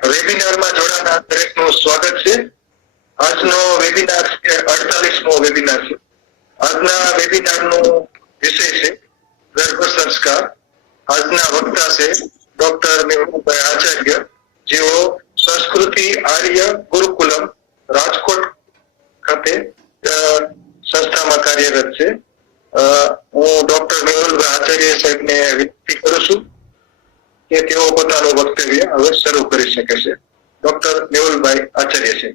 વેબિનારમાં જોડાનાર દરેકનું સ્વાગત છે. આજનો વેબિનાર 48મો વેબિનાર છે. આજના વેબિનારનો વિષય છે ગર્ભ સંસ્કાર. આજના વક્તા છે ડોક્ટર મેહુલભાઈ આચાર્ય, જેઓ સંસ્કૃતિ આર્ય ગુરુકુલમ રાજકોટ ખાતે સંસ્થામાં કાર્યરત છે. હું ડોક્ટર મેહુલભાઈ આચાર્ય સાહેબને વિનંતી કરું છું કે તેઓ પોતાનું વક્તવ્ય હવે શરૂ કરી શકે છે. ડોક્ટર મેહુલભાઈ આચાર્ય છે.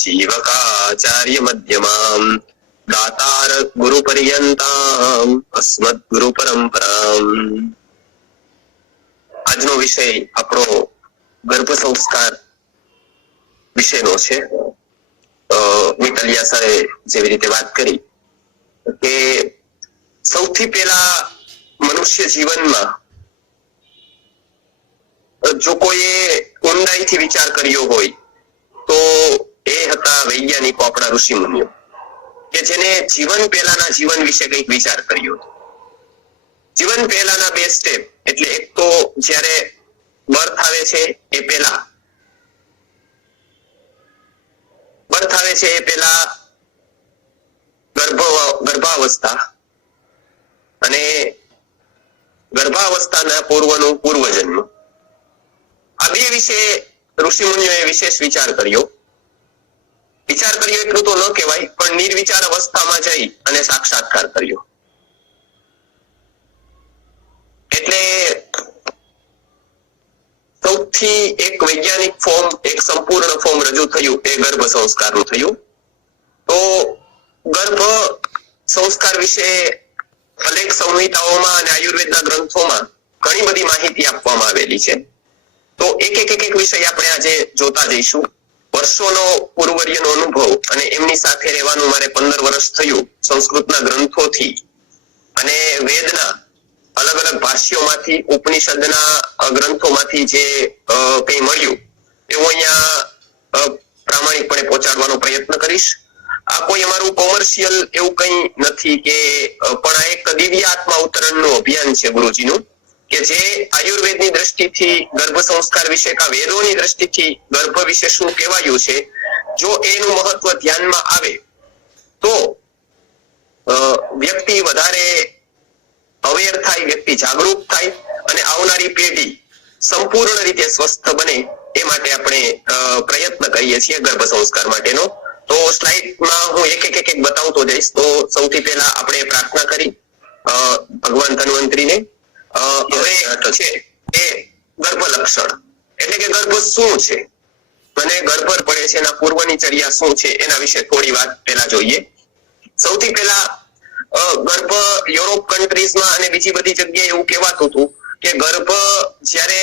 જીવકાચાર્ય મધ્યમામ દાતાર ગુરુ પર્યંતામ અસ્મદ ગુરુ પરંપરામ. આજનો વિષય આપણો ગર્ભ સંસ્કાર વિષયનો છે. મિતલિયા સાહેબે જેવી રીતે વાત કરી કે સૌથી પહેલા મનુષ્ય જીવનમાં જો કોઈએ ઊંડાઈથી વિચાર કર્યો હોય તો એ હતા વૈજ્ઞાનિકો, આપણા ઋષિ મુનિઓ, કે જેને જીવન પહેલાના જીવન વિશે કંઈક વિચાર કર્યો. જીવન પહેલાના બે સ્ટેપ, એટલે એક તો જ્યારે બર્થ આવે છે એ પહેલા ગર્ભાવસ્થા અને ગર્ભાવસ્થાના પૂર્વનું પૂર્વજન્મ. આ બે વિશે ઋષિ મુનિઓએ વિશેષ વિચાર કર્યો એટલું તો ન કહેવાય, પણ નિર્વિચાર અવસ્થામાં જઈ અને સાક્ષાત્કાર કર્યો. એટલે સૌથી એક વૈજ્ઞાનિક ફોર્મ, એક સંપૂર્ણ ફોર્મ રજૂ થયું એ ગર્ભ સંસ્કારનું થયું. તો ગર્ભ સંસ્કાર વિશે અનેક સંહિતાઓમાં અને આયુર્વેદના ગ્રંથોમાં ઘણી બધી માહિતી આપવામાં આવેલી છે. તો એક વિષય આપણે આજે જોતા જઈશું. વર્ષોનો પૂર્વર્યનો અનુભવ અને એમની સાથે રહેવાનું મારે 15 વર્ષ થયું. સંસ્કૃતના ગ્રંથોથી અને વેદના અલગ અલગ ભાષ્યોમાંથી, ઉપનિષદના ગ્રંથોમાંથી જે કંઈ મળ્યું એવું અહીંયા પ્રામાણિકપણે પહોંચાડવાનો પ્રયત્ન કરીશ. આ કોઈ અમારું કોમર્શિયલ એવું કંઈ નથી કે, પણ આ એક દિવ્ય આત્મા અવતરણનું અભિયાન છે ગુરુજીનું, કે જે આયુર્વેદની દ્રષ્ટિથી ગર્ભ સંસ્કાર વિશે કા વેદોની દ્રષ્ટિથી ગર્ભ વિશે શું કહેવાયું છે, જો એનું મહત્વ ધ્યાનમાં આવે તો વ્યક્તિ વધારે અવેર થાય, વ્યક્તિ જાગૃત થાય અને આવનારી પેઢી સંપૂર્ણ રીતે સ્વસ્થ બને એ માટે આપણે પ્રયત્ન કરીએ છીએ ગર્ભ સંસ્કાર માટેનો. તો સ્લાઇડમાં હું એક બતાવતો જઈશ. તો સૌથી પહેલા આપણે પ્રાર્થના કરી ભગવાન ધન્વંતરીને. હવે છે એ ગર્ભ લક્ષણ, એટલે કે ગર્ભ શું છે અને ગર્ભ પડે છે એના પૂર્વની ચર્યા શું છે એના વિશે થોડી વાત પહેલા જોઈએ. સૌથી પહેલા ગર્ભ યુરોપ કન્ટ્રીઝમાં અને બીજી બધી જગ્યાએ એવું કહેવાતું હતું કે ગર્ભ જ્યારે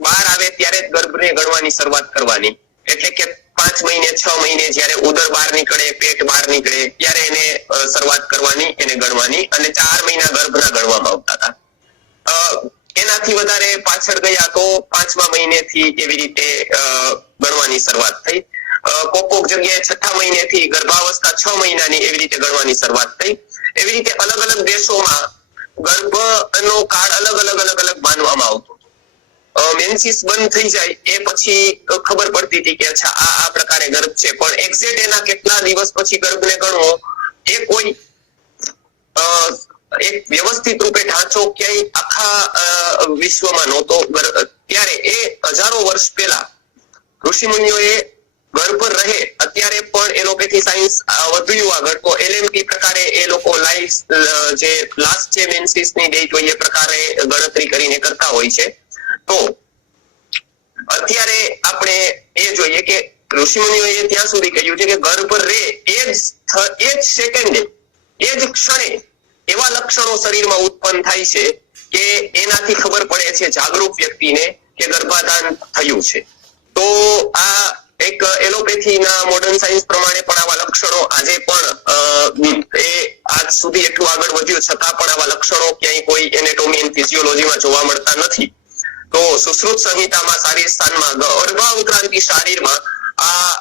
બહાર આવે ત્યારે જ ગર્ભને ગણવાની શરૂઆત કરવાની. એટલે કે 5 મહિને 6 મહિને જ્યારે ઉદર બહાર નીકળે, પેટ બહાર નીકળે ત્યારે એને શરૂઆત કરવાની, એને ગણવાની, અને 4 મહિના ગર્ભના ગણવામાં આવતા હતા. એનાથી વધારે પાછળ ગયા તો 5મા મહિનેથી એવી રીતે ગણવાની શરૂઆત થઈ. કોક જગ્યાએ 6થા મહિનેથી ગર્ભાવસ્થા 6 મહિનાની એવી રીતે ગણવાની શરૂઆત થઈ. એવી રીતે અલગ અલગ દેશોમાં ગર્ભનો કાળ અલગ અલગ માનવામાં આવતો. મેન્સિસ બંધ થઈ જાય એ પછી ખબર પડતી હતી કે અચ્છા આ પ્રકારે ગર્ભ છે, પણ એક્ઝેક્ટ એના કેટલા દિવસ પછી ગર્ભને ગણવો એ કોઈ એક વ્યવસ્થિત રૂપે ઢાંચો ક્યાંય આખા વિશ્વમાં નહોતો. ત્યારે એ હજારો વર્ષ પહેલા ઋષિ મુનિઓએ ગર્ભ રહે અત્યારે પણ એલોપેથી સાયન્સ વધ્યું આગળ, તો એલએમપી પ્રકારે એ લોકો જે લાસ્ટ જે મેન્સિસની ડેટ હોય એ પ્રકારે ગણતરી કરીને કરતા હોય છે. તો અત્યારે આપણે એ જોઈએ કે ઋષિ મુનિઓએ ત્યાં સુધી કહ્યું છે કે ગર્ભ રહે એ જ સેકન્ડે, એ જ ક્ષણે એવા લક્ષણો શરીરમાં ઉત્પન્ન થાય છે કે એનાથી ખબર પડે છે જાગૃત વ્યક્તિને કે ગર્ભાધાન થયું છે. તો આ એક એલોપેથીના મોડર્ન સાયન્સ પ્રમાણે પણ આવા લક્ષણો આજે પણ એ આજ સુધી એટલું આગળ વધ્યું છતાં પણ આવા લક્ષણો ક્યાંય કોઈ એનેટોમી એન્ડ ફિઝિયોલોજીમાં જોવા મળતા નથી. તો સુશ્રુત સંહિતામાં શારીર સ્થાનમાં ગર્ભાવક્રાંતિ શારીરમાં આ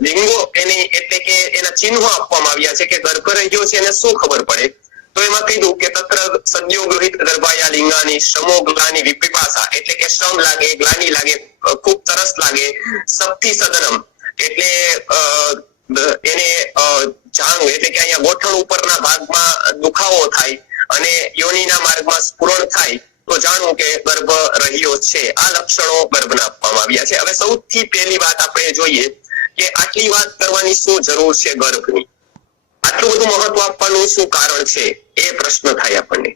લિંગો એની એટલે કે એના ચિહ્નો આપવામાં આવ્યા છે કે ગર્ભ રહ્યો છે એને શું ખબર પડે. તો એમાં કીધું કે તત્ર સદ્યો ગૃહિત ગર્ભાયા લિંગાની શ્રમો ગ્લાની વિપિપાસા એટલે કે શ્રમ લાગે, ગ્લાની લાગે, ખૂબ તરસ લાગે, સપ્તિ સદનમ એટલે એને જાંગ એટલે કે અહીંયા ગોઠણ ઉપરના ભાગમાં દુખાવો થાય અને યોનિના માર્ગમાં સ્ફુરણ થાય તો જાણવું કે ગર્ભ રહ્યો છે. આ લક્ષણો ગર્ભના આપવામાં આવ્યા છે. હવે સૌથી પહેલી વાત આપણે જોઈએ કે આટલી વાત કરવાની શું જરૂર છે ગર્ભની, આટલું બધું મહત્વ આપવાનું શું કારણ છે એ પ્રશ્ન થાય આપણને.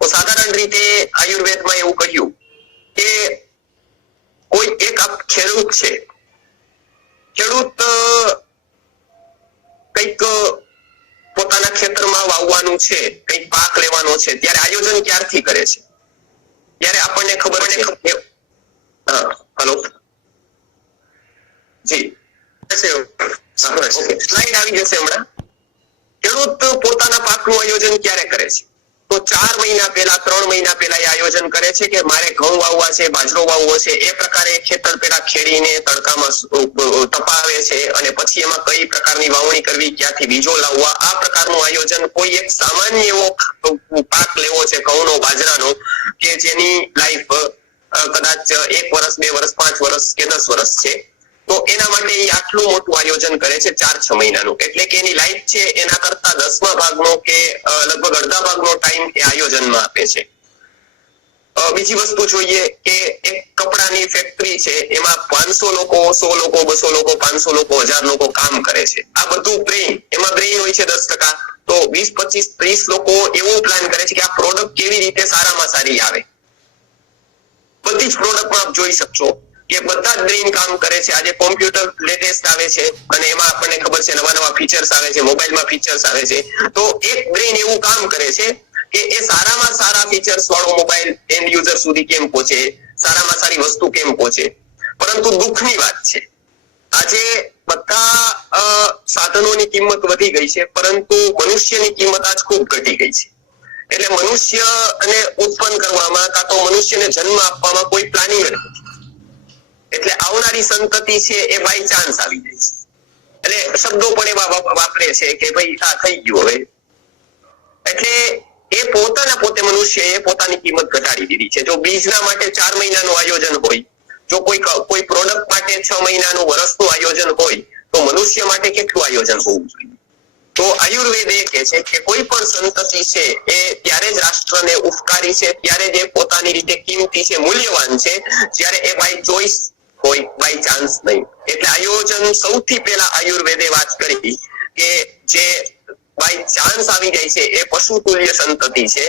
તો સાધારણ રીતે આયુર્વેદમાં એવું કહ્યું કે કોઈ એક ખેડૂત છે, ખેડૂત કંઈક પોતાના ખેતરમાં વાવવાનું છે, કંઈક પાક લેવાનો છે, ત્યારે આયોજન ક્યારથી કરે છે? ત્યારે આપણને ખબર છે. હેલો જી સ્લાઇડ આવી જશે હમણાં. ખેડૂત પોતાના પાકનું આયોજન ક્યારે કરે છે? તો 4 મહિના પહેલા, 3 મહિના પહેલા એ આયોજન કરે છે કે મારે ઘઉં વાવવા છે, બાજરો વાવવો છે. એ પ્રકારે ખેતર પેલા ખેડીને તડકામાં તપાવે છે અને પછી એમાં કઈ પ્રકારની વાવણી કરવી, ક્યાંથી બીજો લાવવા, આ પ્રકારનું આયોજન. કોઈ એક સામાન્ય એવો પાક લેવો છે ઘઉંનો, બાજરાનો, કે જેની લાઈફ કદાચ 1 વર્ષ, 2 વર્ષ, 5 વર્ષ કે 10 વર્ષ છે, તો એના માટે એ આટલું મોટું આયોજન કરે છે 4-6 મહિનાનું. એટલે કે એની લાઈફ છે એના કરતા 10મા ભાગનો કે લગભગ અડધા ભાગનો ટાઈમ એ આયોજનમાં આપે છે. બીજી વસ્તુ જોઈએ કે એક કપડાની ફેક્ટરી છે, એમાં 500 લોકો, 100 લોકો, 200 લોકો, 500 લોકો, 1000 લોકો કામ કરે છે. આ બધું બ્રેઇન, એમાં બ્રેઇન હોય છે 10%, તો 20, 25, 30 લોકો એવું પ્લાન કરે છે કે આ પ્રોડક્ટ કેવી રીતે સારામાં સારી આવે. બધી જ પ્રોડક્ટમાં આપ જોઈ શકશો કે બધા જ બ્રેઇન કામ કરે છે. આજે કોમ્પ્યુટર લેટેસ્ટ આવે છે અને એમાં આપણને ખબર છે નવા નવા ફીચર્સ આવે છે, મોબાઈલમાં ફીચર્સ આવે છે. તો એક બ્રેઇન એવું કામ કરે છે કે એ સારામાં સારા ફીચર્સ વાળો મોબાઈલ એન્ડ યુઝર સુધી કેમ પહોંચે, સારામાં સારી વસ્તુ કેમ પહોંચે. પરંતુ દુઃખની વાત છે આજે બધા સાધનોની કિંમત વધી ગઈ છે પરંતુ મનુષ્યની કિંમત આજ ખૂબ ઘટી ગઈ છે. એટલે મનુષ્યને ઉત્પન્ન કરવામાં કાં તો મનુષ્યને જન્મ આપવામાં કોઈ પ્લાનિંગ નથી. એટલે આવનારી સંતતિ છે એ બાય ચાન્સ આવી જાય છે. એટલે શબ્દો પણ એવા વાપરે છે કે ભાઈ આ થઈ ગયું હવે. એટલે એ પોતે મનુષ્યએ પોતાની કિંમત ઘટાડી દીધી છે. જો બીજના માટે 4 મહિનાનું આયોજન હોય, જો કોઈ પ્રોડક્ટ માટે 6 મહિનાનું, વર્ષનું આયોજન હોય, તો મનુષ્ય માટે કેટલું આયોજન હોવું જોઈએ? તો આયુર્વેદ એ કહે છે કે કોઈ પણ સંતતિ છે એ ત્યારે જ રાષ્ટ્રને ઉપકારી છે, ત્યારે જ એ પોતાની રીતે કિંમતી છે, મૂલ્યવાન છે, જ્યારે એ બાય ચોઈસ હોય, બાય ચાન્સ નહીં. એટલે આયોજન સૌથી પહેલા આયુર્વેદે વાત કરી કે જે બાય ચાન્સ આવી જાય છે એ પશુ તુલ્ય સંતતિ છે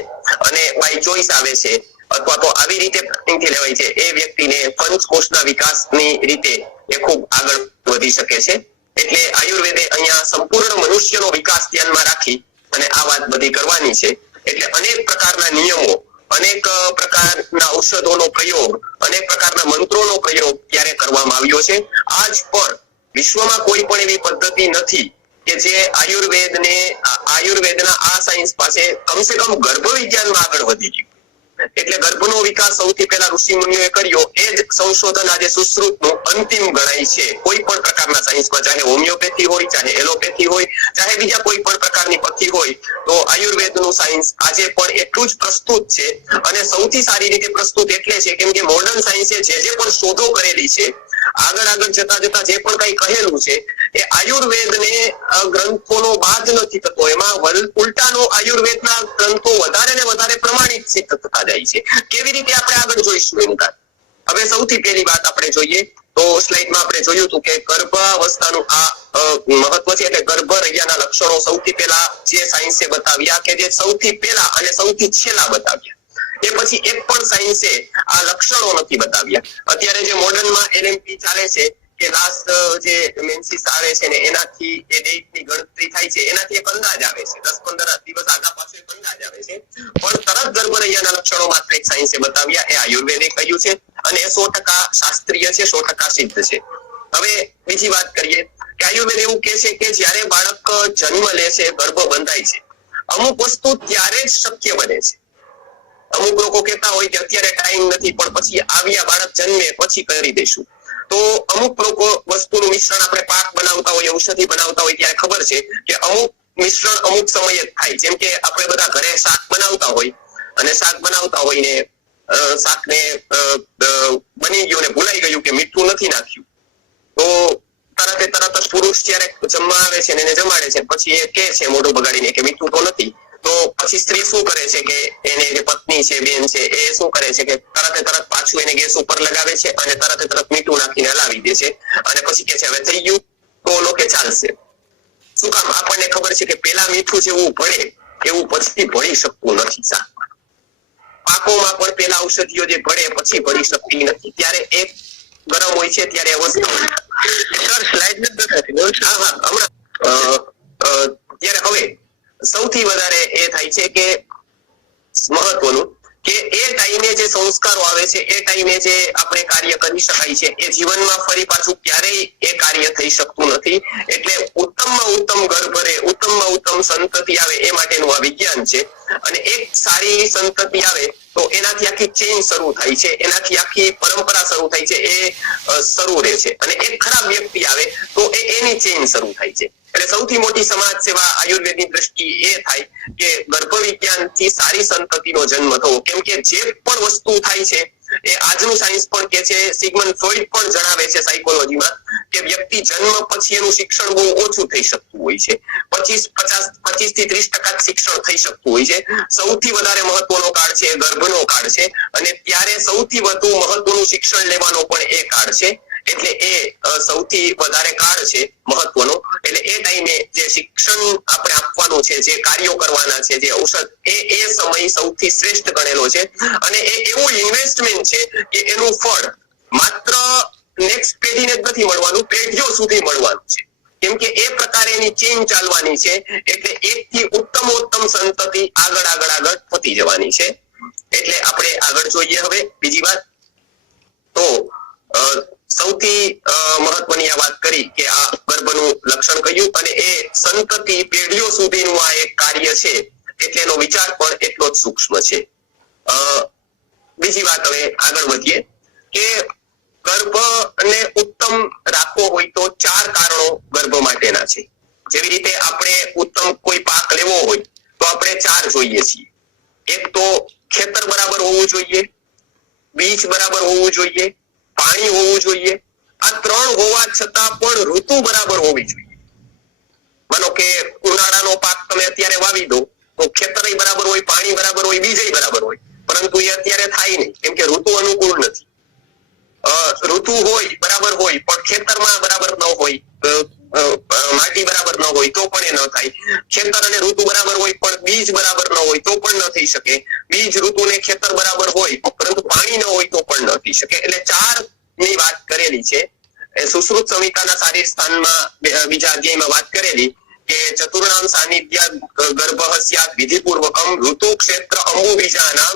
અને બાય ચોઈસ આવે છે અથવા તો આવી રીતે પ્લાનિંગથી લેવાય છે એ વ્યક્તિને પંચકોશના વિકાસની રીતે એ ખૂબ આગળ વધી શકે છે. એટલે આયુર્વેદે અહીંયા સંપૂર્ણ મનુષ્યનો વિકાસ ધ્યાનમાં રાખી અને આ વાત બધી કરવાની છે. એટલે અનેક પ્રકારના નિયમો, અનેક પ્રકારના ઔષધોનો પ્રયોગ, અનેક પ્રકારના મંત્રોનો પ્રયોગ ત્યારે કરવામાં આવ્યો છે. આજ પણ વિશ્વમાં કોઈ પણ એવી પદ્ધતિ નથી કે જે આયુર્વેદના આ સાયન્સ પાસે કમસે કમ ગર્ભ વિજ્ઞાનમાં આગળ વધી ગયું. એટલે ગર્ભનો વિકાસ સૌથી પહેલા ઋષિ મુનિઓએ કર્યો. એ જ સંશોધન આજે સુશ્રુતનું અંતિમ ગણાય છે. કોઈ પણ પ્રકારના સાયન્સમાં, ચાહે હોમિયોપેથી હોય, ચાહે એલોપેથી હોય, ચાહે બીજા કોઈ પણ પ્રકારની પથ્થી હોય, તો આયુર્વેદનું સાયન્સ આજે પણ એટલું જ પ્રસ્તુત છે. અને સૌથી સારી રીતે પ્રસ્તુત એટલે છે કેમ કે મોડર્ન સાયન્સે જે પણ શોધો કરેલી છે, આગળ જતા જે પણ કઈ કહેલું છે એ આયુર્વેદને ગ્રંથોનો બાદ નથી થતો. એમાં ઉલટાનો આયુર્વેદના ગ્રંથો વધારે ને વધારે પ્રમાણિત સિદ્ધ થતા જાય છે. કેવી રીતે આપણે આગળ જોઈશું એમકા. હવે સૌથી પહેલી વાત આપણે જોઈએ તો સ્લાઇડમાં આપણે જોયું હતું કે ગર્ભાવસ્થાનું આ મહત્વ છે. એટલે ગર્ભ રહ્યાના લક્ષણો સૌથી પહેલા જે સાયન્સે બતાવ્યા, કે જે સૌથી પહેલા અને સૌથી છેલ્લા બતાવ્યા. એ પછી એક પણ સાયન્સે આ લક્ષણો નથી બતાવ્યા. અત્યારે જે મોડર્નમાં એલએમપી ચાલે છે કે લાસ્ટ જે મેન્સિસ આવે છે ને એનાથી એ ડેટની ગણતરી થાય છે, એનાથી એક અંદાજ આવે છે. 10-15 દિવસ આગા પાછળ એક અંદાજ આવે છે. પણ તરત ગર્ભ રહ્યાના લક્ષણો માત્ર એક સાયન્સે બતાવ્યા, એ આયુર્વેદે કહ્યું છે અને એ 100% શાસ્ત્રીય છે, 100% સિદ્ધ છે. હવે બીજી વાત કરીએ કે આયુર્વેદ એવું કહે છે કે જ્યારે બાળક જન્મ લે છે, ગર્ભ બંધાય છે, અમુક વસ્તુ ત્યારે જ શક્ય બને છે. અમુક લોકો કહેતા હોય કે અત્યારે ટાઈમ નથી, પણ પછી આવ્યા બાળક જન્મે પછી કરી દઈશું. તો અમુક લોકો વસ્તુનું મિશ્રણ આપણે પાક બનાવતા હોય, ઔષધિ બનાવતા હોય ત્યારે ખબર છે કે અમુક મિશ્રણ અમુક સમયે જ થાય. જેમ કે આપણે બધા ઘરે શાક બનાવતા હોય અને શાક બનાવતા હોય ને શાકને બની ગયું ને ભૂલાઈ ગયું કે મીઠું નથી નાખ્યું, તો તરત જ પુરુષ જ્યારે જમવા આવે છે ને એને જમાડે છે, પછી એ કહે છે મોઢું બગાડીને કે મીઠું તો નથી. તો પછી સ્ત્રી શું કરે છે કે એને જે પત્ની છે, બેન છે, એ શું કરે છે કે તરત પાછું એને ગેસ ઉપર લગાવે છે અને તરત મીઠું નાખીને હલાવી દે છે અને પછી કે છે હવે થઈ ગયું, તો ઓલો કે ચાલશે. શું કામ? આપણને ખબર છે કે પેલા મીઠું જેવું ભળે એવું પછી ભળી શકતું નથી. શાકમાં પાકોમાં પણ પેલા ઔષધિઓ જે ભળે પછી ભળી શકતી નથી. ત્યારે એક ગરમ હોય છે ત્યારે એ વસ્તુ સ્લાઇડ નથી થતી. ત્યારે હવે સૌથી વધારે એ થાય છે કે મહત્વનું કે એ ટાઈમે જે સંસ્કારો આવે છે, એ ટાઈમે જે આપણે કાર્ય કરી શકાય છે, એ જીવનમાં ફરી પાછું ક્યારેય એ કાર્ય થઈ શકતું નથી. એટલે ઉત્તમમાં ઉત્તમ ગર્ભ રહે, ઉત્તમમાં ઉત્તમ સંતતિ આવે એ માટેનું આ વિજ્ઞાન છે. અને એક સારી સંતતિ આવે તો એનાથી આખી ચેઇન શરૂ થાય છે, એનાથી આખી પરંપરા શરૂ થાય છે, એ શરૂ રહે છે. અને એક ખરાબ વ્યક્તિ આવે તો એની ચેઇન શરૂ થાય છે. એટલે સૌથી મોટી સમાજ સેવા આયુર્વેદની દ્રષ્ટિએ એ થાય કે ગર્ભ વિજ્ઞાનથી સારી સંતતિનો જન્મ થવો. કેમ કે જે પણ વસ્તુ થાય છે એ આજનું સાયન્સ પણ કે છે, સિગમન્ડ ફ્રોઈડ પણ જણાવે છે સાયકોલોજીમાં કે વ્યક્તિ જન્મ પછી એનું શિક્ષણ બહુ ઓછું થઈ શકતું હોય છે. 25 થી 30% શિક્ષણ થઈ શકતું હોય છે. સૌથી વધારે મહત્વનો કાળ છે ગર્ભનો કાળ છે, અને ત્યારે સૌથી વધુ મહત્વનું શિક્ષણ લેવાનો પણ એ કાળ છે. એટલે એ સૌથી વધારે કાળ છે મહત્વનો. એટલે એ ટાઈમે જે શિક્ષણ આપણે આપવાનું છે, જે કાર્યો કરવાના છે, જે ઔષધ, એ સમય સૌથી શ્રેષ્ઠ ગણેલો છે. અને એ એવું ઇન્વેસ્ટમેન્ટ છે કે એનું ફળ માત્ર નેક્સ્ટ પેઢીને જ નથી મળવાનું, પેઢીઓ સુધી મળવાનું છે. કેમ કે એ પ્રકારે એની ચેઇન ચાલવાની છે. એટલે એકથી ઉત્તમોત્તમ સંતતિ આગળ થતી જવાની છે. એટલે આપણે આગળ જોઈએ હવે બીજી વાત. તો સૌથી મહત્વની આ વાત કરી કે આ ગર્ભનું લક્ષણ કહ્યું, અને એ સંતતિ પેઢીઓ સુધીનું આ એક કાર્ય છે, એટલે એનો વિચાર પણ એટલો જ સૂક્ષ્મ છે. બીજી વાત હવે આગળ વધીએ કે ગર્ભને ઉત્તમ રાખવો હોય તો 4 કારણો ગર્ભ માટેના છે. જેવી રીતે આપણે ઉત્તમ કોઈ પાક લેવો હોય તો આપણે 4 જોઈએ છીએ. એક તો ખેતર બરાબર હોવું જોઈએ, બીજ બરાબર હોવું જોઈએ, પાણી હોવું જોઈએ. આ 3 હોવા છતાં પણ ઋતુ બરાબર હોવી જોઈએ. માનો કે ઉનાળાનો પાક તમે અત્યારે વાવી દો તો ખેતર બરાબર હોય, પાણી બરાબર હોય, બીજ બરાબર હોય, પરંતુ એ અત્યારે થાય નહીં કેમ કે ઋતુ અનુકૂળ નથી. ઋતુ હોય બરાબર હોય પણ ખેતરમાં બરાબર ન હોય, માટી બરાબર ન હોય તો પણ એ ન થાય. ખેતર અને ઋતુ બરાબર હોય પણ બીજ બરાબર ન હોય તો પણ ન થઈ શકે. બીજ, ઋતુ ને ખેતર બરાબર હોય પરંતુ પાણી ન હોય તો પણ ન થઈ શકે. એટલે 4 ની વાત કરેલી છે. સુશ્રુત સંહિતાના શારીર સ્થાનમાં બીજા અધ્યાયમાં વાત કરેલી કે ચતુર્ણામ સાનિધ્ય ગર્ભસ્યાત વિધિપૂર્વકમ ઋતુ ક્ષેત્ર અંબુ બીજાનામ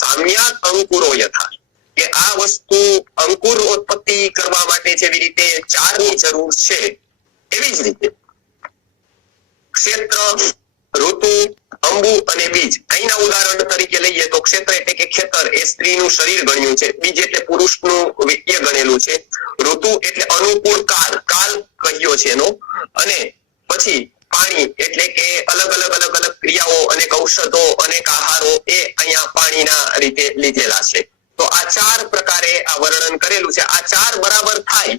સામ્યાત અંકુરો યથા. કે આ વસ્તુ અંકુર ઉત્પત્તિ કરવા માટે જેવી રીતે 4 ની જરૂર છે, એવી જ રીતે ક્ષેત્ર, ઋતુ, અંબુ અને બીજ. અહીંના ઉદાહરણ તરીકે લઈએ તો ક્ષેત્ર એટલે કે ખેતર એ સ્ત્રીનું શરીર ગણ્યું છે, બીજ એટલે પુરુષનું વિત્ય ગણેલું છે, ઋતુ એટલે અનુકૂળ કાળ કહ્યો છે એનો, અને પછી પાણી એટલે કે અલગ અલગ ક્રિયાઓ અને ઔષધો અને આહારો એ અહીંયા પાણીના રીતે લીધેલા છે. તો આ 4 પ્રકારે આ વર્ણન કરેલું છે. આ 4 બરાબર થાય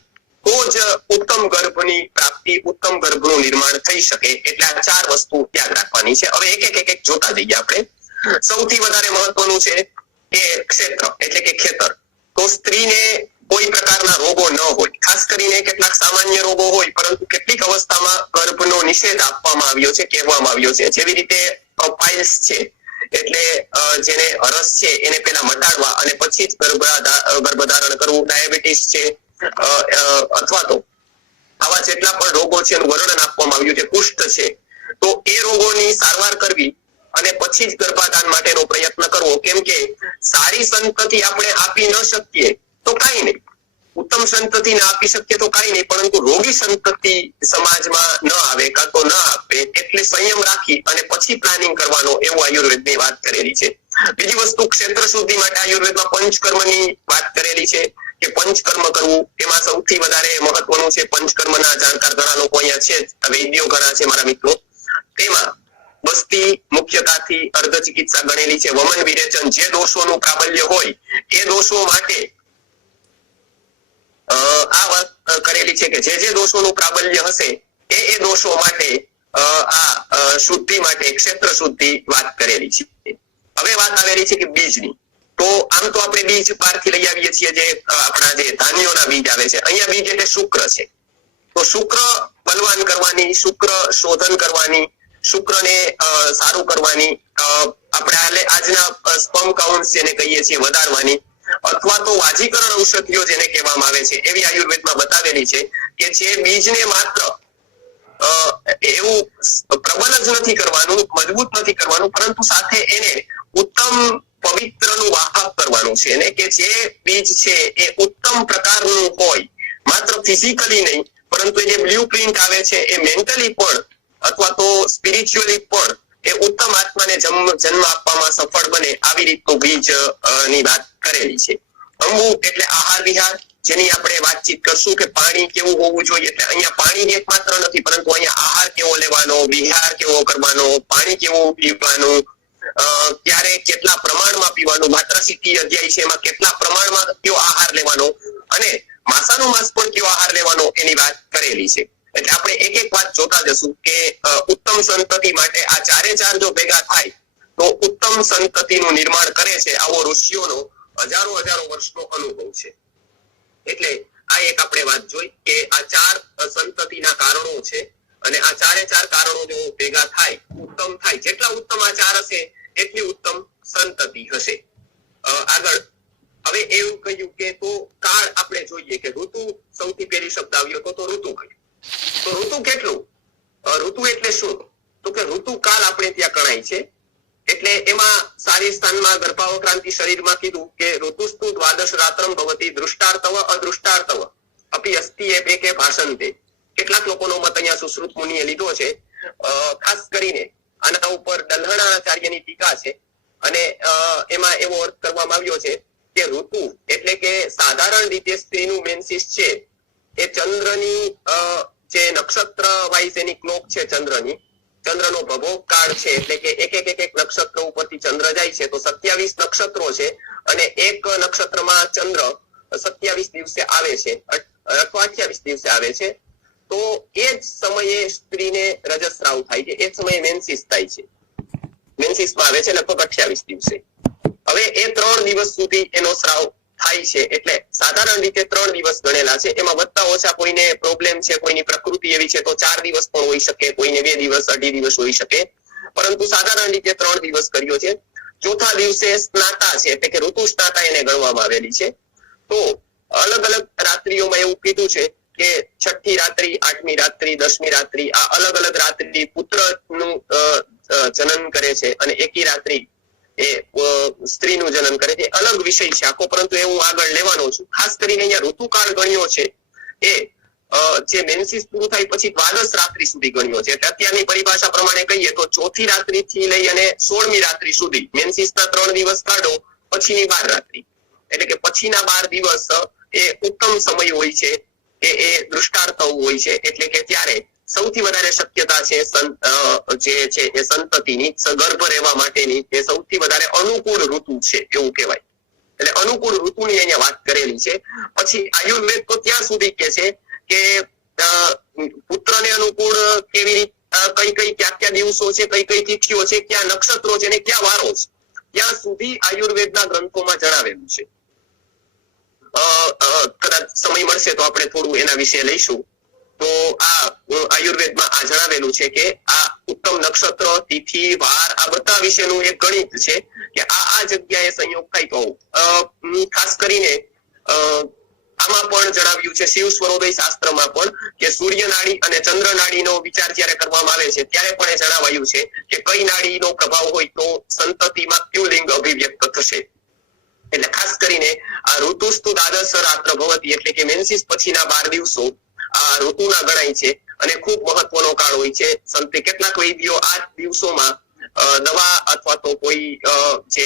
તો જ ઉત્તમ ગર્ભની પ્રાપ્તિ, ઉત્તમ ગર્ભનું નિર્માણ થઈ શકે. એટલે આ 4 વસ્તુ યાદ રાખવાની છે. હવે એક જોતા જઈએ આપણે. સૌથી વધારે મહત્વનું છે કે ક્ષેત્ર એટલે કે ખેતર. તો સ્ત્રીને કોઈ પ્રકારના રોગો ન હોય, ખાસ કરીને કેટલાક સામાન્ય રોગો હોય, પરંતુ કેટલીક અવસ્થામાં ગર્ભનો નિષેધ આપવામાં આવ્યો છે, કહેવામાં આવ્યો છે. જેવી રીતે પાઇલ્સ છે, એટલે જેને હરસ છે એને પેલા મટાડવા અને પછી જ ગર્ભધારણ કરવું. ડાયાબિટીસ છે, અથવા તો આવા જેટલા પણ રોગો છે એનું વર્ણન આપવામાં આવ્યું છે. કુષ્ઠ છે, તો એ રોગોની સારવાર કરવી અને પછી જ ગર્ભાધાન માટેનો પ્રયત્ન કરવો. કેમ કે સારી સંતતિ આપણે આપી ન શકીએ તો કાંઈ નહીં, ઉત્તમ સંતતિ ના આપી શકીએ તો કઈ નહીં, પરંતુ રોગી સંતતિ સમાજમાં ન આવે કાં તો ન આપે એટલે સંયમ રાખી અને પછી પ્લાનિંગ કરવાનો એવું આયુર્વેદની વાત કરેલી છે. બીજી વસ્તુ ક્ષેત્ર શુદ્ધિ માટે આયુર્વેદમાં પંચકર્મની વાત કરેલી છે કે પંચકર્મ કરવું એમાં સૌથી વધારે મહત્વનું છે. પંચકર્મના જાણકાર ઘણા લોકો અહીંયા છે, વૈદ્યો ઘણા છે મારા મિત્રો. તેમાં બસ્તી મુખ્યતાથી અર્ધ ચિકિત્સા ગણેલી છે. વમન વિરેચન, જે દોષોનું પ્રાબલ્ય હોય એ દોષો માટે આ વાત કરેલી છે કે જે દોષોનું પ્રાબલ્ય હશે એ દોષો માટે આ શુદ્ધિ માટે ક્ષેત્ર શુદ્ધિ વાત કરેલી છે. હવે વાત આવેલી છે કે બીજની. તો આમ તો આપણે બીજ બહારથી લઈ આવીએ છીએ, જે આપણા જે ધાન્યોના બીજ આવે છે. અહીંયા બીજ એટલે શુક્ર છે. તો શુક્ર બલવાન કરવાની, શુક્ર શોધન કરવાની, શુક્રને સારું કરવાની, આપણે આજના સ્પર્મ કાઉન્ટ જેને કહીએ છીએ વધારવાની, અથવા તો વાજીકરણ ઔષધિઓ જેને કહેવામાં આવે છે એવી આયુર્વેદમાં બતાવેલી છે કે જે બીજને માત્ર એવું પ્રબલ જ નથી કરવાનું, મજબૂત નથી કરવાનું, પરંતુ સાથે એને ઉત્તમ પવિત્રનું વાહક કરવાનું છે. અને કે જે બીજ છે એ ઉત્તમ પ્રકારનું હોય, માત્ર ફિઝિકલી નહીં પરંતુ જે બ્લુ પ્રિન્ટ આવે છે એ મેન્ટલી પણ અથવા તો સ્પિરિચ્યુઅલી પણ એ ઉત્તમ આત્માને જન્મ આપવામાં સફળ બને આવી રીતનું બીજ ની વાત કરેલી છે. અંબુ એટલે આહાર વિહાર, જેની આપણે વાતચીત કરશું કે પાણી કેવું હોવું જોઈએ. એટલે અહીંયા પાણી એકમાત્ર નથી, પરંતુ અહીંયા આહાર કેવો લેવાનો, વિહાર કેવો કરવાનો, પાણી કેવું પીવાનું, ક્યારે કેટલા પ્રમાણમાં પીવાનું, માત્રાશીથી અધ્યાય છે એમાં કેટલા પ્રમાણમાં કયો આહાર લેવાનો, અને માંસાનું માંસ પણ કયો આહાર લેવાનો એની વાત કરેલી છે. એટલે આપણે એક એક વાત જોતા જશું કે ઉત્તમ સંતતિ માટે આ ચારે ચાર જો ભેગા થાય તો ઉત્તમ સંતતિનું નિર્માણ કરે છે. આવો ઋષિઓનો હજારો વર્ષનો અનુભવ છે. એટલે આ એક આપણે વાત જોઈ કે આ ચાર સંતતિના કારણો છે, અને આ ચારે ચાર કારણો જો ભેગા થાય, ઉત્તમ થાય, જેટલા ઉત્તમ આ ચાર હશે એટલી ઉત્તમ સંતતિ હશે. આગળ હવે એવું કહ્યું કે તો કાળ આપણે જોઈએ કે ઋતુ સૌથી પહેલી શબ્દ આવ્યો તો ઋતુ કહ્યું. તો ઋતુ કેટલું? ઋતુ એટલે શું? તો કે ઋતુ કાળ આપણે ત્યાં ગણાય છે. એટલે એમાં સારી સ્થાનમાં ગર્ભાવક્રાંતિ શરીરમાં કીધું કે ઋતુસ્તુ દ્વાદશ રાત્રમ ભવતી દૃષ્ટાર્તવ અદૃષ્ટાર્તવ અપી અસ્તિ એકે ભાષંતે. કેટલાક લોકોનો મત અહીંયા સુશ્રુત મુનિએ લીધો છે. ખાસ કરીને આના ઉપર દલહણાચાર્યની ટીકા છે, અને એમાં એવો અર્થ કરવામાં આવ્યો છે કે ઋતુ એટલે કે સાધારણ રીતે સ્ત્રીનું મેન્સિસ છે એ ચંદ્રની જે નક્ષત્ર વાઇઝ એની ક્લોક છે, ચંદ્રનો ભભોગ કાળ છે. એટલે કે એક નક્ષત્ર ઉપરથી ચંદ્ર જાય છે તો 27 નક્ષત્રો છે, અને એક નક્ષત્રમાં ચંદ્ર 27 દિવસે આવે છે અથવા 28 દિવસે આવે છે. તો એ જ સમયે સ્ત્રીને રજસ્રાવ થાય છે, એ જ સમયે મેન્સિસ થાય છે. મેન્સિસમાં આવે છે લગભગ 28 દિવસે. હવે એ 3 દિવસ સુધી એનો સ્રાવ થાય છે. એટલે સાધારણ રીતે 3 દિવસ ગણેલા છે. એમાં વધતા ઓછા કોઈને પ્રોબ્લેમ છે, કોઈની પ્રકૃતિ એવી છે તો 4 દિવસ પણ હોઈ શકે, કોઈને 2 દિવસ, 2.5 દિવસ હોઈ શકે, પરંતુ સાધારણ રીતે 3 દિવસ કર્યો છે. ચોથા દિવસે સ્નાતા છે, એટલે કે ઋતુ સ્નાતા એને ગણવામાં આવેલી છે. તો અલગ અલગ રાત્રિઓમાં એવું કીધું છે કે 6મી રાત્રિ, 8મી રાત્રિ, 10મી રાત્રિ, આ અલગ અલગ રાત્રિ પુત્રનું જનન કરે છે, અને એકી રાત્રિ એ સ્ત્રીનું જનન કરે છે. અલગ વિષય છે આખો, પરંતુ એ હું આગળ લેવાનો છું. ખાસ કરીને અહીંયા ઋતુકાળ ગણ્યો છે એ જે મેન્સિસ પૂરું થાય પછી દ્વાદશ રાત્રિ સુધી ગણ્યો છે. એટલે અત્યારની પરિભાષા પ્રમાણે કહીએ તો ચોથી રાત્રિ થી લઈ અને 16મી રાત્રિ સુધી મેન્સિસના 3 દિવસ કાઢો, પછીની 12 રાત્રિ, એટલે કે પછીના 12 દિવસ એ ઉત્તમ સમય હોય છે, એ દૃષ્ટાર્થ હોય છે. એટલે કે ત્યારે સૌથી વધારે શક્યતા છે જે છે એ સંતતિની, ગર્ભ રહેવા માટેની એ સૌથી વધારે અનુકૂળ ઋતુ છે એવું કહેવાય. એટલે અનુકૂળ ઋતુની અહીંયા વાત કરેલી છે. પછી આયુર્વેદ તો ત્યાં સુધી કે છે કે પુત્રને અનુકૂળ કેવી રીતે, કઈ ક્યાં દિવસો છે, કઈ તિથિઓ છે, ક્યાં નક્ષત્રો છે અને ક્યાં વારો છે, ત્યાં સુધી આયુર્વેદના ગ્રંથોમાં જણાવેલું છે. કદાચ સમય મળશે તો આપણે થોડું એના વિશે લઈશું. તો આ આયુર્વેદમાં આ જણાવેલું છે કે આ ઉત્તમ નક્ષત્ર, તિથિ, વાર આ બધા વિશેનું એક ગણિત છે કે આ જગ્યાએ સંયોગ થાય તો ખાસ કરીને આમાં પણ જણાવ્યું છે શિવ સ્વરોદય શાસ્ત્રમાં પણ કે સૂર્ય નાડી અને ચંદ્ર નાડીનો વિચાર જ્યારે કરવામાં આવે છે ત્યારે પણ એ જણાવાયું છે કે કઈ નાડીનો પ્રભાવ હોય તો સંતતિમાં કયું લિંગ અભિવ્યક્ત થશે. એટલે ખાસ કરીને આ ઋતુસ્તુ દ્વાદશ રાત્ર ભવતી એટલે કે મેન્સિસ પછીના 12 દિવસો આ ઋતુના ગણાય છે અને ખૂબ મહત્વનો કાળ હોય છે. સંતે કેટલાક વૈદ્યો આ દિવસોમાં દવા અથવા તો કોઈ જે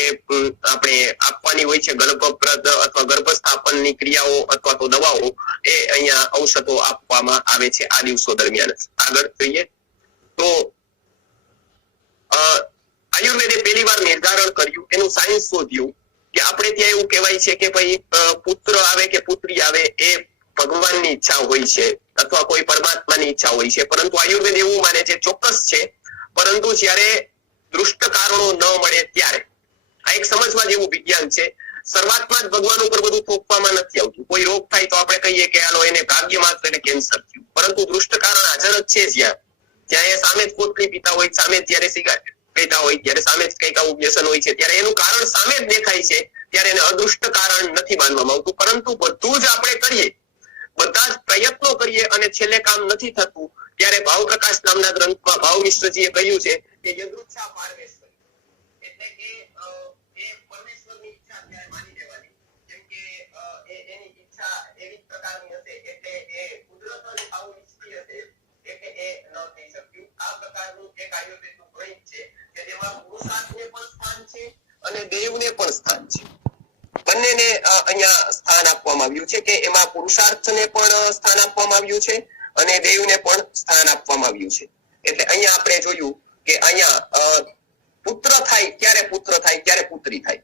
આપણે આપવાની હોય છે ગર્ભપ્રદ અથવા ગર્ભસ્થાપનની ક્રિયાઓ અથવા તો દવાઓ એ અહીંયા ઔષધો આપવામાં આવે છે આ દિવસો દરમિયાન. આગળ જોઈએ તો આયુર્વેદે પહેલી વાર નિર્ધારણ કર્યું, એનું સાયન્સ શોધ્યું કે આપણે ત્યાં એવું કહેવાય છે કે ભાઈ પુત્ર આવે કે પુત્રી આવે એ ભગવાનની ઈચ્છા હોય છે અથવા કોઈ પરમાત્માની ઈચ્છા હોય છે, પરંતુ આયુર્વેદ એવું માને છે, ચોક્કસ છે, પરંતુ જ્યારે દુષ્ટ કારણો ન મળે ત્યારે આ એક સમજવા જેવું વિજ્ઞાન છે. શરૂઆતમાં જ ભગવાન ઉપર બધું થોપવામાં નથી આવતું. કોઈ રોગ થાય તો આપણે કહીએ કે હાલો એને ભાગ્ય માત્ર એને કેન્સર થયું, પરંતુ દુષ્ટ કારણ હાજર જ છે જ્યાં એ સામે જ પોતરી પીતા હોય, સામે જ જ્યારે સિગારેટ પીતા હોય, ત્યારે સામે જ કંઈક આવું વ્યસન હોય છે, ત્યારે એનું કારણ સામે જ દેખાય છે, ત્યારે એને અદૃષ્ટ કારણ નથી માનવામાં આવતું. પરંતુ બધું જ આપણે કરીએ, બધા જ પ્રયત્નો કરીએ અને છેલ્લે કામ નથી થતું, ત્યારે ભાવપ્રકાશ નામના ગ્રંથમાં ભાવ મિશ્રજીએ કહ્યું છે કે યદૃચ્છા પારમેશ્વર એટલે કે એ પરમેશ્વરની ઈચ્છા ત્યારે માની લેવાની, કેમ કે એની ઈચ્છા એવી પ્રકારની હશે એટલે એ કુદરત આવું ઈચ્છતી હશે એટલે એ ન થઈ શક્યું. આ પ્રકારનું એક આયુર્વેદનું ગણિત છે કે જેમાં પુરુષાર્થને પણ સ્થાન છે અને દેવને પણ સ્થાન છે. બંનેને અહીંયા સ્થાન આપવામાં આવ્યું છે કે એમાં પુરુષાર્થને પણ સ્થાન આપવામાં આવ્યું છે અને દેવને પણ સ્થાન આપવામાં આવ્યું છે. એટલે અહીંયા આપણે જોયું કે અહીંયા પુત્ર થાય ત્યારે પુત્ર થાય ત્યારે પુત્રી થાય.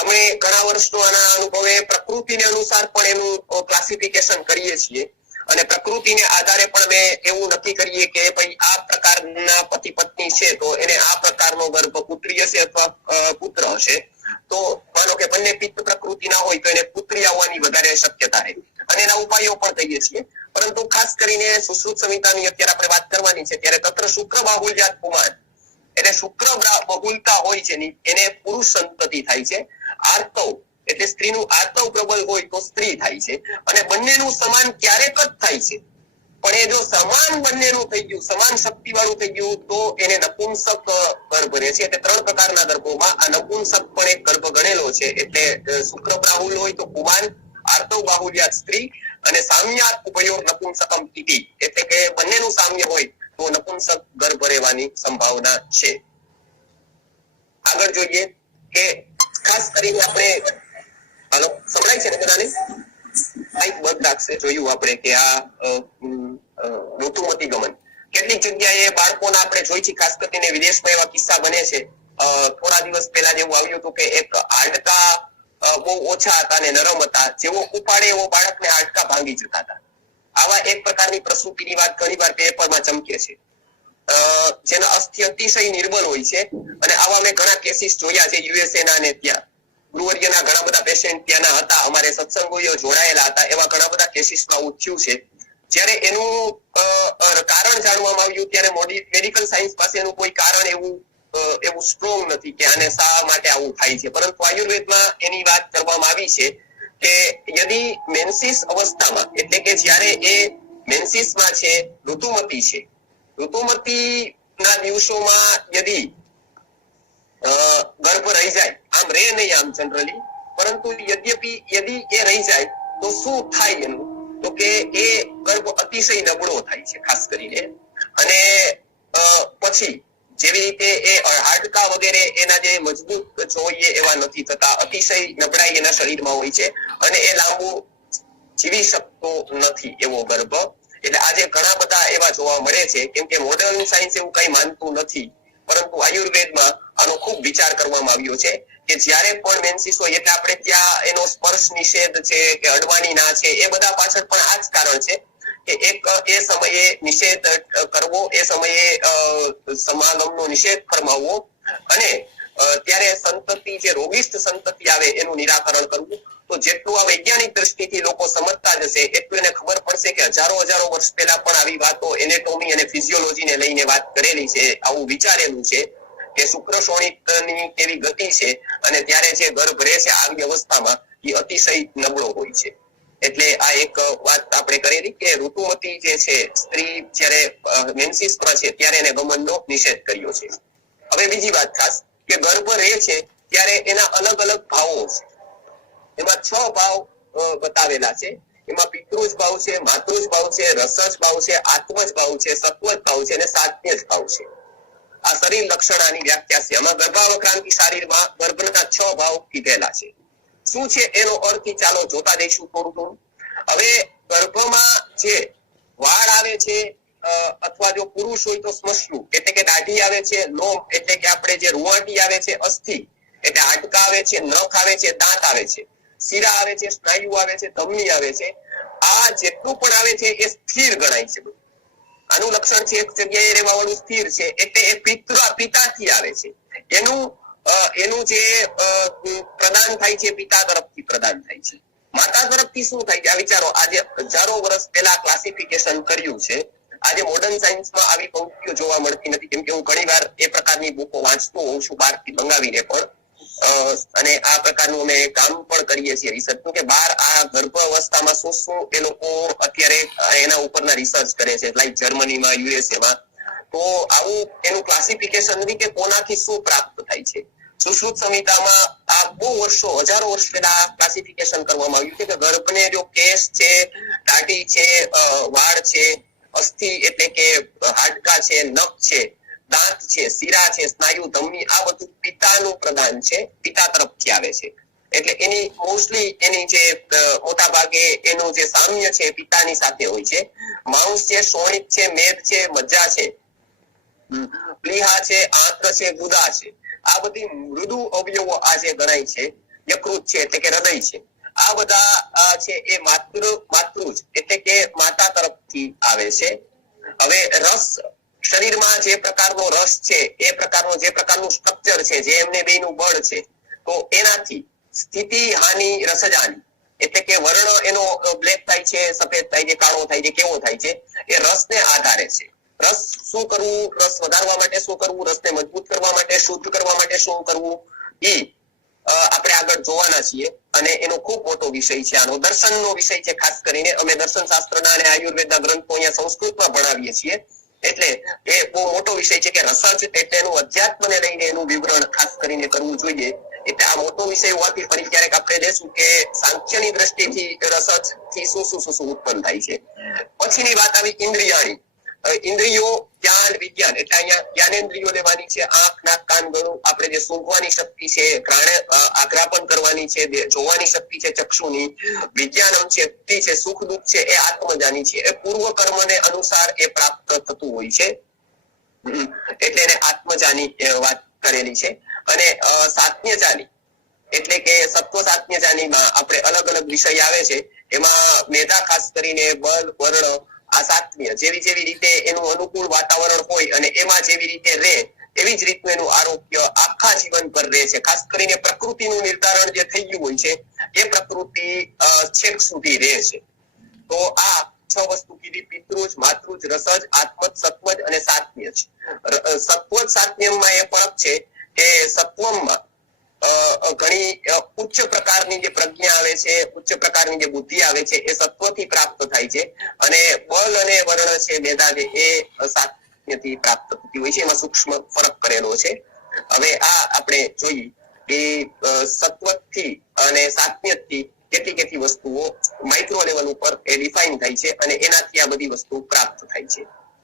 અમે ઘણા વર્ષનો આના અનુભવે પ્રકૃતિને અનુસાર પણ એનું ક્લાસિફિકેશન કરીએ છીએ અને પ્રકૃતિને આધારે પણ અમે એવું નક્કી કરીએ કે ભાઈ આ પ્રકારના પતિ પત્ની છે તો એને આ પ્રકારનો ગર્ભ પુત્રી હશે અથવા પુત્ર હશે. તો માનો કે બંને પિત્ત પ્રકૃતિના હોય તો એને પુત્રી આવવાની વધારે શક્યતા રહે અને એના ઉપાયો પણ કહીએ છીએ. પરંતુ ખાસ કરીને સુશ્રુત સંહિતાની અત્યારે આપણે વાત કરવાની છે ત્યારે તત્ર શુક્ર બાહુલ્યાત પુમાન એટલે શુક્ર બહુલતા હોય છે એને પુરુષ સંતતિ થાય છે. આર્તવ એટલે સ્ત્રીનું આર્તવ પ્રબળ હોય તો સ્ત્રી થાય છે અને બંનેનું સમાન ક્યારેક જ થાય છે, પણ એ જો સમાન બંનેનું થઈ ગયું, સમાન શક્તિ વાળું થઈ ગયું તો એને નપુંસક ગર્ભ રહે છે. એટલે 3 પ્રકારના ગર્ભોમાં આ નપુંસક પણ એક ગર્ભ ગણેલો છે. એટલે શુક્ર બાહુલ હોય તો પુમાન, આર્તવ બાહુલ્યાત સ્ત્રી અને સામ્યાત ઉભયોર નપુંસકમ ઇતિ એટલે કે બંનેનું સામ્ય હોય તો નપુંસક ગર્ભ રહેવાની સંભાવના છે. આગળ જોઈએ કે ખાસ કરીને આપણે હાલો સંભળાય છે ને બધાને? માઈક બંધ રાખશે. જોયું આપણે કે આ ઋતુમતી ગમન કેટલીક જગ્યાએ બાળકોના આપણે જોઈ છે, ખાસ કરીને વિદેશમાં એવા કિસ્સા બને છે. થોડા દિવસ પહેલા જેવું આવ્યું હતું કે એક હાડકા બહુ ઓછા હતા ને નરમ હતા, જેવો ઉપાડે એવો બાળકને હાડકા ભાંગી જતા હતા. આવા એક પ્રકારની પ્રસૂતિની વાત ઘણી વાર પેપરમાં ચમકે છે, જેના અસ્થિ અતિશય નિર્બળ હોય છે અને આવા મેં ઘણા કેસીસ જોયા છે યુએસએ ના ને ત્યાં ગુરુવર્યના ઘણા બધા પેશન્ટ ત્યાંના હતા, અમારે સત્સંગોઓ જોડાયેલા હતા, એવા ઘણા બધા કેસીસમાં આવું થયું છે. જ્યારે એનું કારણ જાણવામાં આવ્યું ત્યારે મેડિકલ સાયન્સ પાસે એનું કોઈ કારણ એવું સ્ટ્રોંગ નથી કે આને શા માટે આવું થાય છે, પરંતુ આયુર્વેદમાં એની વાત કરવામાં આવી છે કે યદિ મેન્સિસ અવસ્થામાં એટલે કે જ્યારે એ મેન્સિસમાં છે, ઋતુમતી છે, ઋતુમતી ના દિવસોમાં યદિ ગર્ભ રહી જાય, આમ રે નહીં આમ જનરલી, પરંતુ યદિ એ રહી જાય તો શું થાય એનું, તો કે એ ગર્ભ અતિશય નબળો થાય છે ખાસ કરીને. અને પછી જેવી રીતે એ હાડકા વગેરે એના જે મજબૂત જોઈએ એવા નથી થતા, અતિશય નબળાઈ એના શરીરમાં હોય છે અને એ લાંબુ જીવી શકતો નથી એવો ગર્ભ. એટલે આજે ઘણા બધા એવા જોવા મળે છે, કેમ કે મોડર્ન સાયન્સ એવું કઈ માનતું નથી, પરંતુ આયુર્વેદમાં આનો ખૂબ વિચાર કરવામાં આવ્યો છે કે જ્યારે પણ મેન્સિસ હોય એટલે આપણે ત્યાં એનો સ્પર્શ નિષેધ છે કે અડવાની ના છે, એ બધા પાછળ પણ આ જ કારણ છે કે એક એ સમયે નિષેધ કરવો, એ સમયે સમાગમનો નિષેધ ફરમાવવો અને ત્યારે સંતતિ જે રોગિષ્ઠ સંતતિ આવે એનું નિરાકરણ કરવું. તો જેટલું આ વૈજ્ઞાનિક દ્રષ્ટિથી લોકો સમજતા જશે એટલું એને ખબર પડશે કે હજારો વર્ષ પહેલા પણ આવી વાતો એનેટોમી અને ફિઝિયોલોજીને લઈને વાત કરેલી છે, આવું વિચારેલું છે કે શુક્રશોણિકની કેવી ગતિ છે અને ત્યારે જે ગર્ભ રહે છે આવી અવસ્થામાં એ અતિશય નબળો હોય છે. એટલે આ એક વાત આપણે કરેલી કે ઋતુમતી જે છે સ્ત્રી જ્યારે મેન્સિસમાં છે ત્યારે એને ગમનનો નિષેધ કર્યો છે. હવે બીજી વાત ખાસ કે ગર્ભ રહે છે ત્યારે એના અલગ અલગ ભાવો છે. એમાં 6 ભાવ બતાવેલા છે. એમાં પિતૃજ ભાવ છે, માતૃજ ભાવ છે, રસજ ભાવ છે, આત્મજ ભાવ છે, સત્વજ ભાવ છે અને સાત્યજ ભાવ છે. આ શરીર લક્ષણ આની વ્યાખ્યા છે. આમાં ગર્ભાવક્રાંતિ શરીરમાં ગર્ભના 6 ભાવ કીધેલા છે. શું છે એનો અર્થ ચાલો જોતા જઈશું થોડું. હવે ગર્ભમાં જે વાળ આવે છે અથવા જો પુરુષ હોય તો સ્મશ્રુ એટલે કે દાઢી આવે છે, લોમ એટલે કે આપણે જે રૂવાટી આવે છે, અસ્થિ એટલે હાડકા આવે છે, નખ આવે છે, દાંત આવે છે, શીરા આવે છે, સ્નાયુ આવે છે, ધમની આવે છે. આ જેટલું પણ આવે છે એ સ્થિર ગણાય છે. આનું લક્ષણ છે એક જગ્યાએ રહેવા વાળું સ્થિર છે એટલે એ પિતાથી આવે છે. એનું જે પ્રદાન થાય છે પિતા તરફથી પ્રદાન થાય છે. માતા તરફથી શું થાય છે આ વિચારો. આજે હજારો વર્ષ પહેલા ક્લાસિફિકેશન કર્યું છે. આજે મોડર્ન સાયન્સમાં આવી પંક્તિઓ જોવા મળતી નથી, કેમ કે હું ઘણીવાર એ પ્રકારની બુકો વાંચતો હોઉં છું બહારથી મંગાવીને પણ. અને આ પ્રકારનું અમે કામ પણ કરીએ છીએ રિસર્ચનું, કે બહાર આ ગર્ભ અવસ્થામાં શું એ લોકો અત્યારે એના ઉપરના રિસર્ચ કરે છે, લાઈક જર્મનીમાં, યુએસએમાં. તો આવું એનું ક્લાસિફિકેશન નથી કે કોનાથી શું પ્રાપ્ત થાય છે. સુશ્રુત સંહિતામાં આ બહુ વર્ષો, હજારો વર્ષ પહેલા ક્લાસિફિકેશન કરવામાં આવ્યું છે કે ગર્ભને જો કેસ છે, દાઢી છે, વાળ છે, અસ્થિ એટલે કે હાડકા છે, નખ છે, દાંત છે, શીરા છે, સ્નાયુ, ધમની આ બધું પિતાનું પ્રદાન છે, પિતા તરફથી આવે છે. એટલે એની મોસ્ટલી એની જે મોટા ભાગે એનું જે સામ્ય છે પિતાની સાથે હોય છે. માંસ છે, શોણિત છે, મેદ છે, મજ્જા છે, પ્લીહા છે, આંત્ર છે, ગુદા છે, આ બધી મૃદુ અવયવો આ જે ગણાય છે. યકૃત છે એટલે કે હૃદય છે. આ બધા છે એ માતૃજ એટલે કે માતા તરફથી આવે છે. હવે રસ, શરીરમાં જે પ્રકારનો રસ છે એ પ્રકારનો જે પ્રકારનું સ્ટ્રક્ચર છે, જે એમને બેનું બળ છે, તો એનાથી સ્થિતિ હાનિ રસજાની એટલે કે વર્ણ એનો બ્લેક થાય છે, સફેદ થાય છે, કાળો થાય છે, કેવો થાય છે, એ રસને આધારે છે. રસ શું કરવું, રસ વધારવા માટે શું કરવું, રસને મજબૂત કરવા માટે, શુદ્ધ કરવા માટે શું કરવું, એ આપણે આગળ જોવાના છીએ. અને એનો ખૂબ મોટો વિષય છે. આનો દર્શનનો વિષય છે. ખાસ કરીને અમે દર્શન શાસ્ત્રના અને આયુર્વેદના ગ્રંથો અહીંયા સંસ્કૃતમાં ભણાવીએ છીએ. એટલે એ બહુ મોટો વિષય છે કે રસજ એટલે એનું અધ્યાત્મને લઈને એનું વિવરણ ખાસ કરીને કરવું જોઈએ. એટલે આ મોટો વિષય હોવાથી ફરી ક્યારેક આપણે લેશું કે સાંખ્યની દ્રષ્ટિથી રસજ થી શું ઉત્પન્ન થાય છે. પછીની વાત આવી ઇન્દ્રિયાણી. ઇન્દ્રિયો, જ્ઞાન, વિજ્ઞાન એટલે અહીંયા જ્ઞાનેન્દ્રિયો લેવાની છે. આંખ, નાક, કાન, ગળું. આપણે જે સૂંઘવાની શક્તિ છે, આગ્રાપન કરવાની છે, જોવાની શક્તિ છે ચક્ષુની, વિજ્ઞાનમ છે, બુદ્ધિ છે, સુખ દુઃખ છે, એ આત્મજાની છે. એ પૂર્વ કર્મને અનુસાર એ પ્રાપ્ત થતું હોય છે. એટલે એને આત્મજાની વાત કરેલી છે. અને સાત્મ્યજાની એટલે કે સત્વ સાત્મ્યજાનીમાં આપણે અલગ અલગ વિષય આવે છે. એમાં મેધા ખાસ કરીને બલ, વર્ણ, આ સાત્મ્ય જેવી રીતે એનું અનુકૂળ વાતાવરણ હોય અને એમાં જેવી રીતે રહે એવી જ રીતનું એનું આરોગ્ય આખા જીવન પર રહે છે. ખાસ કરીને પ્રકૃતિનું નિર્ધારણ જે થઈ ગયું હોય છે એ પ્રકૃતિ છેક સુધી રહે છે. તો આ 6 વસ્તુ કીધી: પિતૃજ, માતૃજ, રસજ, આત્મજ, સત્વજ અને સાત્મ્ય છે. સત્વજ સાત્મ્યમાં એ ફરક છે કે સત્વમાં ઘણી ઉચ્ચ પ્રકારની જે પ્રજ્ઞા આવે છે, ઉચ્ચ પ્રકારની જે બુદ્ધિ આવે છે, એ સત્વથી પ્રાપ્ત થાય છે. અને બલ અને વર્ણ છે, મેધા છે, એ સાત્મ્યથી પ્રાપ્ત થતી હોય છે. એમાં સૂક્ષ્મ ફરક કરેલો છે. હવે આ આપણે જોઈએ કે સત્વથી અને સાત્મ્યથી કેટલી વસ્તુઓ માઇક્રો લેવલ ઉપર એ ડિફાઇન થાય છે અને એનાથી આ બધી વસ્તુ પ્રાપ્ત થાય છે.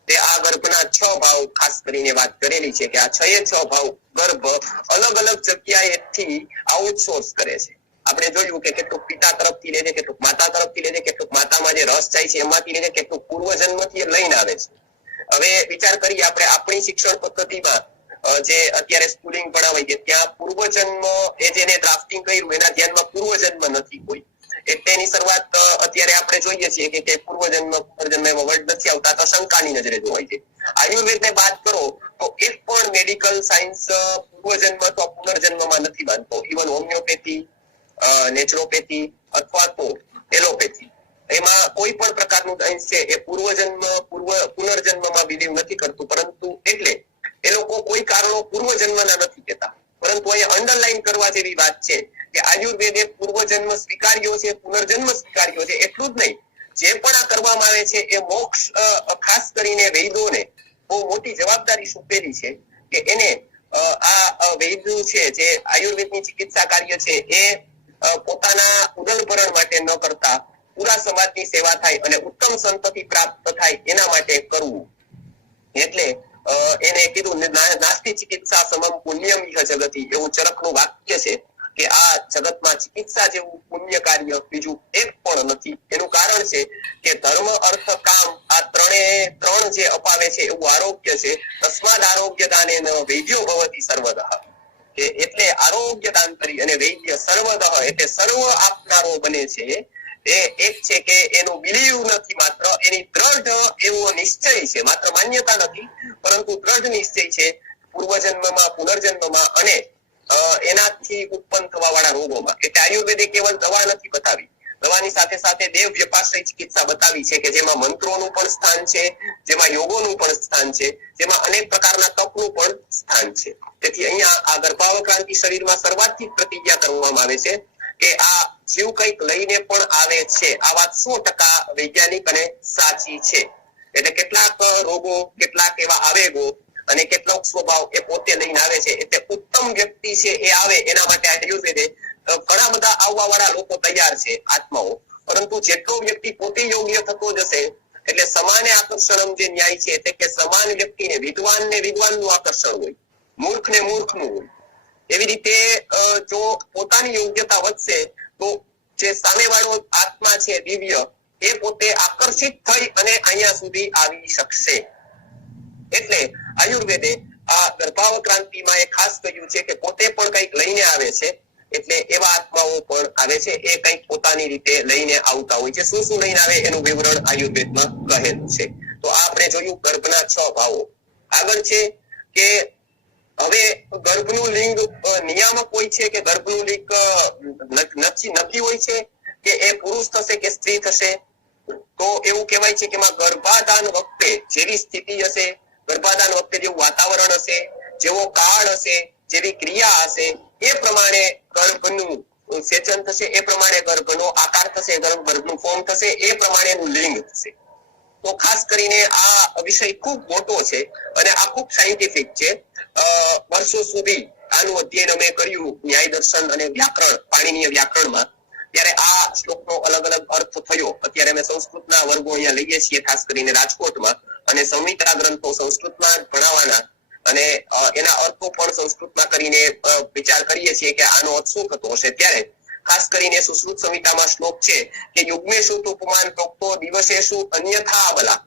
તે આ ગર્ભના 6 ભાવ ખાસ કરીને વાત કરેલી છે કે આ 6 ભાવ ગર્ભ અલગ અલગ જગ્યાએથી આઉટસોર્સ કરે છે. આપણે જોયું કે કેટલુંક પિતા તરફથી લે છે, કેટલુંક માતા તરફથી લે છે, કેટલુંક માતામાં જે રસ જાય છે એમાંથી લે છે, કેટલુંક પૂર્વજન્મથી લઈને આવે છે. હવે વિચાર કરીએ આપણે આપણી શિક્ષણ પદ્ધતિમાં જે અત્યારે સ્કૂલિંગ ભણાવાય છે ત્યાં પૂર્વજન્મ એ જેને ડ્રાફ્ટિંગ કર્યું એના ધ્યાનમાં પૂર્વજન્મ નથી કોઈ. એટલે એની શરૂઆત અત્યારે આપણે જોઈએ છીએ કે પૂર્વજન્મ પુનર્જન્મ એમાં વર્ડ નથી આવતા તો શંકાની નજરે જોવાય છે. આયુર્વેદને બાદ કરો તો એક પણ મેડિકલ સાયન્સ પૂર્વજન્મ અથવા પુનર્જન્મમાં નથી બાંધતો. ઇવન હોમિયોપેથી, નેચરોપેથી અથવા તો એલોપેથી, એમાં કોઈ પણ પ્રકારનું સાયન્સ છે એ પુનર્જન્મમાં બિલીવ નથી કરતું. પરંતુ એટલે એ લોકો કોઈ કારણો પૂર્વજન્મના નથી કહેતા. પરંતુ અહીંયા અંડરલાઈન કરવા જેવી વાત છે કે આયુર્વેદે પૂર્વજન્મ સ્વીકાર્યો છે, પુનર્જન્મ સ્વીકાર્યો છે. એટલું જ નહીં, જે પણ આ કરવામાં આવે છે એ મોક્ષ ખાસ કરીને વૈદોને બહુ મોટી જવાબદારી સોંપેલી છે કે એને આ વૈદ છે જે આયુર્વેદની ચિકિત્સા કાર્ય છે એ પોતાના ઉદરભરણ માટે ન કરતા પૂરા સમાજની સેવા થાય અને ઉત્તમ સંતતિ પ્રાપ્ત થાય એના માટે કરવું. એટલે એને કીધું નાસ્તિ ચિકિત્સા સમમ પુણ્યમ ઇહ જગતિ, એવું ચરકનું વાક્ય છે કે આ જગતમાં ચિકિત્સા જેવું પુણ્ય કાર્ય બીજું એક પણ નથી. એનું કારણ છે કે ધર્મ અર્થ કામ આ ત્રણ જે અપાવે છે એવું આરોગ્ય છે. તસ્માદ આરોગ્ય દાનેન વૈદ્યો ભવતિ સર્વદઃ, કે એટલે આરોગ્ય દાન કરી અને વૈદ્ય સર્વદઃ એટલે સર્વ આપનારો બને છે. એ એક છે કે એનું બિલીવ નથી, માત્ર એની દ્રઢ એવો નિશ્ચય છે, માત્ર માન્યતા નથી પરંતુ દ્રઢ નિશ્ચય છે પૂર્વજન્મમાં, પુનર્જન્મમાં અને એનાથી ઉત્પન્ન થવા વાળા રોગોમાં. એટલે આયુર્વેદે કેવળ દવા નથી બતાવી, દવાની સાથે સાથે દેવ વ્યપાશ્રય ચિકિત્સા બતાવી છે કે જેમાં મંત્રોનું પણ સ્થાન છે, જેમાં યોગોનું પણ સ્થાન છે, જેમાં અનેક પ્રકારના તપનું પણ સ્થાન છે. તેથી અહીંયા આ ગર્ભાવક્રાંતિ શરીરમાં શરૂઆતથી પ્રતિજ્ઞા કરવામાં આવે છે કે આ જીવ કંઈક લઈને પણ આવે છે. આ વાત 100% વૈજ્ઞાનિક અને સાચી છે. એટલે કેટલાક રોગો, કેટલાક એવા આવેગો અને કેટલોક સ્વભાવ એ પોતે લઈને આવે છે. એટલે ઉત્તમ વ્યક્તિ છે એ આવે એના માટે આયુર્વેદે ઘણા બધા આવવા વાળા લોકો તૈયાર છે, આત્માઓ. પરંતુ જેટલો વ્યક્તિ પોતે યોગ્ય થતો જશે એટલે સમાને આકર્ષણ જે ન્યાય છે એટલે કે સમાન વ્યક્તિને વિદ્વાનને વિદ્વાનનું આકર્ષણ હોય, મૂર્ખને મૂર્ખનું હોય. એવી રીતે જો પોતાની યોગ્યતા વધશે તો જે સામેવાળો આત્મા છે દિવ્ય એ પોતે આકર્ષિત થઈ અને અહીંયા સુધી આવી શકશે. એટલે આયુર્વેદે આ ગર્ભાવક્રાંતિમાં એ ખાસ કહ્યું છે કે પોતે પણ કંઈક લઈને આવે છે. એટલે એવા આત્માઓ પણ આવે છે, એ કંઈક પોતાની રીતે લઈને આવતા હોય છે. શું શું લઈને આવે એનું વિવરણ આયુર્વેદમાં કહેલું છે. તો આ આપણે જોયું ગર્ભના 6 ભાવો. આગળ છે કે હવે ગર્ભનું લિંગ નિયામક હોય છે કે ગર્ભનું લિંગ નક્કી હોય છે કે એ પુરુષ થશે કે સ્ત્રી થશે. તો એવું કહેવાય છે કે એમાં ગર્ભાધાન વખતે જેવી સ્થિતિ હશે, ગર્ભાધાન વખતે જેવું વાતાવરણ હશે, જેવો કાળ હશે, જેવી ક્રિયા હશે એ પ્રમાણે ગર્ભનું સેચન થશે, એ પ્રમાણે ગર્ભનો આકાર થશે, ગર્ભનું ફોર્મ થશે, એ પ્રમાણેનું લિંગ થશે. તો ખાસ કરીને આ વિષય ખૂબ મોટો છે અને આ ખૂબ સાયન્ટિફિક છે. વર્ષો સુધી આનું અધ્યયન અમે કર્યું ન્યાય દર્શન અને વ્યાકરણ, પાણીનીય વ્યાકરણમાં. ત્યારે આ શ્લોકનો અલગ અલગ અર્થ થયો. અત્યારે અમે સંસ્કૃતના વર્ગો અહીંયા લઈએ છીએ, ખાસ કરીને રાજકોટમાં, અને સંહિતા ગ્રંથો સંસ્કૃતમાં ભણાવવાના અને એના અર્થો પણ સંસ્કૃતમાં કરીને વિચાર કરીએ છીએ કે આનો અર્થ શું થતો હશે. ત્યારે ખાસ કરીને સુશ્રુત સંહિતામાં શ્લોક છે કે યુગ્મેશુ તુપમાન પ્રોક્તો દિવસેષુ અન્યથા બલા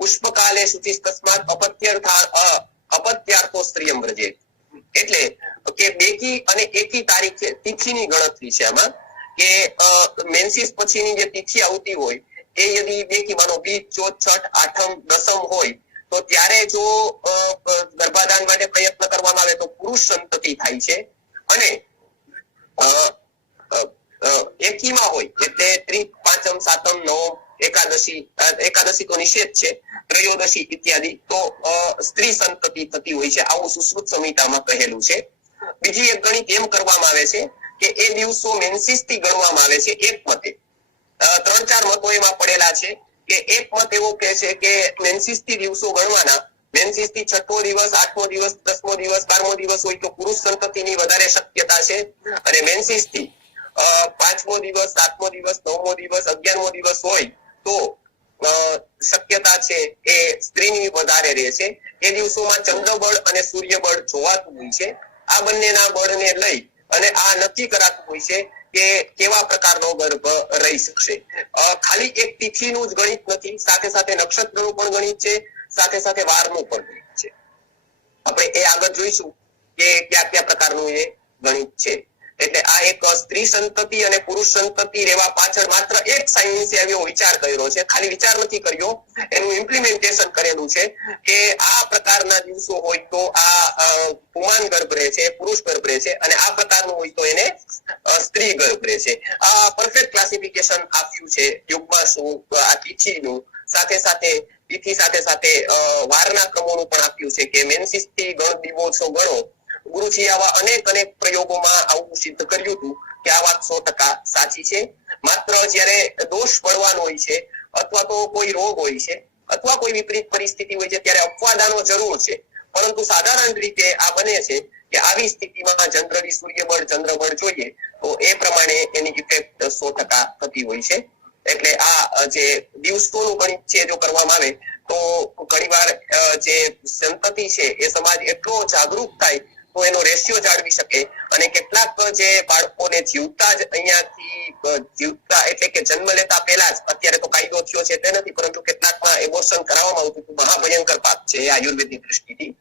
પુષ્પકાલે શુચિ તસ્માત અપત્યાર્થો સ્ત્રીયમ વ્રજે. એટલે કે બેકી અને એકી તારીખે તિથિની ગણતરી છે આમાં, કે મેન્સિસ પછીની જે તિથિ આવતી હોય એ યદી બેકી માનો બીજ, ચોથ, છઠ, આઠમ, દસમ હોય તો ત્યારે જો ગર્ભાધાન માટે પ્રયત્ન કરવામાં આવે તો પુરુષ સંતતિ થાય છે. અને એકીમાં હોય એટલે ત્રીજ, પાંચમ, સાતમ, નવમ, એકાદશી તો નિષેધ છે, ત્રયોદશી ઇત્યાદિ તો સ્ત્રી સંતતિ થતી હોય છે. આવું સુશ્રુત સંહિતામાં કહેલું છે. બીજી એક ગણિત એમ કરવામાં આવે છે કે એ દિવસો મેન્સિસ થી ગણવામાં આવે છે. એક મતે 3-4 મતો એમાં પડેલા છે કે એક મત એવો કહે છે કે મેન્સિસ થી દિવસો ગણવાના, મેન્સિસ થી 6મો દિવસ, 8મો દિવસ, 10મો દિવસ, 12મો દિવસ હોય તો પુરુષ સંતતિની વધારે શક્યતા છે. અને મેન્સિસ થી 5મો દિવસ, 7મો દિવસ, 9મો દિવસ, 11મો દિવસ હોય તો શક્યતા છે એ સ્ત્રીની વધારે રહે છે. એ દિવસોમાં ચંદ્રબળ અને સૂર્યબળ જોવાતું હોય છે. આ બંનેના બળને લઈ અને આ નક્કી કરાતું હોય છે કે કેવા પ્રકારનો ગર્ભ રહી શકશે. ખાલી એક તિથિનું જ ગણિત નથી, સાથે સાથે નક્ષત્રનું પણ ગણિત છે, સાથે સાથે વારનું પણ ગણિત છે. આપણે એ આગળ જોઈશું કે કયા કયા પ્રકારનું એ ગણિત છે. એટલે આ એક સ્ત્રી સંતતિ અને પુરુષ સંતતિ રહેવા પાછળ માત્ર એક સાયન્સે આવ્યો વિચાર કર્યો છે. ખાલી વિચાર નથી કર્યો, એનું ઇમ્પ્લિમેન્ટેશન કરેલું છે કે આ પ્રકારના દિવસો હોય તો આ પુમાન ગર્ભ રહે છે, પુરુષ ગર્ભ રહે છે, અને આ પ્રકારનું હોય તો એને સ્ત્રી ગર્ભ રહે છે. આ પરફેક્ટ ક્લાસિફિકેશન આપ્યું છે યુગમાં શું આ તિથિનું, સાથે સાથે તિથિ સાથે સાથે વારના ક્રમોનું પણ આપ્યું છે કે મેન્સિસ થી ગણ દિવસો ગણો. ગુરુજી આવા અનેક પ્રયોગોમાં આવું સિદ્ધ કર્યું હતું કે આ વાત 100% સાચી છે. માત્ર જ્યારે દોષ પડવાનો હોય છે અથવા તો કોઈ રોગ હોય છે અથવા કોઈ વિપરીત પરિસ્થિતિ હોય છે ત્યારે અપવાદાનો જરૂર છે, પરંતુ સાધારણ રીતે આ બને છે કે આવી સ્થિતિમાં જનરલી સૂર્યબળ ચંદ્રબળ જોઈએ તો એ પ્રમાણે એની ઇફેક્ટ 100% થતી હોય છે. એટલે આ જે દિવસોનું ગણિત છે જો કરવામાં આવે તો ઘણીવાર જે સંતતિ છે એ સમાજ એટલો જાગૃત થાય તો એનો રેશિયો જાળવી શકે અને કેટલાક જે બાળકોને જીવતા જ અહીંયાથી જીવતા એટલે કે જન્મ લેતા પહેલા જ અત્યારે તો કાયદો થયો છે તે નથી પરંતુ કેટલાકમાં એબોર્શન કરાવવામાં આવતું હતું. મહાભયંકર પાપ છે આયુર્વેદની દ્રષ્ટિથી.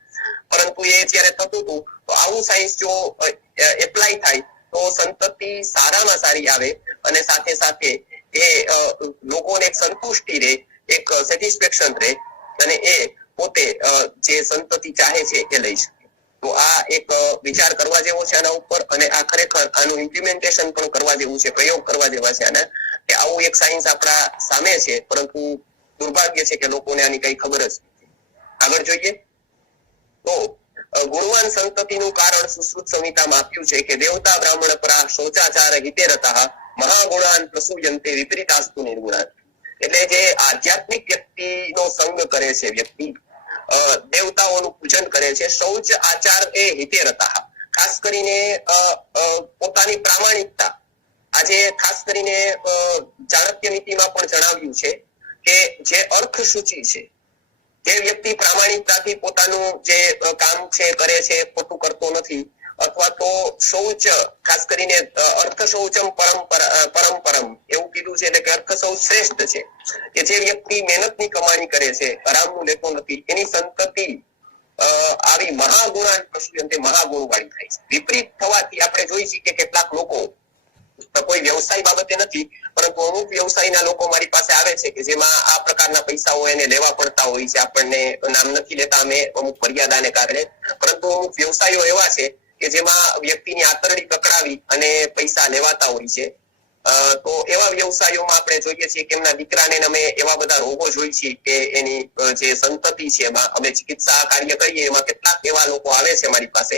પરંતુ એ જયારે થતું હતું તો આવું સાયન્સ જો એપ્લાય થાય તો સંતતિ સારામાં સારી આવે અને સાથે સાથે એ લોકોને એક સંતુષ્ટિ રહે, એક સેટિસ્ફેક્શન રહે અને એ પોતે જે સંતતિ ચાહે છે એ લઈ શકે. તો આ એક વિચાર કરવા જેવો છે આના ઉપર અને આ ખરેખર આનું ઇમ્પ્લિમેન્ટેશન પણ કરવા જેવું છે, પ્રયોગ કરવા જેવા છે આના, કે આવું એક સાયન્સ આપણા સામે છે પરંતુ દુર્ભાગ્ય છે કે લોકોને આની કઈ ખબર જ નથી. આગળ જોઈએ તો ગુણવાન સંતતિનું કારણ સુશ્રુત સંહિતામાં આપ્યું છે કે દેવતા બ્રાહ્મણ પરા શૌચાચાર હિતેરતઃ મહાગુણાન પ્રસૂયન્તે વિપરીતાસ્તુ નિર્ગુણાન. એટલે જે આધ્યાત્મિક વ્યક્તિનો સંગ કરે છે, વ્યક્તિ દેવતાઓનું પૂજન કરે છે, શૌચ આચાર એ હિતેરતઃ, ખાસ કરીને પોતાની પ્રામાણિકતા. આજે ખાસ કરીને ચાણક્ય નીતિમાં પણ જણાવ્યું છે કે જે અર્થ સૂચિ છે, જે વ્યક્તિ પ્રામાણિકતાથી પોતાનું જે કામ છે કરે છે, ખોટું કરતો નથી, અથવા તો શૌચ, ખાસ કરીને અર્થ શૌચમ પરમ એવું કીધું છે એટલે કે અર્થ શૌચ શ્રેષ્ઠ છે કે જે વ્યક્તિ મહેનતની કમાણી કરે છે, હરામનું લેતો નથી, એની સંતતિ આવી મહાગુણાન પ્રસૂયન્તે મહાગુણ વાળી થાય છે. વિપરીત થવાથી આપણે જોઈ છીએ કે કેટલાક લોકો કોઈ વ્યવસાય બાબતે નથી પરંતુ અમુક વ્યવસાયના લોકો મારી પાસે આવે છે કે જેમાં આ પ્રકારના પૈસાઓ એને લેવા પડતા હોય છે. આપણને નામ નથી લેતા અમે અમુક મર્યાદાને કારણે, પરંતુ અમુક વ્યવસાયો એવા છે કે જેમાં વ્યક્તિની આંતરડી પકડાવી અને પૈસા લેવાતા હોય છે. તો એવા વ્યવસાયોમાં આપણે જોઈએ છીએ કે એમના દીકરાને અમે એવા બધા રોગો જોઈ છીએ કે એની જે સંતતિ છે એમાં અમે ચિકિત્સા કાર્ય કરીએ એમાં કેટલાક એવા લોકો આવે છે મારી પાસે.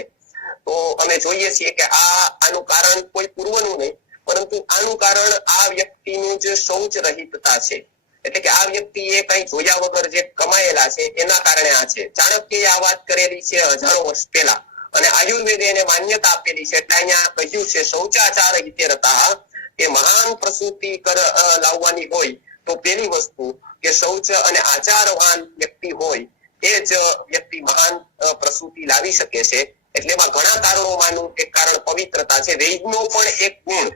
તો અમે જોઈએ છીએ કે આનું કારણ કોઈ પૂર્વનું નહીં પરંતુ આનું કારણ આ વ્યક્તિનું જે શૌચ રહિતતા છે. એટલે કે આ વ્યક્તિએ કઈ જોયા વગર જે કમાયેલા છે એના કારણે આ છે. ચાણક્યએ આ વાત કરેલી છે હજારો વર્ષ પહેલા અને આયુર્વેદે એને માન્યતા આપેલી છે. એટલે અહીંયા કહ્યું છે શૌચાચાર હિતેરતઃ, કે મહાન પ્રસૂતિ લાવવાની હોય તો પેલી વસ્તુ કે શૌચ અને આચારવાન વ્યક્તિ હોય એ જ વ્યક્તિ મહાન પ્રસૂતિ લાવી શકે છે. એટલે એમાં ઘણા કારણોમાંનું એક કારણ પવિત્રતા છે. વેદનો પણ એક ગુણ,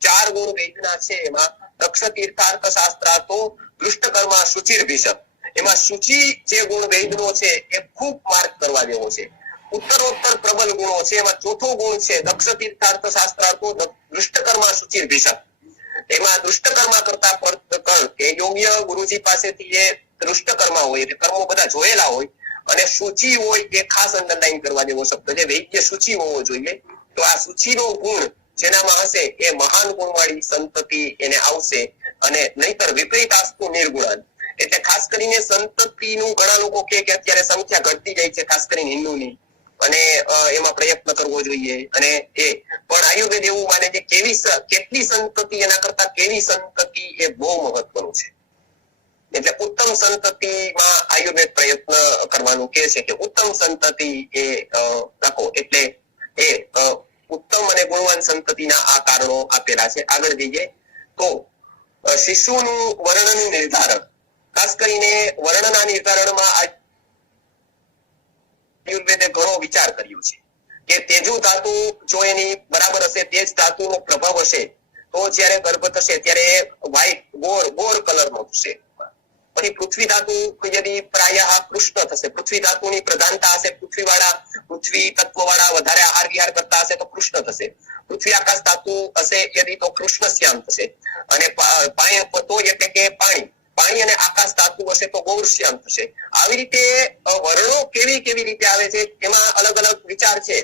4 ગુણ વેદના છે એમાં દક્ષ તીર્થાર્થ શાસ્ત્રાર્થો દુષ્ટકર્મા શુચિર્ભિષક. એમાં શુચિ જે ગુણ વેદનો છે એ ખૂબ માર્ક કરવા જેવો છે. ઉત્તરોત્તર પ્રબલ ગુણો છે. એમાં ચોથો ગુણ છે દક્ષ તીર્થાર્થ શાસ્ત્રાર્થો દુષ્ટકર્મા શુચિર્ભિષક. એમાં દુષ્ટકર્મા કરતા પણ કે યોગ્ય ગુરુજી પાસેથી એ દુષ્ટકર્મા હોય એટલે કર્મો બધા જોયેલા હોય અને શુચિ હોય એ ખાસ અંડરલાઈન કરવા જેવો શબ્દ છે. વૈદ્ય શુચિ હોવો જોઈએ. તો આ શુચિનો ગુણ જેનામાં હશે એ મહાન ગુણવાળી સંતતિ એને આવશે અને નહીતર વિપરીતાસ્તુ નિર્ગુણાન. એટલે ખાસ કરીને સંતતિનું ઘણા લોકો કે અત્યારે સંખ્યા ઘટતી જાય છે, ખાસ કરીને હિન્દુની, અને એમાં પ્રયત્ન કરવો જોઈએ. અને એ પણ આયુર્વેદ એવું માને છે કેટલી સંતતિ એના કરતા કેવી સંતતિ એ બહુ મહત્વનું છે. એટલે ઉત્તમ સંતતિમાં આયુર્વેદ પ્રયત્ન કરવાનું કહે છે કે ઉત્તમ સંતતિ એ રાખો. એટલે એ ઉત્તમ અને ગુણવાન સંતતિના આ કારણો આપેલા છે. આગળ જઈએ તો શિશુનું વર્ણનું નિર્ધારણ, ખાસ કરીને વર્ણના નિર્ધારણમાં આયુર્વેદે ઘણો વિચાર કર્યો છે કે તેજુ ધાતુ જો એની બરાબર હશે, તેજ ધાતુનો પ્રભાવ હશે તો જ્યારે ગર્ભ થશે ત્યારે વ્હાઈટ ગોળ કલરનો થશે. પછી પૃથ્વી ધાતુ યદિ પ્રાયઃ કૃષ્ણ થશે. પૃથ્વી ધાતુની પ્રધાનતા હશે, પૃથ્વી તત્વવાળા વધારે આહાર વિહાર કરતા હશે તો કૃષ્ણ થશે. પૃથ્વી આકાશ ધાતુ હશે યદિ તો કૃષ્ણ શ્યામ થશે. અને તો એટલે કે પાણી અને આકાશ ધાતુ હશે તો ગૌર શ્યામ થશે. આવી રીતે વર્ણો કેવી રીતે આવે છે એમાં અલગ અલગ વિચાર છે.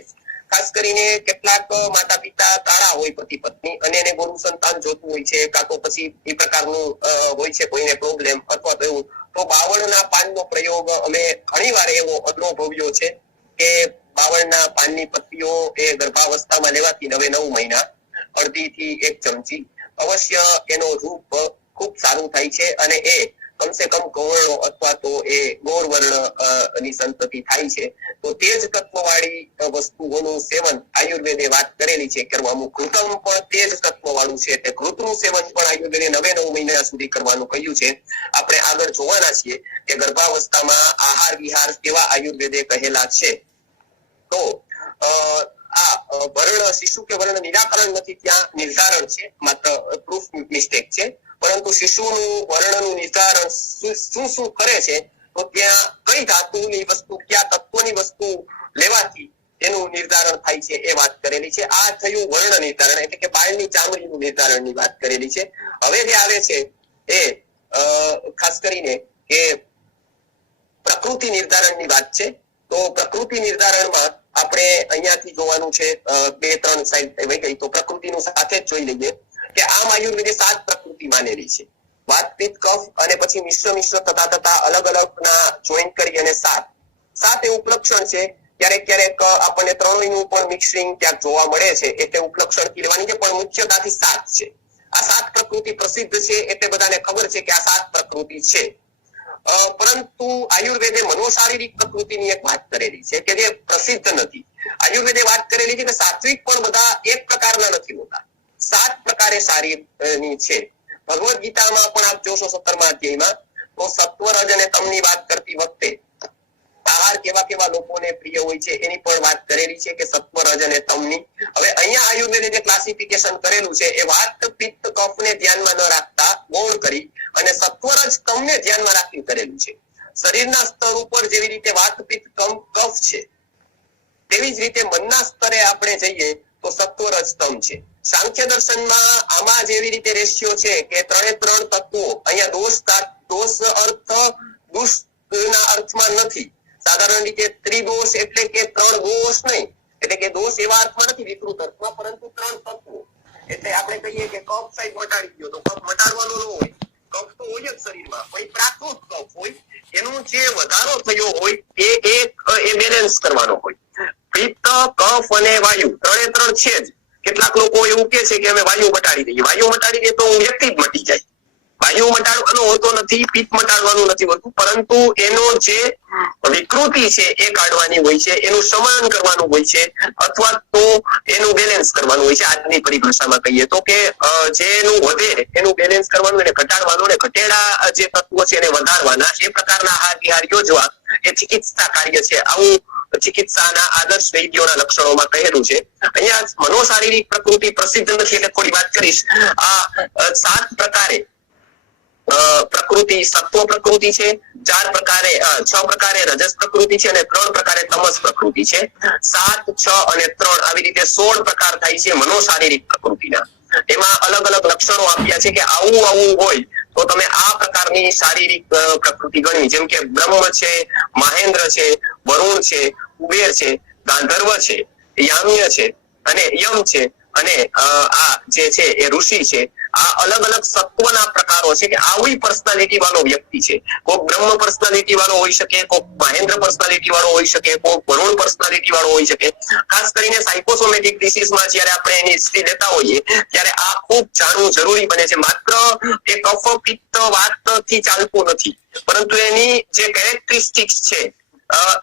ખાસ કરીને કેટલાક માતા પિતા કાળા હોય પતિ પત્ની અને એને ગોરુ સંતાન જોતું હોય છે, કાં તો પછી એ પ્રકારનું હોય છે કોઈને પ્રોબ્લેમ અથવા તો એવું, તો બાવળના પાનનો પ્રયોગ અમે ઘણી વાર એવો અનુભવ્યો છે કે બાવળના પાનની પત્તીઓ એ ગર્ભાવસ્થામાં લેવાથી 9 મહિના 1/2 થી 1 ચમચી અવશ્ય એનો રૂપ ખૂબ સારું થાય છે અને એ કમસે કમ ગૌર્ણો અથવા તો એ ગૌર વર્ણ ની સંતતિ થાય છે. તો તેજ તત્વવાળી વસ્તુઓનું સેવન આયુર્વેદે વાત કરેલી છે કરવાનું. ઘૃતમ પણ તેજ તત્વવાળું છે, એટલે ઘૃતનું સેવન પણ આયુર્વેદે 9 મહિના સુધી કરવાનું કહ્યું છે. આપણે આગળ જોવાના છીએ કે ગર્ભાવસ્થામાં આહાર વિહાર કેવા આયુર્વેદે કહેલા છે. તો આ વર્ણ શિશુ કે વર્ણ નિરાકરણ નથી, ત્યાં નિર્ધારણ છે, માત્ર પ્રૂફ મિસ્ટેક છે. પરંતુ શિશુનું વર્ણનું નિર્ધારણ શું શું કરે છે, તો ત્યાં કઈ ધાતુની વસ્તુ કયા તત્વની વસ્તુ લેવાથી એનું નિર્ધારણ થાય છે એ વાત કરેલી છે. આ થયું વર્ણ નિર્ધારણ, એટલે કે બાળની ચામડીનું નિર્ધારણની વાત કરેલી છે. હવે જે આવે છે એ ખાસ કરીને કે પ્રકૃતિ નિર્ધારણની વાત છે. તો પ્રકૃતિ નિર્ધારણમાં આપણે અહીંયાથી જોવાનું છે, 2-3 સાઈડ વહી ગઈ, તો પ્રકૃતિનું સાથે જ જોઈ લઈએ કે આમ આયુર્વેદે 7 પ્રકૃતિ માનેલી છે. વાત, પિત્ત, કફ અને પછી મિશ્ર થતા અલગ અલગ ના જોઈન્ટ કરી અને 7 એ ઉપલક્ષણ છે. ક્યારેક આપણને 3 નું પણ મિક્સિંગ ક્યાંક જોવા મળે છે, એટલે ઉપલક્ષણ લેવાની છે, પણ મુખ્યતાથી 7 છે. આ 7 પ્રકૃતિ પ્રસિદ્ધ છે, એટલે બધાને ખબર છે કે આ 7 પ્રકૃતિ છે. પરંતુ આયુર્વેદે મનોશારીરિક પ્રકૃતિની એક વાત કરેલી છે કે જે પ્રસિદ્ધ નથી. આયુર્વેદે વાત કરેલી છે કે સાત્વિક પણ બધા એક પ્રકારના નથી હોતા, 7 પ્રકારે શારીરની છે. ભગવદ ગીતામાં પણ આપ જોશો 17મા અધ્યાયમાં, તો સત્વ, રજ અને તમની વાત કરતી વખતે આહાર કેવા લોકોને પ્રિય હોય છે એની પણ વાત કરેલી છે કે સત્વ, રજ અને તમની. હવે અહીંયા આયુર્વેદે જે ક્લાસિફિકેશન કરેલું છે એ વાત, પિત્ત, કફને ધ્યાનમાં ન રાખતા ગૌણ કરી અને સત્વ, રજ, તમને ધ્યાનમાં રાખી કરેલું છે. શરીરના સ્તર ઉપર જેવી રીતે વાત, પિત્ત, કફ છે, તેવી જ રીતે મનના સ્તરે આપણે જઈએ તો સત્વ, રજ, તમ છે. સાંખ્ય દર્શનમાં આમાં જેવી રીતે રેશિયો છે કે 3 તત્વો, અહીંયા દોષ અર્થ દુષ્ટના અર્થમાં નથી. સાધારણ રીતે ત્રિદોષ એટલે કે 3 દોષ નહીં, એટલે કે દોષ એવા અર્થમાં નથી વિકૃત અર્થમાં, પરંતુ 3 તત્વો. એટલે આપણે કહીએ કે કફ સાહેબ મટાડી ગયો, તો કફ મટાડવાનો ન હોય, કફ તો હોય જ શરીરમાં, પણ પ્રાકૃત કફ હોય, એનો જે વધારો થયો હોય એ બેલેન્સ કરવાનો હોય. પિત્ત, કફ અને વાયુ 3 છે જ. કેટલાક લોકો એવું કે છે કે અમે વાયુ મટાડી દઈએ. વાયુ મટાડી દઈએ તો વ્યક્તિ જ મટી જાય. વાયુ મટાડવાનો હોતો નથી, પિત્ત મટાડવાનું નથી હોતું, પરંતુ એનો જે વિકૃતિ છે એ કાઢવાની હોય છે, એનું સમાન કરવાનું હોય છે, અથવા તો એનું બેલેન્સ કરવાનું હોય છે. આજની પરિભાષામાં કહીએ તો કે જેનું વધે એનું બેલેન્સ કરવાનું, એને ઘટાડવાનું, અને ઘટેલા જે તત્વો છે એને વધારવાના, એ પ્રકારના આહાર વિહાર યોજવા એ ચિકિત્સા કાર્ય છે. આવું ચિકિત્સાના આદર્શ વૈદ્યોના લક્ષણોમાં કહેલું છે. અહીંયા મનોશારીરિક પ્રકૃતિ પ્રસિદ્ધ નથી એટલે થોડી વાત કરીશ. આ 7 પ્રકારે પ્રકૃતિ સત્વ પ્રકૃતિ છે, 6 પ્રકારે રજસ પ્રકૃતિ છે, અને 3 પ્રકારે તમસ પ્રકૃતિ છે. 7, 6 અને 3 આવી રીતે 16 પ્રકાર થાય છે મનોશારીરિક પ્રકૃતિના. એમાં અલગ અલગ લક્ષણો આપ્યા છે કે આવું હોય તો તમે આ પ્રકારની શારીરિક પ્રકૃતિ ગણવી. જેમ કે બ્રહ્મ છે, મહેન્દ્ર છે, વરુણ છે, કુબેર છે, ગાંધર્વ છે, યામ્ય છે અને યમ છે, અને આ જે છે એ ઋષિ છે. આ અલગ અલગ સત્વના પ્રકારો છે કે આવી પર્સનાલિટી વાળો વ્યક્તિ છે. કોઈક બ્રહ્મ પર્સનાલિટી વાળો હોઈ શકે, કોઈક મહેન્દ્ર પર્સનાલિટી વાળો હોઈ શકે, કોઈક વરુણ પર્સનાલિટી વાળો હોઈ શકે. ખાસ કરીને સાયકોસોમેટિક ડિસીઝમાં જ્યારે આપણે એની હિસ્ટ્રી લેતા હોઈએ ત્યારે આ ખૂબ જાણવું જરૂરી બને છે. માત્ર એ કફ, પિત્ત, વાત થી ચાલતું નથી, પરંતુ એની જે કેરેક્ટરિસ્ટિક્સ છે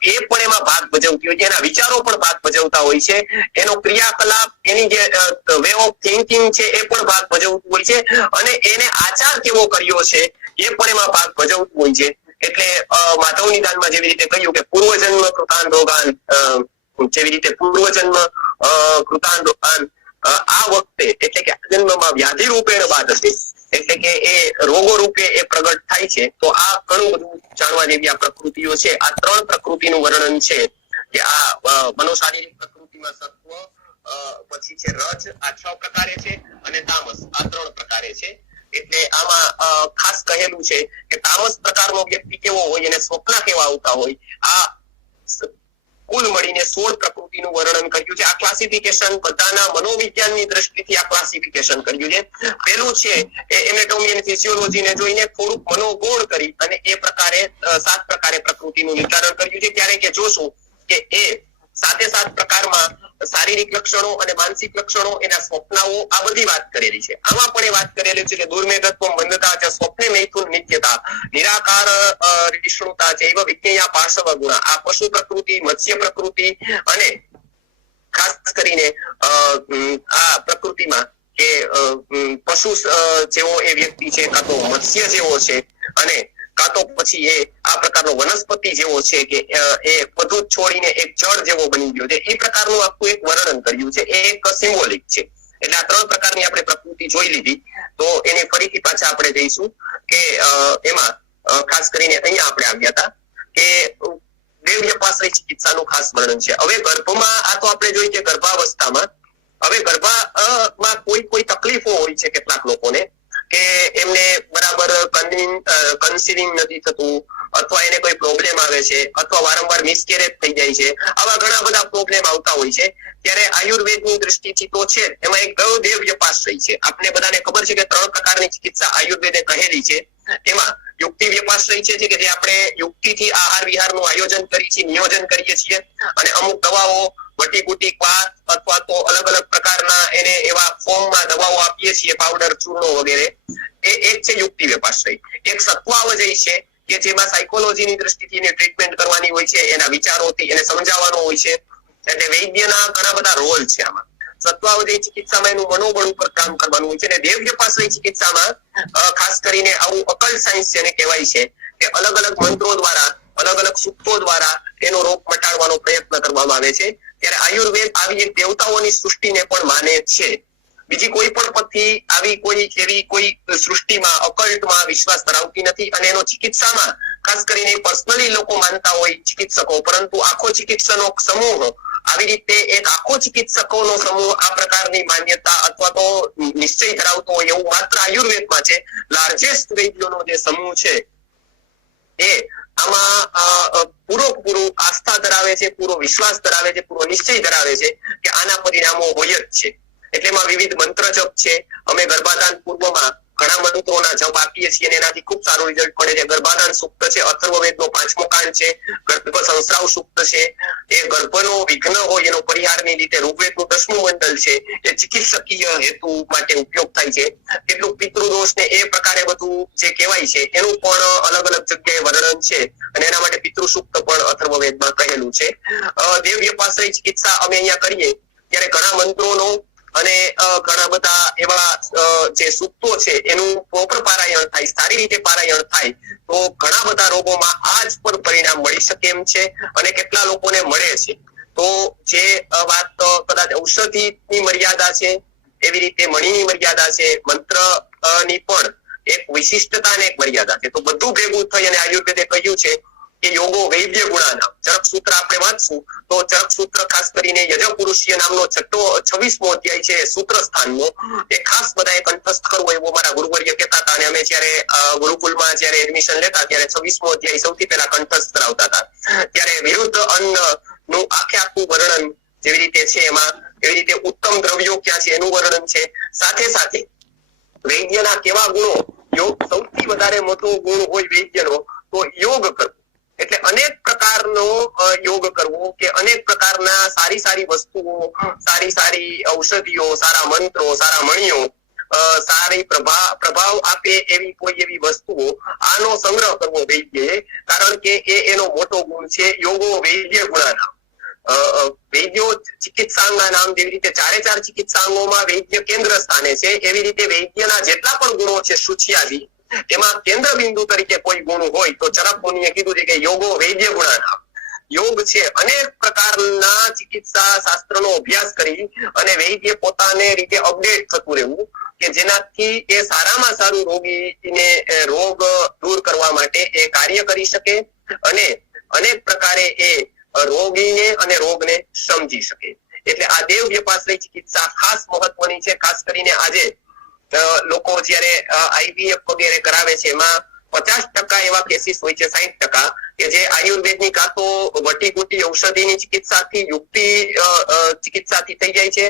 એ પણ એમાં ભાગ ભજવતી હોય છે, એના વિચારો પણ ભાગ ભજવતા હોય છે, એનો ક્રિયાકલાપ, એની જે વે ઓફ થિંકિંગ છે એ પણ ભાગ ભજવતું હોય છે, અને એને આચાર કેવો કર્યો છે એ પણ એમાં ભાગ ભજવતું હોય છે. એટલે માધવ નિદાનમાં જેવી રીતે કહ્યું કે પૂર્વજન્મ કૃતાન રોગાન, જેવી રીતે પૂર્વજન્મ કૃતાન રોગાન આ વખતે એટલે કે જન્મમાં વ્યાધિ રૂપે બાદ હશે, એટલે કે એ રોગો રૂપે એ પ્રગટ થાય છે. તો આ ઘણું બધું જાણવા જેવી આ પ્રકૃતિઓ છે. આ 3 પ્રકૃતિનું વર્ણન છે કે આ મનોશારીરિક પ્રકૃતિમાં સત્વ, પછી છે રજ, આ 6 પ્રકારે છે, અને તામસ આ 3 પ્રકારે છે. એટલે આમાં ખાસ કહેલું છે કે તામસ પ્રકારનો વ્યક્તિ કેવો હોય અને સ્વપ્ન કેવા આવતા હોય. આ કુલ મળીને 16 પ્રકૃતિનું વર્ણન કર્યું છે. આ ક્લાસિફિકેશન બધાના મનોવિજ્ઞાનની દ્રષ્ટિથી આ ક્લાસિફિકેશન કર્યું છે. પહેલું છે એ એનાટોમી અને ફિઝિયોલોજીને જોઈને થોડુંક મનોગોળ કરી અને એ પ્રકારે 7 પ્રકારે પ્રકૃતિનું નિર્ધારણ કર્યું છે. ત્યારે કે જોશું કે એ સાથે 7 પ્રકારમાં શારીરિક લક્ષણો અને માનસિક લક્ષણો, એના સ્વપ્નાઓ, આ બધી વાત કરેલી છે. આમાં પણ એ વાત કરેલી છે કે દુર્મેધત્વ, મંદતા છે, સ્વપ્ને મૈથુન નિત્યતા, નિરાકાર વિષ્ણુતા છે, એવા વિજ્ઞેયા પાર્શ્વ ગુણ, આ પશુ પ્રકૃતિ, મત્સ્ય પ્રકૃતિ અને ખાસ કરીને આ પ્રકૃતિમાં કે પશુ જેવો એ વ્યક્તિ છે, કાં તો મત્સ્ય જેવો છે, અને કાં તો પછી એ આ પ્રકારનો વનસ્પતિ જેવો છે કે એ બધું જ છોડીને એક જળ જેવો બની ગયો છે, એ પ્રકારનું આખું એક વર્ણન કર્યું છે. એ એક સિમ્બોલિક છે. એટલે આ 3 પ્રકારની આપણે પ્રકૃતિ જોઈ લીધી. તો એને ફરીથી પાછા આપણે જઈશું કે એમાં ખાસ કરીને અહીંયા આપણે આવ્યા હતા કે દેવવ્યપાશ્રય ચિકિત્સાનું ખાસ વર્ણન છે. હવે ગર્ભમાં, આ તો આપણે જોઈ કે ગર્ભાવસ્થામાં, હવે ગર્ભામાં કોઈ તકલીફો હોય છે કેટલાક લોકોને કે એમને બરાબર કન્સીવિંગ નથી થતું, અથવા એને કોઈ પ્રોબ્લેમ આવે છે, અથવા વારંવાર મિસકેરેજ થઈ જાય છે. આવા ઘણા બધા પ્રોબ્લેમ આવતા હોય છે. ત્યારે આયુર્વેદની દ્રષ્ટિથી તો છે એમાં એક કયો દેવવ્યપાશ્રય છે. આપણે બધાને ખબર છે કે 3 પ્રકારની ચિકિત્સા આયુર્વેદે કહેલી છે. એમાં યુક્તિ વ્યપાશ્રય છે કે જે આપણે યુક્તિથી આહાર વિહારનું આયોજન કરીએ છીએ, નિયોજન કરીએ છીએ, અને અમુક દવાઓ વટીકુટી ક્વાસ અથવા તો અલગ અલગ પ્રકારના એને એવા ફોર્મમાં દવાઓ આપીએ છીએ, પાવડર, ચૂર્ણો વગેરે. એ એક છે યુક્તિ વ્યપાશ્રય. એક સત્વાવજય છે કે જેમાં સાયકોલોજીની દ્રષ્ટિથી એને ટ્રીટમેન્ટ કરવાની હોય છે, એના વિચારોથી એને સમજાવવાનો હોય છે. એટલે વૈદ્યના ઘણા બધા રોલ છે આમાં. સત્વાવજય ચિકિત્સામાં એનું મનોબળ ઉપર કામ કરવાનું હોય છે, અને દેવવ્યપાશ્રય ચિકિત્સામાં ખાસ કરીને આવું અકલ્ટ સાયન્સ જેને કહેવાય છે કે અલગ અલગ મંત્રો દ્વારા, અલગ અલગ સૂક્તો દ્વારા એનો રોગ મટાડવાનો પ્રયત્ન કરવામાં આવે છે. ત્યારે આયુર્વેદ આવી એક દેવતાઓની સૃષ્ટિને પણ માને છે. બીજી કોઈ પણ પદ્ધતિ આવી કોઈ એવી કોઈ સૃષ્ટિમાં, અકલ્ટમાં વિશ્વાસ ધરાવતી નથી. અને એનો ચિકિત્સામાં ખાસ કરીને પર્સનલી લોકો માનતા હોય ચિકિત્સકો, પરંતુ આખો ચિકિત્સકનો સમૂહ આવી રીતે એક આખો ચિકિત્સકોનો સમૂહ આ પ્રકારની માન્યતા અથવા તો નિશ્ચય ધરાવતો હોય એવું માત્ર આયુર્વેદમાં છે. લાર્જેસ્ટ વૈદ્યોનો જે સમૂહ છે એ આમાં પૂરો આસ્થા ધરાવે છે, પૂરો વિશ્વાસ ધરાવે છે, પૂરો નિશ્ચય ધરાવે છે કે આના પરિણામો હોય જ છે. એટલે એમાં વિવિધ મંત્ર જપ છે. અમે ગર્ભાધાન પૂર્વમાં ઘણા મંત્રોના જપ આપીએ છીએ અને એનાથી ખૂબ સારું રિઝલ્ટ મળે છે. ગર્ભાધાન સૂક્ત છે, અથર્વવેદનો 5મો કાંડ છે, ગર્ભ સંસ્રાવ સૂક્ત છે, એ ગર્ભનો વિઘ્ન હોય એનો પરિહારની રીતે ઋગ્વેદનું 10મું મંડળ છે, એ ચિકિત્સકીય હેતુ માટે ઉપયોગ થાય છે. કેટલું પિતૃદોષ ને એ પ્રકારે બધું જે કહેવાય છે એનું પણ અલગ અલગ જગ્યાએ વર્ણન છે, અને એના માટે પિતૃ સૂક્ત પણ અથર્વવેદમાં કહેલું છે. દેવવ્યપાશ્રય ચિકિત્સા અમે અહીંયા કરીએ ત્યારે ઘણા મંત્રોનો અને ઘણા બધા એવા જે સૂક્તો છે એનું પ્રોપર પારાયણ થાય, સારી રીતે પારાયણ થાય તો ઘણા બધા રોગોમાં આ જ પર પરિણામ મળી શકે એમ છે, અને કેટલા લોકોને મળે છે. તો જે વાત કદાચ ઔષધિની મર્યાદા છે, એવી રીતે મણીની મર્યાદા છે, મંત્ર ની પણ એક વિશિષ્ટતા અને એક મર્યાદા છે. તો બધું ભેગું થઈ અને આયુર્વેદે કહ્યું છે કે યોગો વૈદ્ય ગુણાનામ. ચરક સૂત્ર આપણે વાંચશું તો ચરક સૂત્ર ખાસ કરીને યજપુરુષીય નામનો 26મો અધ્યાય છે સૂત્ર સ્થાનનો, એ ખાસ બધાએ કંઠસ્થ કરવો એવું મારા ગુરુવર્ય કહેતા હતા. અને અમે જ્યારે ગુરુકુલમાં જ્યારે એડમિશન લેતા ત્યારે 26મો અધ્યાય સૌથી પહેલા કંઠસ્થ કરાવતા હતા. ત્યારે વિરુદ્ધ અન્ન નું આખું વર્ણન જેવી રીતે છે એમાં, એવી રીતે ઉત્તમ દ્રવ્યો ક્યાં છે એનું વર્ણન છે. સાથે સાથે વૈદ્યના કેવા ગુણો, સૌથી વધારે મોટો ગુણ હોય વૈદ્યનો તો યોગ કરવો. એટલે અનેક પ્રકારનો યોગ કરવો કે અનેક પ્રકારના સારી વસ્તુઓ, સારી ઔષધિઓ, સારા મંત્રો, સારા મણીઓ, સારી પ્રભાવ આપે એવી કોઈ એવી વસ્તુઓ, આનો સંગ્રહ કરવો વૈદ્યએ. કારણ કે એનો મોટો ગુણ છે. યોગો વૈદ્ય ગુણાનામ. વૈદ્યો ચિકિત્સાંગા નામ, જેવી રીતે 4 ચિકિત્સાંગોમાં વૈદ્ય કેન્દ્ર સ્થાને છે, એવી રીતે વૈદ્યના જેટલા પણ ગુણો છે સૂચ્યાદિ, એમાં કેન્દ્ર બિંદુ તરીકે કોઈ ગુણ હોય તો ચરક મુનિએ કીધું છે કે યોગો વૈદ્ય ગુણાનામ. યોગ છે અનેક પ્રકારના ચિકિત્સા શાસ્ત્રનો અભ્યાસ કરી અને વૈદ્ય પોતાને રીતે અપડેટ થતું રહેવું કે જેનાથી એ સારામાં સારું રોગીને રોગ દૂર કરવા માટે એ કાર્ય કરી શકે અને અનેક પ્રકારે એ રોગીને અને રોગને સમજી શકે. એટલે આ દેવવ્યપાશ્રય ચિકિત્સા ખાસ મહત્વની છે. ખાસ કરીને આજે લોકો જયારે આઈવીએફ વગેરે કરાવે છે એમાં 50% એવા કેસીસ હોય છે, 60% કે જે આયુર્વેદની કાં તો વટીકુટી ઔષધિની ચિકિત્સાથી, યુક્તિ ચિકિત્સાથી થઈ જાય છે,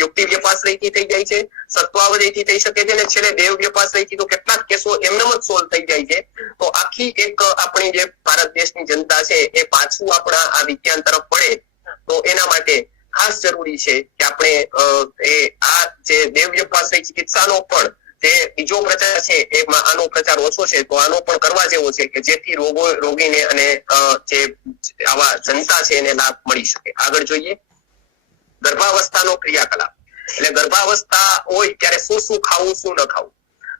યુક્તિ વ્યપાશ્રયથી થઈ જાય છે, સત્વાવધયથી થઈ શકે છે, અને છેલ્લે દેવ વ્યપાશ્રયથી તો કેટલાક કેસો એમનેમ જ સોલ્વ થઈ જાય છે. તો આખી એક આપણી જે ભારત દેશની જનતા છે એ પાછું આપણા આ વિજ્ઞાન તરફ પડે તો એના માટે ખાસ જરૂરી છે કે આપણે આ જે દેવ વ્યપાશ્રય ચિકિત્સાનો પણ જે બીજો પ્રચાર છે એમાં આનો પ્રચાર ઓછો છે, તો આનો પણ કરવા જેવો છે કે જેથી રોગીને અને જે આવા જનતા છે એને લાભ મળી શકે. આગળ જોઈએ ગર્ભાવસ્થાનો ક્રિયાકલાપ. એટલે ગર્ભાવસ્થા હોય ત્યારે શું શું ખાવું શું ન ખાવું.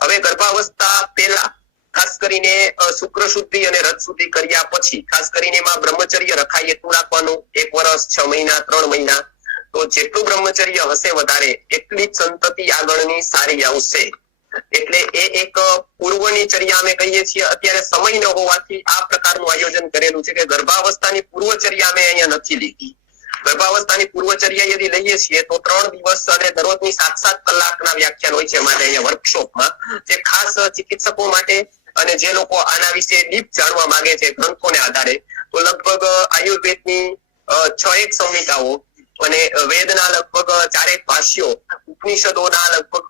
હવે ગર્ભાવસ્થા પહેલા ખાસ કરીને શુક્ર શુદ્ધિ અને રજ શુદ્ધિ કર્યા પછી ખાસ કરીને એમાં બ્રહ્મચર્ય રખાય એટલું રાખવાનું, 1 વર્ષ 6 મહિના 3 મહિના. તો જેટલું બ્રહ્મચર્ય હશે વધારે એટલી જ સંતતિ આગળની સારી આવશે. એટલે એ એક પૂર્વની ચર્યા અમે કહીએ છીએ. અત્યારે સમય ન હોવાથી આ પ્રકારનું આયોજન કરેલું છે કે ગર્ભાવસ્થાની પૂર્વચર્યા અમે અહીંયા નથી લીધી. ગર્ભાવસ્થાની પૂર્વચર્યા યદિ લઈએ છીએ તો 3 દિવસ અને દરરોજની 7-7 કલાકના વ્યાખ્યાન હોય છે અમારે અહીંયા વર્કશોપમાં, જે ખાસ ચિકિત્સકો માટે અને જે લોકો આના વિશે ડીપ જાણવા માંગે છે ગ્રંથોને આધારે. તો લગભગ આયુર્વેદની 6 સંહિતાઓ અને વેદના લગભગ 4 ભાષ્યો, ઉપનિષદોના લગભગ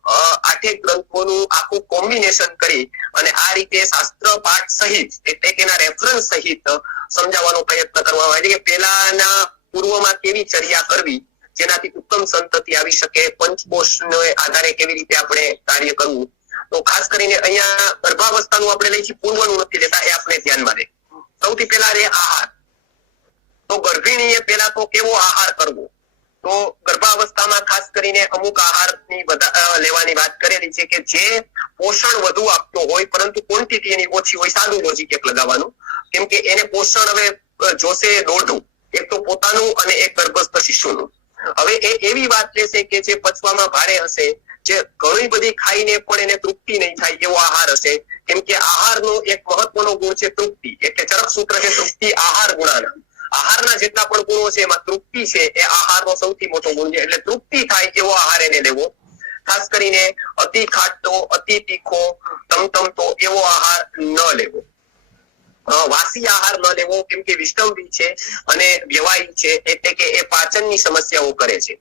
8 ગ્રંથોનું આખું કોમ્બિનેશન કરી અને આ રીતે શાસ્ત્ર પાઠ સહિત એટલે કે એના રેફરન્સ સહિત સમજાવવાનો પ્રયત્ન કરવામાં આવે છે કે પહેલાના પૂર્વમાં કેવી ચર્યા કરવી જેનાથી ઉત્તમ સંતતિ આવી શકે, પંચકોશને આધારે કેવી રીતે આપણે કાર્ય કરવું. તો ખાસ કરીને અહીંયા ગર્ભાવસ્થાનું આપણે લઈ છીએ, પૂર્વનું નથી લેતા, એ આપણે ધ્યાનમાં લે. સૌથી પહેલા રે આહાર. તો ગર્ભિણીએ પહેલા તો કેવો આહાર કરવો. તો ગર્ભાવસ્થામાં ખાસ કરીને અમુક આહારની લેવાની વાત કરેલી છે કે જે પોષણ વધુ આપતો હોય પરંતુ ક્વોન્ટિટી એની ઓછી હોય. સાદું લોજિક એક લગાવવાનું, કેમ કે એને પોષણ હવે જોશે દોઢું, એક તો પોતાનું અને એક ગર્ભસ્થ શિશુનું. હવે એ એવી વાત લેશે કે જે પચવામાં ભારે હશે, જે ઘણી બધી ખાઈને પણ એને તૃપ્તિ નહીં થાય એવો આહાર હશે. કેમ કે આહારનો એક મહત્વનો ગુણ છે તૃપ્તિ. એટલે ચરક સૂત્ર છે તૃપ્તિ આહાર ગુણાના. આહારના જેટલા પણ ગુણો છે એમાં તૃપ્તિ છે એ આહારનો સૌથી મોટો ગુણ છે. એટલે તૃપ્તિ થાય એવો આહાર એને લેવો. ખાસ કરીને અતિ ખાટો, અતિ તીખો, તમતમતો એવો આહાર ન લેવો. વાસી આહાર ન લેવો, કેમ કે વિષમબી છે અને વ્યવાહી છે, એટલે કે એ પાચનની સમસ્યાઓ કરે છે.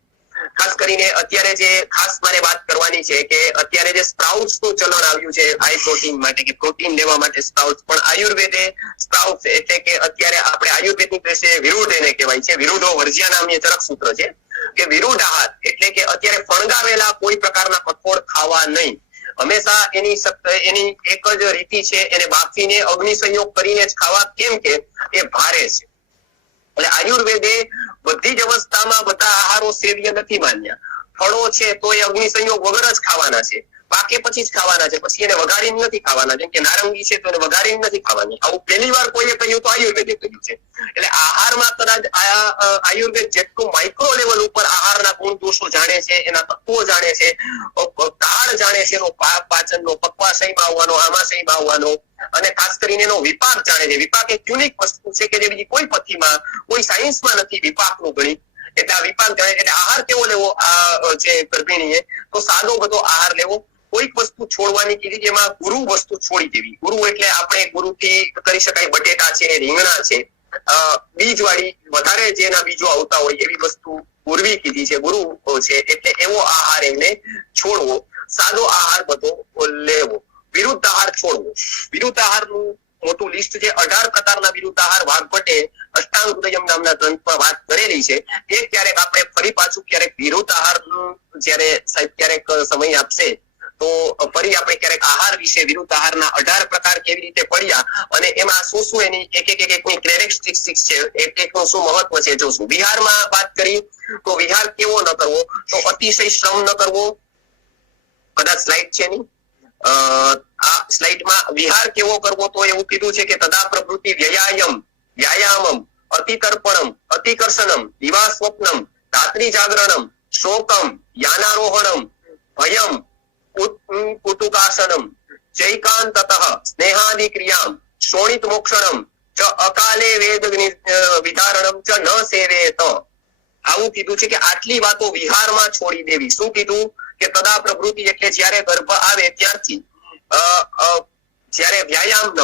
ખાસ કરીને અત્યારે જે ખાસ મારે વાત કરવાની છે કે અત્યારે જે સ્પ્રાઉટ્સ નું ચલણ આવ્યું છે હાઈ પ્રોટીન માટે કે પ્રોટીન લેવા માટે સ્પ્રાઉટ્સ, પણ આયુર્વેદે સ્પ્રાઉટ્સ એટલે કે અત્યારે આપણે આયુર્વેદની દ્રષ્ટિએ વિરુદ્ધ એને કહેવાય છે. વિરુદ્ધો વર્જ્યા નામની ચરક સૂત્ર છે કે વિરુદ્ધ આહાર એટલે કે અત્યારે ફણગાવેલા કોઈ પ્રકારના કઠોળ ખાવા નહીં. હંમેશા એની એક જ રીતિ છે, એને બાફીને અગ્નિ સંયોગ કરીને જ ખાવા, કેમ કે એ ભારે છે. એટલે આયુર્વેદે બધી જ અવસ્થામાં બધા આહારો સેવ્ય નથી માન્યા. ફળો છે તો એ અગ્નિ સંયોગ વગર જ ખાવાના છે, પાકે પછી જ ખાવાના છે, પછી એને વઘારીને નથી ખાવાના. જેમ કે નારંગી છે તો એને વઘારીને નથી ખાવાની. આવું પહેલી વાર કોઈએ કહ્યું તો આયુર્વેદે કહ્યું છે. એટલે આહારમાં કદાચ આયુર્વેદ જેટલું માઇક્રો લેવલ ઉપર આહારના ગુણ દોષો જાણે છે, એના તત્વો જાણે છે, કાળ જાણે છે, એનો પાચનનો, પક્વાશયમાં આવવાનો, આમાશયમાં આવવાનો, અને ખાસ કરીને એનો વિપાક જાણે છે. વિપાક એક યુનિક વસ્તુ છે કે જે બીજી કોઈ પથ્થીમાં, કોઈ સાયન્સમાં નથી વિપાકનું ગણિત. એટલે આ વિપાક જાણે. એટલે આહાર કેવો લેવો જે ગર્ભિણીએ, તો સાદો બધો આહાર લેવો. કોઈક વસ્તુ છોડવાની કીધી, જેમાં ગુરુ વસ્તુ છોડી દેવી. ગુરુ એટલે આપણે ગુરુથી કરી શકાય બટેટા છે, રીંગણા છે, બીજવાળી વધારે જેના બીજો આવતા હોય એવી વસ્તુ ગુરવી કીધી છે, ગુરુ છે. એટલે એવો આહાર એમને છોડવો. સાદો આહાર બધો લેવો. વિરુદ્ધ આહાર છોડવો. વિરુદ્ધ આહારનું મોટું લિસ્ટ છે, 18 પ્રકારના વિરુદ્ધ આહાર વાઘભટ્ટે અષ્ટાંગ હૃદયમ નામના ગ્રંથમાં વાત કરેલી છે. એ ક્યારેક આપણે ફરી પાછું ક્યારેક વિરુદ્ધ આહારનું જયારે સાહેબ ક્યારેક સમય આપશે તો ફરી આપણે ક્યારેક આહાર વિશે, વિરુદ્ધ આહારના 18 પ્રકાર કેવી રીતે પડ્યા અને એમાં શું શું એની એકની કેરેક્ટરિસ્ટિક્સ છે, એકનું શું મહત્વ છે જોશું. વિહારમાં વાત કરી તો વિહાર કેવો ન કરવો, તો અતિશય શ્રમ ન કરવો. કદાચ સ્લાઇડ છે નહીં, આ સ્લાઇડમાં વિહાર કેવો કરવો તો એવું કીધું છે કે તદા પ્રવૃત્તિ વ્યાયામમ અતિતર્પણમ અતિકર્ષણમ દિવા સ્વપ્નમ રાત્રિ જાગરણમ શોકમ યાનારોહણમ ભયમ કુતુકાસનમ ચૈકાંતતઃ સ્નેહાદિ ક્રિયામ શોણિત મોક્ષણમ ચ અકાલે વેદ વિધારણમ ચ ન સેવેત. આવું કીધું છે કે આટલી વાતો વિહારમાં છોડી દેવી. શું કીધું કે તદા પ્રવૃત્તિ એટલે જ્યારે ગર્ભ આવે ત્યારથી જ્યારે વ્યાયામ ન,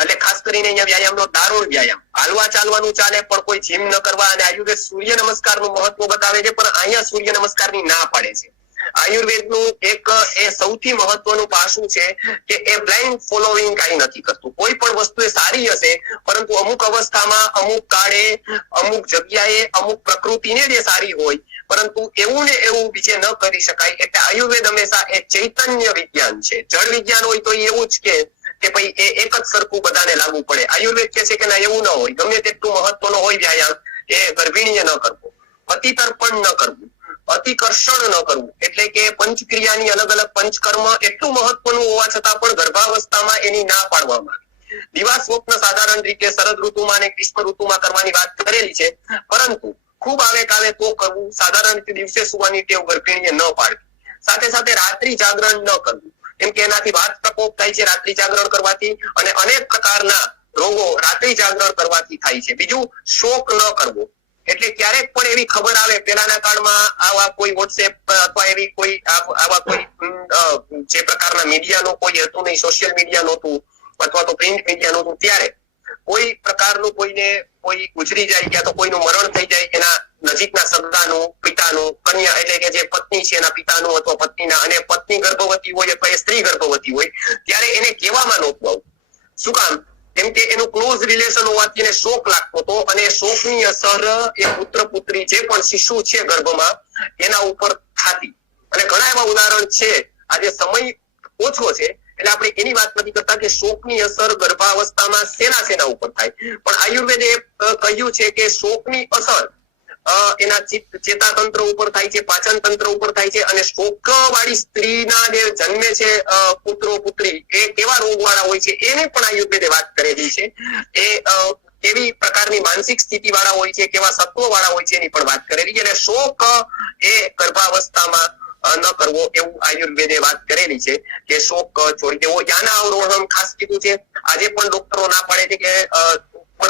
એટલે ખાસ કરીને અહીંયા વ્યાયામનો દારૂણ વ્યાયામ, હાલવા ચાલવાનું ચાલે પણ કોઈ જીમ ન કરવા. અને આયુર્વેદ સૂર્ય નમસ્કારનું મહત્વ બતાવે છે, પણ અહીંયા સૂર્ય નમસ્કારની ના પાડે છે. આયુર્વેદનું એક એ સૌથી મહત્વનું પાસું છે કે એ બ્લાઇન્ડ ફોલોઈંગ કાંઈ નથી કરતું. કોઈ પણ વસ્તુ એ સારી હશે, પરંતુ અમુક અવસ્થામાં, અમુક કાળે, અમુક જગ્યાએ, અમુક પ્રકૃતિને જે સારી હોય, પરંતુ એવું ને એવું બીજે ન કરી શકાય. એટલે આયુર્વેદ હંમેશા એ ચૈતન્ય વિજ્ઞાન છે. જળ વિજ્ઞાન હોય તો એવું જ કે ભાઈ એ એક જ સરખું બધાને લાગુ પડે. આયુર્વેદ કહે છે કે ના, એવું ન હોય. ગમે તેટલું મહત્વનો હોય વ્યાયામ, એ ગર્ભિણીએ ન કરવો, અતિ તર્પણ ન કરવું, અતિકર્ષણ ન કરવું. એટલે કે પંચક્રિયાની અલગ અલગ પંચકર્મ એટલું મહત્વનું હોવા છતાં પણ ગર્ભાવસ્થામાં એની ના પાડવામાં આવી. દિવા સ્વપ્ન સાધારણ રીતે શરદ ઋતુમાં અને ગ્રીષ્મ ઋતુમાં કરવાની વાત કરેલી છે, પરંતુ ખૂબ આવે કાલે તો કરવું. સાધારણ રીતે દિવસે સુવાની ટેવ ગર્ભિણીએ ન પાડવી. સાથે સાથે રાત્રિ જાગરણ ન કરવું, કેમ કે એનાથી વાત પ્રકોપ થાય છે રાત્રિ જાગરણ કરવાથી, અને અનેક પ્રકારના રોગો રાત્રિ જાગરણ કરવાથી થાય છે. બીજું, શોક ન કરવો. એટલે ક્યારેક પણ એવી ખબર આવે, પેલાના કાળમાં આવા કોઈ વોટ્સએપ અથવા એવી કોઈ આવા કોઈ જે પ્રકારના મીડિયાનું કોઈ હતું નહીં, સોશિયલ મીડિયા નહોતું અથવા તો પ્રિન્ટ મીડિયા નહોતું, ત્યારે કોઈ પ્રકારનું કોઈને કોઈ ગુજરી જાય, ક્યાં તો કોઈનું મરણ થઈ જાય, એના નજીકના સગાનું, પિતાનું, કન્યા એટલે કે જે પત્ની છે એના પિતાનું અથવા પત્નીના, અને પત્ની ગર્ભવતી હોય અથવા એ સ્ત્રી ગર્ભવતી હોય, ત્યારે એને કહેવામાં નહોતું આવતું. શું કામ? કેમ કે એનું ક્લોઝ રિલેશન હોવાથી એને શોક લાગતો હતો, અને શોકની અસર એ પુત્ર પુત્રી જે પણ શિશુ છે ગર્ભમાં એના ઉપર થતી. અને ઘણા એવા ઉદાહરણ છે. આજે સમય ઓછો છે એટલે આપણે એની વાત નથી કરતા કે શોકની અસર ગર્ભાવસ્થામાં શેના ઉપર થાય, પણ આયુર્વેદે કહ્યું છે કે શોકની અસર એના ચેતાતંત્ર ઉપર થાય છે, પાચન તંત્ર ઉપર થાય છે, અને શોક વાળી સ્ત્રીના જે જન્મે છે પુત્રો પુત્રી, એ કેવા રોગ વાળા હોય છે એને પણ આયુર્વેદે વાત કરેલી છે. એ કેવી પ્રકારની માનસિક સ્થિતિ વાળા હોય છે, કેવા સત્વ વાળા હોય છે એની પણ વાત કરેલી છે. અને શોક એ ગર્ભાવસ્થામાં ન કરવો એવું આયુર્વેદે વાત કરેલી છે કે શોક છોડી દેવો. યાના અવરોહણ ખાસ કીધું છે. આજે પણ ડોક્ટરો ના પાડે છે કે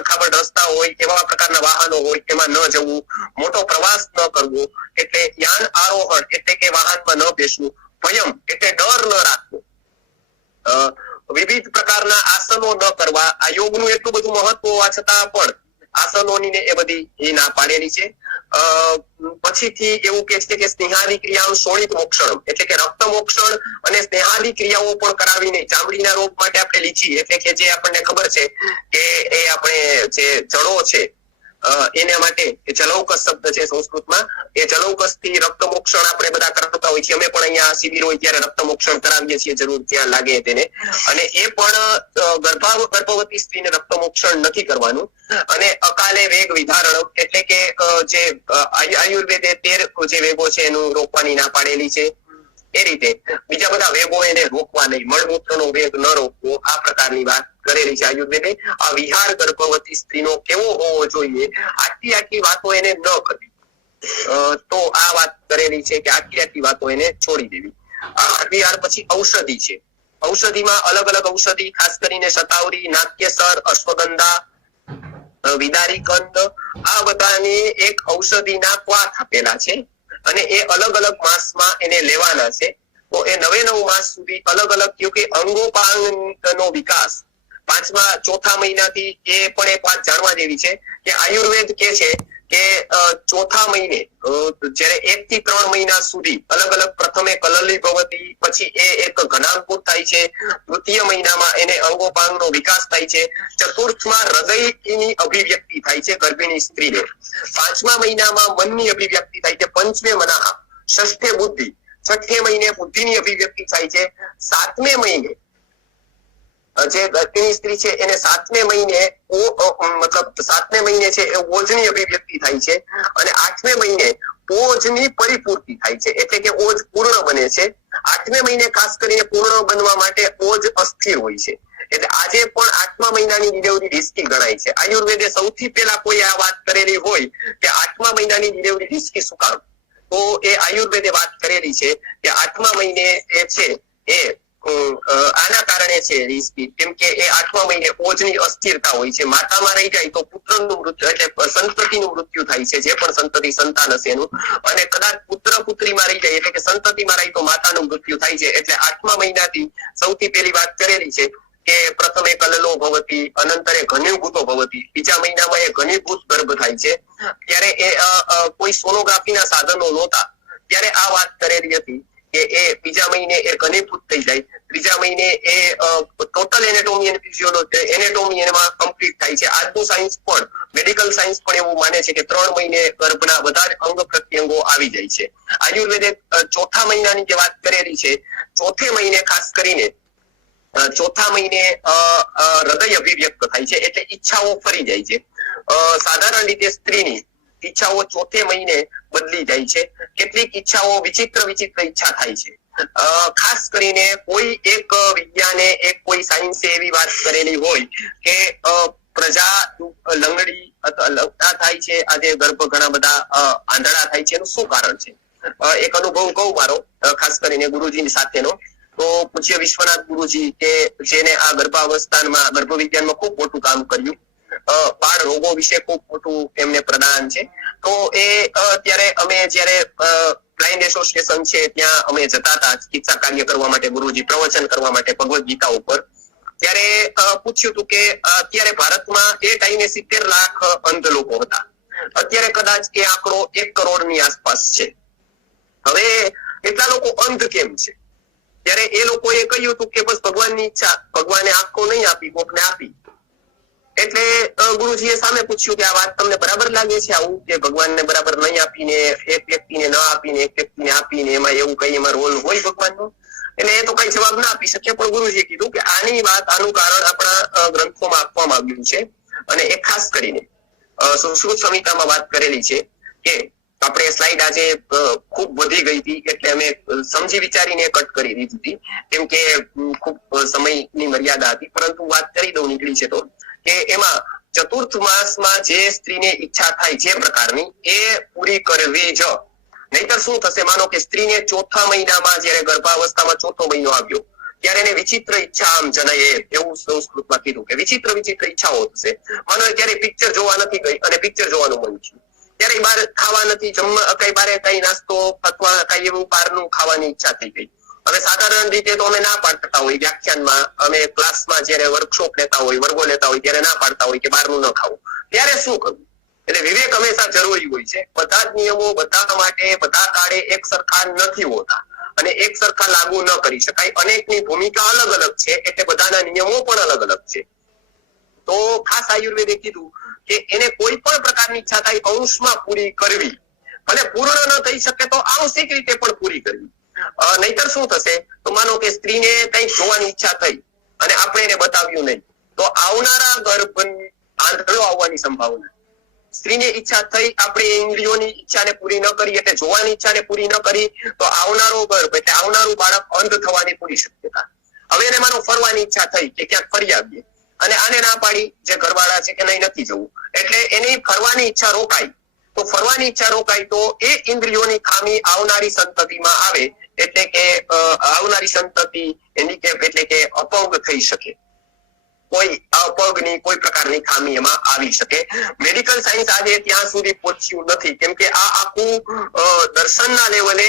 ખાબડ રસ્તા હોય, એવા પ્રકારના વાહનો હોય, એમાં ન જવું, મોટો પ્રવાસ ન કરવો. એટલે યાન આરોહણ એટલે કે વાહનમાં ન બેસવું. ભયમ એટલે ડર ન રાખવો. વિવિધ પ્રકારના આસનો ન કરવા. આ યોગનું એટલું બધું મહત્વ હોવા છતાં પણ આસનોની ને એ બધી એ ના પાડેલી છે. પછીથી એવું કે છે કે સ્નેહાદી ક્રિયાઓ શોણિત મોક્ષણ એટલે કે રક્ત મોક્ષણ અને સ્નેહાદી ક્રિયાઓ પણ કરાવી નહીં. ચામડીના રોગ માટે આપણે લીચી એટલે કે જે આપણને ખબર છે કે એ આપણે જે જળો છે એના માટે જલૌકસ શબ્દ છે સંસ્કૃતમાં, એ જલૌકસ થી રક્ત મોક્ષણ આપણે બધા કરતા હોય છીએ. અમે પણ અહીંયા શિબિર હોય ત્યારે રક્ત મોક્ષણ કરાવીએ છીએ, જરૂર ત્યાં લાગે તેને. અને એ પણ ગર્ભવતી સ્ત્રીને રક્ત મોક્ષણ નથી કરવાનું. અને અકાલે વેગ વિધારણ એટલે કે જે આયુર્વેદે 13 જે વેગો છે એનું રોકવાની ના પાડેલી છે. એ રીતે બીજા બધા વેગો એને રોકવા નહીં. મળમૂત્રનો વેગ ન રોકવો, આ પ્રકારની વાત કરેલી છે આયુર્વેદે. આ વિહાર ગર્ભવતી સ્ત્રીનો કેવો હોવો જોઈએ, આટલી વાતો એને ન કરવી. તો આ વાત કરેલી છે કે આટલી વાતો એને છોડી દેવી. આ વિહાર પછી ઔષધિ છે. ઔષધિમાં અલગ અલગ ઔષધિ, ખાસ કરીને શતાવરી, નાટ્યસર, અશ્વગંધા, વિદારી કંદ, આ બધાની એક ઔષધિના ક્વાથ આપેલા છે, અને એ અલગ અલગ માસમાં એને લેવાના છે. તો એ 9 માસ સુધી અલગ અલગ, કે અંગોપાંગનો વિકાસ 5મા ચોથા મહિનાથી, એ પણ એક વાત જાણવા જેવી છે કે આયુર્વેદ કે છે કે ચોથા મહિને જયારે 1 થી 3 મહિના સુધી અલગ અલગ, પ્રથમે કલલી ભવતી, પછી એ એક ઘનાંકુર થાય છે, તૃતીય મહિનામાં એને અંગોપાંગનો વિકાસ થાય છે, ચતુર્થમાં હૃદયની અભિવ્યક્તિ થાય છે ગર્ભિણી સ્ત્રીને, 5મા મહિનામાં મનની અભિવ્યક્તિ થાય છે, 5મે મનઃ, 6ઠે બુદ્ધિ, 6ઠે મહિને બુદ્ધિની અભિવ્યક્તિ થાય છે, 7મે મહિને જે ગર્ભિણી સ્ત્રી છે એને 7મે મહિને મતલબ 7મે મહિને છે એ ઓજની અભિવ્યક્તિ થાય છે, અને 8મે મહિને ઓજની પરિપૂર્તિ થાય છે એટલે કે ઓજ પૂર્ણ બને છે. 8મે મહિને ખાસ કરીને પૂર્ણ બનવા માટે ઓજ અસ્થિર હોય છે. એટલે આજે પણ 8મા મહિનાની ડિલિવરી રિસ્કી ગણાય છે. આયુર્વેદે સૌથી પહેલા કોઈ આ વાત કરેલી હોય કે 8મા મહિનાની ડિલિવરી રિસ્કી શું કામ, તો એ આયુર્વેદે વાત કરેલી છે કે 8મા મહિને એ છે એ આના કારણે છે રિસ્કી, કેમ કે એ 8મા મહિને ઓજની અસ્થિરતા હોય છે. માતામાં રહી જાય તો પુત્રનું મૃત્યુ એટલે સંતતિનું મૃત્યુ થાય છે, જે પણ સંતતિ સંતાન હશે એનું, અને કદાચ પુત્ર પુત્રીમાં રહી જાય એટલે કે સંતતિમાં રહી તો માતાનું મૃત્યુ થાય છે. એટલે 8મા મહિનાથી સૌથી પહેલી વાત કરેલી છે કે પ્રથમે કલલો ભવતી અનંતરે ઘનીભૂતો ભવતી, બીજા મહિનામાં એ ઘનીભૂત ગર્ભ થાય છે. ત્યારે એ કોઈ સોનોગ્રાફીના સાધનો નહોતા ત્યારે આ વાત કરેલી હતી કે એ બીજા મહિને એ ઘનીભૂત થઈ જાય, ત્રીજા મહિને એ ટોટલ એનેટોમી અને ફિઝિયોલોજી એનેટોમી એમાં કમ્પ્લીટ થાય છે. આજનું સાયન્સ પણ મેડિકલ સાયન્સ પણ એવું માને છે કે 3 મહિને ગર્ભના બધા જ અંગ પ્રત્યંગો આવી જાય છે. આયુર્વેદે ચોથા મહિનાની જે વાત કરેલી છે, ચોથે મહિને ખાસ કરીને ચોથા મહિને હૃદય અભિવ્યક્ત થાય છે એટલે ઈચ્છાઓ ફરી જાય છે. સાધારણ રીતે સ્ત્રીની ઈચ્છાઓ ચોથે મહિને બદલી જાય છે. કેટલીક ઈચ્છાઓ વિચિત્ર ઈચ્છા થાય છે. ખાસ કરીને કોઈ એક વિજ્ઞાને એક કોઈ સાયન્સે એવી વાત કરેલી હોય કે પ્રજા લંગડી અથવા લગતા થાય છે, આજે ગર્ભ ઘણા બધા આંધળા થાય છે, એનું શું કારણ છે? એક અનુભવ કહું મારો, ખાસ કરીને ગુરુજીની સાથેનો. તો પૂજ્ય વિશ્વનાથ ગુરુજી કે જેને આ ગર્ભાવસ્થામાં ગર્ભ વિજ્ઞાનમાં ખૂબ મોટું કામ કર્યું, બાળ રોગો વિશે ખૂબ મોટું એમને પ્રદાન છે. તો એ ત્યારે અમે જયારે બ્લાઇન્ડ એસોસિએશન છે ત્યાં અમે જતા હતા ચિકિત્સા કાર્ય કરવા માટે, ગુરુજી પ્રવચન કરવા માટે ભગવદ ગીતા ઉપર. ત્યારે પૂછ્યું હતું કે અત્યારે ભારતમાં એ ટાઈમે 70 લાખ અંધ લોકો હતા, અત્યારે કદાચ એ આંકડો 1 કરોડની આસપાસ છે. હવે એટલા લોકો અંધ કેમ છે? ત્યારે એ લોકોએ કહ્યું હતું કે બસ ભગવાનની ઈચ્છા, ભગવાને આંખો નહીં આપી, કોકને આપી. એટલે ગુરુજીએ સામે પૂછ્યું કે આ વાત તમને બરાબર લાગે છે આવું કે ભગવાનને બરાબર નહીં આપીને એક વ્યક્તિને ન આપીને એક વ્યક્તિને આપીને એમાં એવું કઈ એમાં રોલ હોય ભગવાનનો? એટલે એ તો કઈ જવાબ ના આપી શકે, પણ ગુરુજીએ કીધું કે આની વાત, આનું કારણ આપણા ગ્રંથોમાં આપવામાં આવ્યું છે. અને એ ખાસ કરીને સુશ્રુત સંહિતામાં વાત કરેલી છે કે આપણે સ્લાઇડ આજે ખૂબ વધી ગઈ હતી એટલે અમે સમજી વિચારીને કટ કરી દીધી હતી, કેમ કે ખૂબ સમયની મર્યાદા હતી. પરંતુ વાત કરી દઉં, નીકળી છે તો, કે એમાં ચતુર્થ માસમાં જે સ્ત્રીને ઈચ્છા થાય જે પ્રકારની એ પૂરી કરવી જ. નહીતર શું થશે? માનો કે સ્ત્રીને ચોથા મહિનામાં જયારે ગર્ભાવસ્થામાં ચોથો મહિનો આવ્યો ત્યારે એને વિચિત્ર ઈચ્છા આમ જણાય, એવું સંસ્કૃતમાં કીધું કે વિચિત્ર ઈચ્છાઓ થશે. માનો ત્યારે પિક્ચર જોવા નથી ગઈ અને પિક્ચર જોવાનું મન થયું, ત્યારે બહાર ખાવા નથી જમવા, કઈ બારે કઈ નાસ્તો અથવા કઈ એવું બહારનું ખાવાની ઈચ્છા થઈ ગઈ. હવે સાધારણ રીતે તો અમે ના પાડતા હોય, વ્યાખ્યાનમાં અમે ક્લાસમાં જયારે વર્કશોપ લેતા હોય, વર્ગો લેતા હોય ત્યારે ના પાડતા હોય કે બહારનું ન ખાવું. ત્યારે શું કરવું? એટલે વિવેક હંમેશા જરૂરી હોય છે. બધા જ નિયમો બધા માટે બધા કાળે એક સરખા નથી હોતા અને એક સરખા લાગુ ન કરી શકાય. અનેકની ભૂમિકા અલગ અલગ છે એટલે બધાના નિયમો પણ અલગ અલગ છે. તો ખાસ આયુર્વેદે કીધું કે એને કોઈ પણ પ્રકારની ઈચ્છા થાય અંશમાં પૂરી કરવી, અને પૂર્ણ ન થઈ શકે તો આંશિક રીતે પણ પૂરી કરવી. નહીતર શું થશે? તો માનો કે સ્ત્રીને કઈ જોવાની ઈચ્છા થઈ અને આપણે એને બતાવ્યું નહીં, તો આવનારા ગર્ભ આંધળો આવવાની સંભાવના. સ્ત્રીને ઈચ્છા થઈ, આપણે ઇન્દ્રિયોની ઈચ્છાને પૂરી ન કરી એટલે જોવાની ઈચ્છાને પૂરી ન કરી, તો આવનારો ગર્ભ એટલે આવનારું બાળક અંધ થવાની પૂરી શક્યતા. હવે એને માનો ફરવાની ઈચ્છા થઈ કે ક્યાંક ફરી આવીએ અને આને ના પાડી જે ઘરવાળા છે કે નહીં નથી જવું, એટલે એની ફરવાની ઈચ્છા રોકાય. તો ફરવાની ઈચ્છા રોકાય તો એ ઇન્દ્રિયોની ખામી આવનારી સંતતિમાં આવે, એટલે કે આવનારી સંતતિ હેન્ડીકેપ એટલે કે અપંગ થઈ શકે, કોઈ અપંગની કોઈ પ્રકારની ખામી એમાં આવી શકે. મેડિકલ સાયન્સ આજે ત્યાં સુધી પહોંચ્યું નથી, કેમ કે આ આખું દર્શનના લેવલે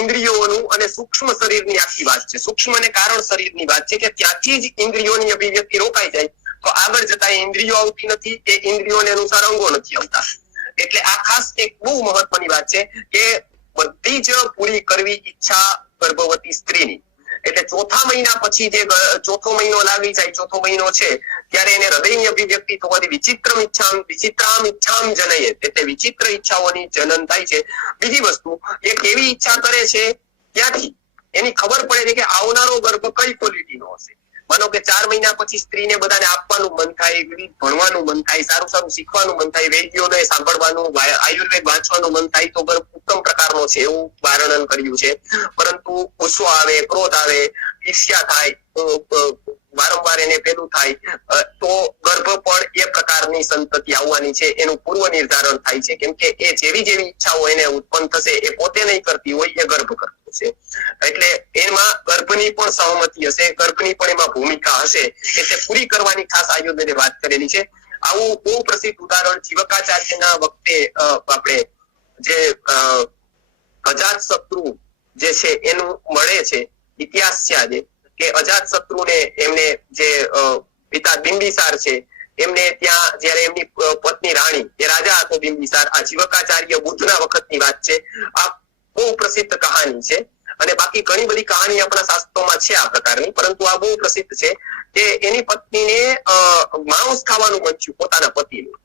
ઇન્દ્રિયોનું અને સૂક્ષ્મ શરીરની આખી વાત છે, સૂક્ષ્મ અને કારણ શરીરની વાત છે, કે ત્યાંથી જ ઇન્દ્રિયોની અભિવ્યક્તિ રોકાઈ જાય તો આગળ જતા ઇન્દ્રિયો આવતી નથી, એ ઇન્દ્રિયોને અનુસાર અંગો નથી આવતા. એટલે આ ખાસ એક બહુ મહત્વની વાત છે કે બધી જ પૂરી કરવી ઈચ્છા ગર્ભવતી સ્ત્રીની. એટલે ચોથા મહિના પછી જે ચોથો મહિનો લાગી જાય, ચોથો મહિનો છે ત્યારે એને હૃદયની અભિવ્યક્તિ થવાથી વિચિત્રામ ઈચ્છામ જનયે, એટલે વિચિત્ર ઈચ્છાઓની જનન થાય છે. બીજી વસ્તુ, એ કેવી ઈચ્છા કરે છે ત્યાંથી એની ખબર પડે છે કે આવનારો ગર્ભ કઈ ક્વોલિટીનો હશે. માનો કે 4 મહિના પછી સ્ત્રીને બધાને આપવાનું મન થાય, ભણવાનું મન થાય, સારું સારું શીખવાનું મન થાય, વૈદ્યોને સાંભળવાનું, આયુર્વેદ વાંચવાનું મન થાય, તો ગર્ભ ઉત્તમ પ્રકારનો છે એવું વર્ણન કર્યું છે. પરંતુ ગુસ્સો આવે, ક્રોધ આવે, ઈર્ષ્યા થાય, વારંવાર એને પેલું થાય, તો ગર્ભ પણ એ પ્રકારની સંતતિ આવવાની છે એનું પૂર્વ નિર્ધારણ થાય છે, કેમ કે એ જેવી જેવી ઈચ્છાઓ એને ઉત્પન્ન થશે એ પોતે નહીં કરતી હોય, એ ગર્ભ કરતો છે. એટલે એમાં ગર્ભની પણ સહમતિ હશે, ગર્ભની પણ એમાં ભૂમિકા હશે, એટલે પૂરી કરવાની ખાસ આયુર્વેદે વાત કરેલી છે. આવું બહુ પ્રસિદ્ધ ઉદાહરણ જીવકાચાર્યના વખતે આપણે જે અજાત શત્રુ જે છે એનું મળે છે, ઇતિહાસ છે આજે, કે અજાતશત્રુને એમને જે પિતા બિંબિસાર છે એમને ત્યાં જયારે એમની પત્ની રાણી એ રાજા હતો બિંબિસાર, આ જીવકાચાર્ય બુદ્ધના વખતની વાત છે. આ બહુ પ્રસિદ્ધ કહાની છે અને બાકી ઘણી બધી કહાની આપણા શાસ્ત્રોમાં છે આ પ્રકારની, પરંતુ આ બહુ પ્રસિદ્ધ છે કે એની પત્નીને માંસ ખાવાનું બચ્યું પોતાના પતિનું.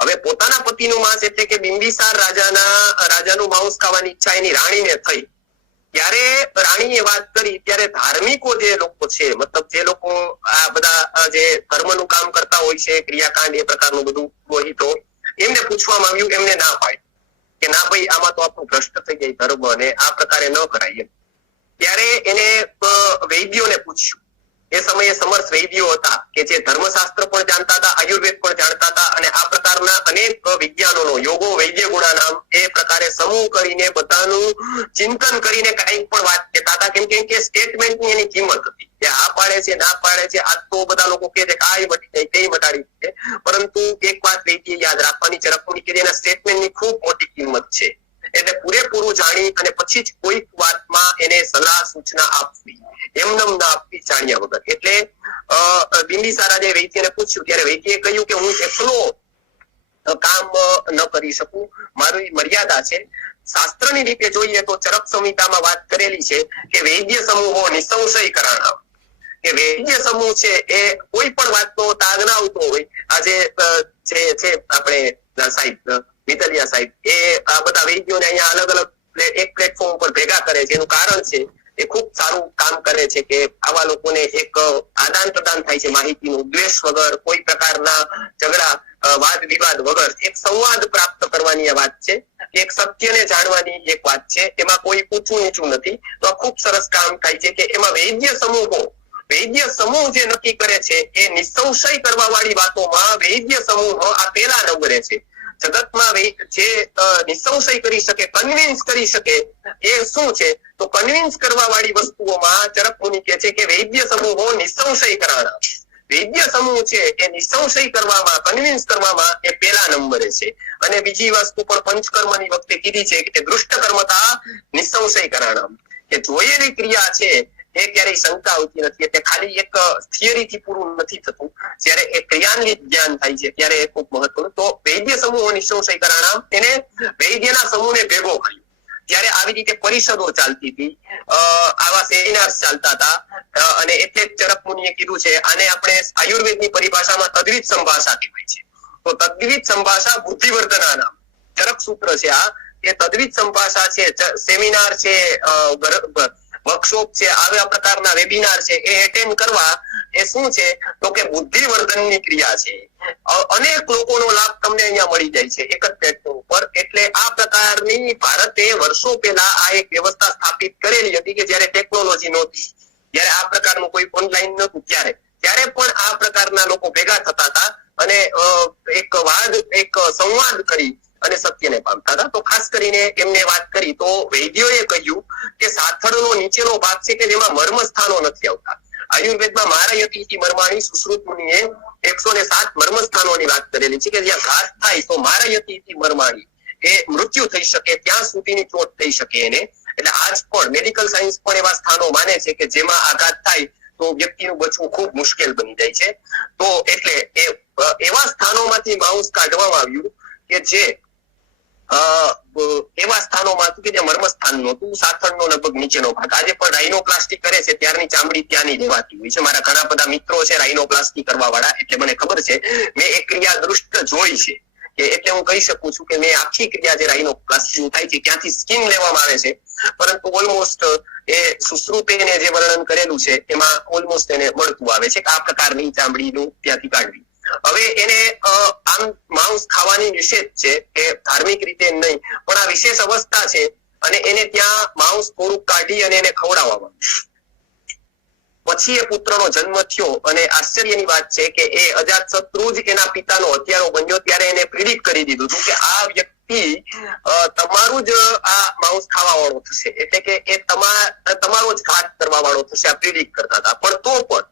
હવે પોતાના પતિનું માંસ એટલે કે બિંબિસાર રાજાનું માંસ ખાવાની ઈચ્છા એની રાણીને થઈ. ત્યારે રાણીએ વાત કરી ત્યારે ધાર્મિકો જે લોકો છે, મતલબ જે લોકો આ બધા જે ધર્મનું કામ કરતા હોય છે, ક્રિયાકાંડ એ પ્રકારનું બધું હોય, તો એમને પૂછવામાં આવ્યું, એમને ના પાડી કે ના ભાઈ આમાં તો આપણું ભ્રષ્ટ થઈ જાય ધર્મ અને આ પ્રકારે ન કરાય. ત્યારે એને વૈદ્યોને પૂછ્યું. એ સમયે સમર્થ વૈદ્યો હતા કે જે ધર્મશાસ્ત્ર પણ જાણતા હતા, આયુર્વેદ પણ જાણતા હતા અને આ પ્રકારના અનેક વિજ્ઞાનોનો યોગો વૈદ્ય ગુણા નામ એ પ્રકારે સમૂહ કરીને બધાનું ચિંતન કરીને કઈક પણ વાત કહેતા હતા. કેમ કે સ્ટેટમેન્ટની એની કિંમત હતી કે આ પાડે છે, ના પાડે છે. આ તો બધા લોકો કહે છે કે આ મટી જાય, તે મટાડી છે, પરંતુ એક વાત વૈદ્ય યાદ રાખવાની ચરકની કે એના સ્ટેટમેન્ટની ખૂબ મોટી કિંમત છે. એટલે પૂરેપૂરું જાણી અને પછી જ કોઈક વાતમાં એને સલાહ સૂચના આપવી, એમનેમ ના આપવી જાણ્યા વગર. એટલે બિંબિસાર રાજાએ વૈદ્યને પૂછ્યું ત્યારે વૈદ્યએ કહ્યું કે હું એકલો કામ ન કરી શકું, મારી મર્યાદા છે. શાસ્ત્રની રીતે જોઈએ તો ચરક સંહિતામાં વાત કરેલી છે કે વૈદ્ય સમૂહો નિસંશય કરાણા, કે વૈદ્ય સમૂહ છે એ કોઈ પણ વાતનો તાગ ના આવતો હોય. આજે છે આપણે સાહેબ મિતલિયા સાહેબ એ આ બધા વૈદ્યોને અહીંયા અલગ અલગ એક પ્લેટફોર્મ ઉપર ભેગા કરે છે. એનું કારણ છે એ ખૂબ સારું કામ કરે છે કે આવા લોકોને એક આદાન પ્રદાન થાય છે માહિતીનું, દ્વેષ વગર, કોઈ પ્રકારના ઝઘડા વાદ વિવાદ વગર એક સંવાદ પ્રાપ્ત કરવાની આ વાત છે, એક સત્યને જાણવાની એક વાત છે. એમાં કોઈ ઊંચું નીચું નથી. તો આ ખૂબ સરસ કામ થાય છે કે એમાં વૈદ્ય સમૂહ જે નક્કી કરે છે એ નિસંશય કરવા વાળી વાતોમાં વૈદ્ય સમૂહ આ પેલા નંબરે છે. જગતમાં જે નિસંશય કરી શકે, કન્વિન્સ કરી શકે એ શું છે? તો કન્વિન્સ કરવા વાળી વસ્તુઓમાં ચરક મુનિ કહે છે કે વૈદ્ય સમૂહો નિસંશય કરાણા. વૈદ્ય સમૂહ છે એ નિસંશય કરવામાં, કન્વિન્સ કરવામાં એ પેલા નંબરે છે. અને બીજી વસ્તુ પણ પંચકર્મની વખતે કીધી છે કે દૃષ્ટ કર્મતા નિસંશય કરાણા, કે જોયેલી ક્રિયા છે એ ક્યારેય શંકા આવતી નથી. એટલે ખાલી એક થિયરીથી પૂરું નથી થતું, જ્યારે એ ક્રિયાન્વિત જ્ઞાન થાય છે ત્યારે એ ખૂબ મહત્વનું. તો વૈદ્ય સમૂહો નિસંશય કરાણા, એને વૈદ્યના સમૂહને ભેગો કર્યો. ત્યારે આવી રીતે પરિષદો ચાલતી હતી, આવા સેમિનાર્સ ચાલતા હતા અને એટલે જ ચરક મુનિએ કીધું છે આને આપણે આયુર્વેદની પરિભાષામાં તદ્વિત સંભાષા કહેવાય છે. તો તદ્વિત સંભાષા બુદ્ધિવર્ધના નામ ચરક સૂત્ર છે આ, એ તદ્વિત સંભાષા છે, સેમિનાર છે, વર્કશોપ છે, આવા પ્રકારના વેબિનાર છે એ એટેન્ડ કરવા એ શું છે તો કે બુદ્ધિવર્ધનની ક્રિયા છે. અનેક લોકોનો લાભ તમને અહીંયા મળી જાય છે એક જ પ્લેટફોર્મ ઉપર. એટલે આ પ્રકારની ભારતે વર્ષો પહેલા આ એક વ્યવસ્થા સ્થાપિત કરેલી હતી કે જયારે ટેકનોલોજી નહોતી, જયારે આ પ્રકારનું કોઈ ઓનલાઈન નહોતું, ત્યારે પણ આ પ્રકારના લોકો ભેગા થતા હતા અને એક સંવાદ કરી અને સત્યને પામતા હતા. તો ખાસ કરીને એમને વાત કરી તો વૈદ્યોએ કહ્યું કે સાથળનો નીચેનો ભાગ છે કે જેમાં મર્મ સ્થાનો નથી આવતા. આયુર્વેદમાં મારયતિ મર્માણી સુશ્રુત મુનિએ 107 મર્મ સ્થાનોની વાત કરેલી છે કે જ્યાં ઘાત થાય તો મારયતિ મર્માણી, એ મૃત્યુ થઈ શકે ત્યાં સુધીની ચોટ થઈ શકે એને. એટલે આજ પણ મેડિકલ સાયન્સ પણ એવા સ્થાનો માને છે કે જેમાં આઘાત થાય તો વ્યક્તિનું બચવું ખૂબ મુશ્કેલ બની જાય છે. તો એટલે એવા સ્થાનોમાંથી માંસ કાઢવામાં આવ્યું કે જે એવા સ્થાનોમાં હતું કે જે મર્મસ્થાન નહોતું, સાથળનો લગભગ નીચેનો ભાગ. આજે પણ રાઇનોપ્લાસ્ટી કરે છે ત્યારની ચામડી ત્યાંની લેવાતી હોય છે. મારા ઘણા બધા મિત્રો છે રાઇનોપ્લાસ્ટી કરવા વાળા, એટલે મને ખબર છે, મેં એક ક્રિયા દૃષ્ટ જોઈ છે. એટલે હું કહી શકું છું કે મેં આખી ક્રિયા જે રાઇનોપ્લાસ્ટી થાય છે ત્યાંથી સ્કિન લેવામાં આવે છે, પરંતુ ઓલમોસ્ટ એ સુશ્રુતેને જે વર્ણન કરેલું છે એમાં ઓલમોસ્ટ એને મળતું આવે છે કે આ પ્રકારની ચામડીનું ત્યાંથી કાઢવી. હવે એને આમ માંસ ખાવાની નિષેધ છે કે ધાર્મિક રીતે નહીં, પણ આ વિશેષ અવસ્થા છે અને એને ત્યાં માંસ થોડુંક કાઢી અને એને ખવડાવવામાં. પછી એ પુત્રનો જન્મ થયો અને આશ્ચર્યની વાત છે કે એ અજાતશત્રુ જ એના પિતાનો હત્યારો બન્યો. ત્યારે એને પ્રિડિક્ટ કરી દીધું હતું કે આ વ્યક્તિ તમારું જ આ માંસ ખાવા વાળો થશે, એટલે કે એ તમારો જ ઘાત કરવા વાળો થશે, આ પ્રિડિક્ટ કરતા હતા. પણ તો પણ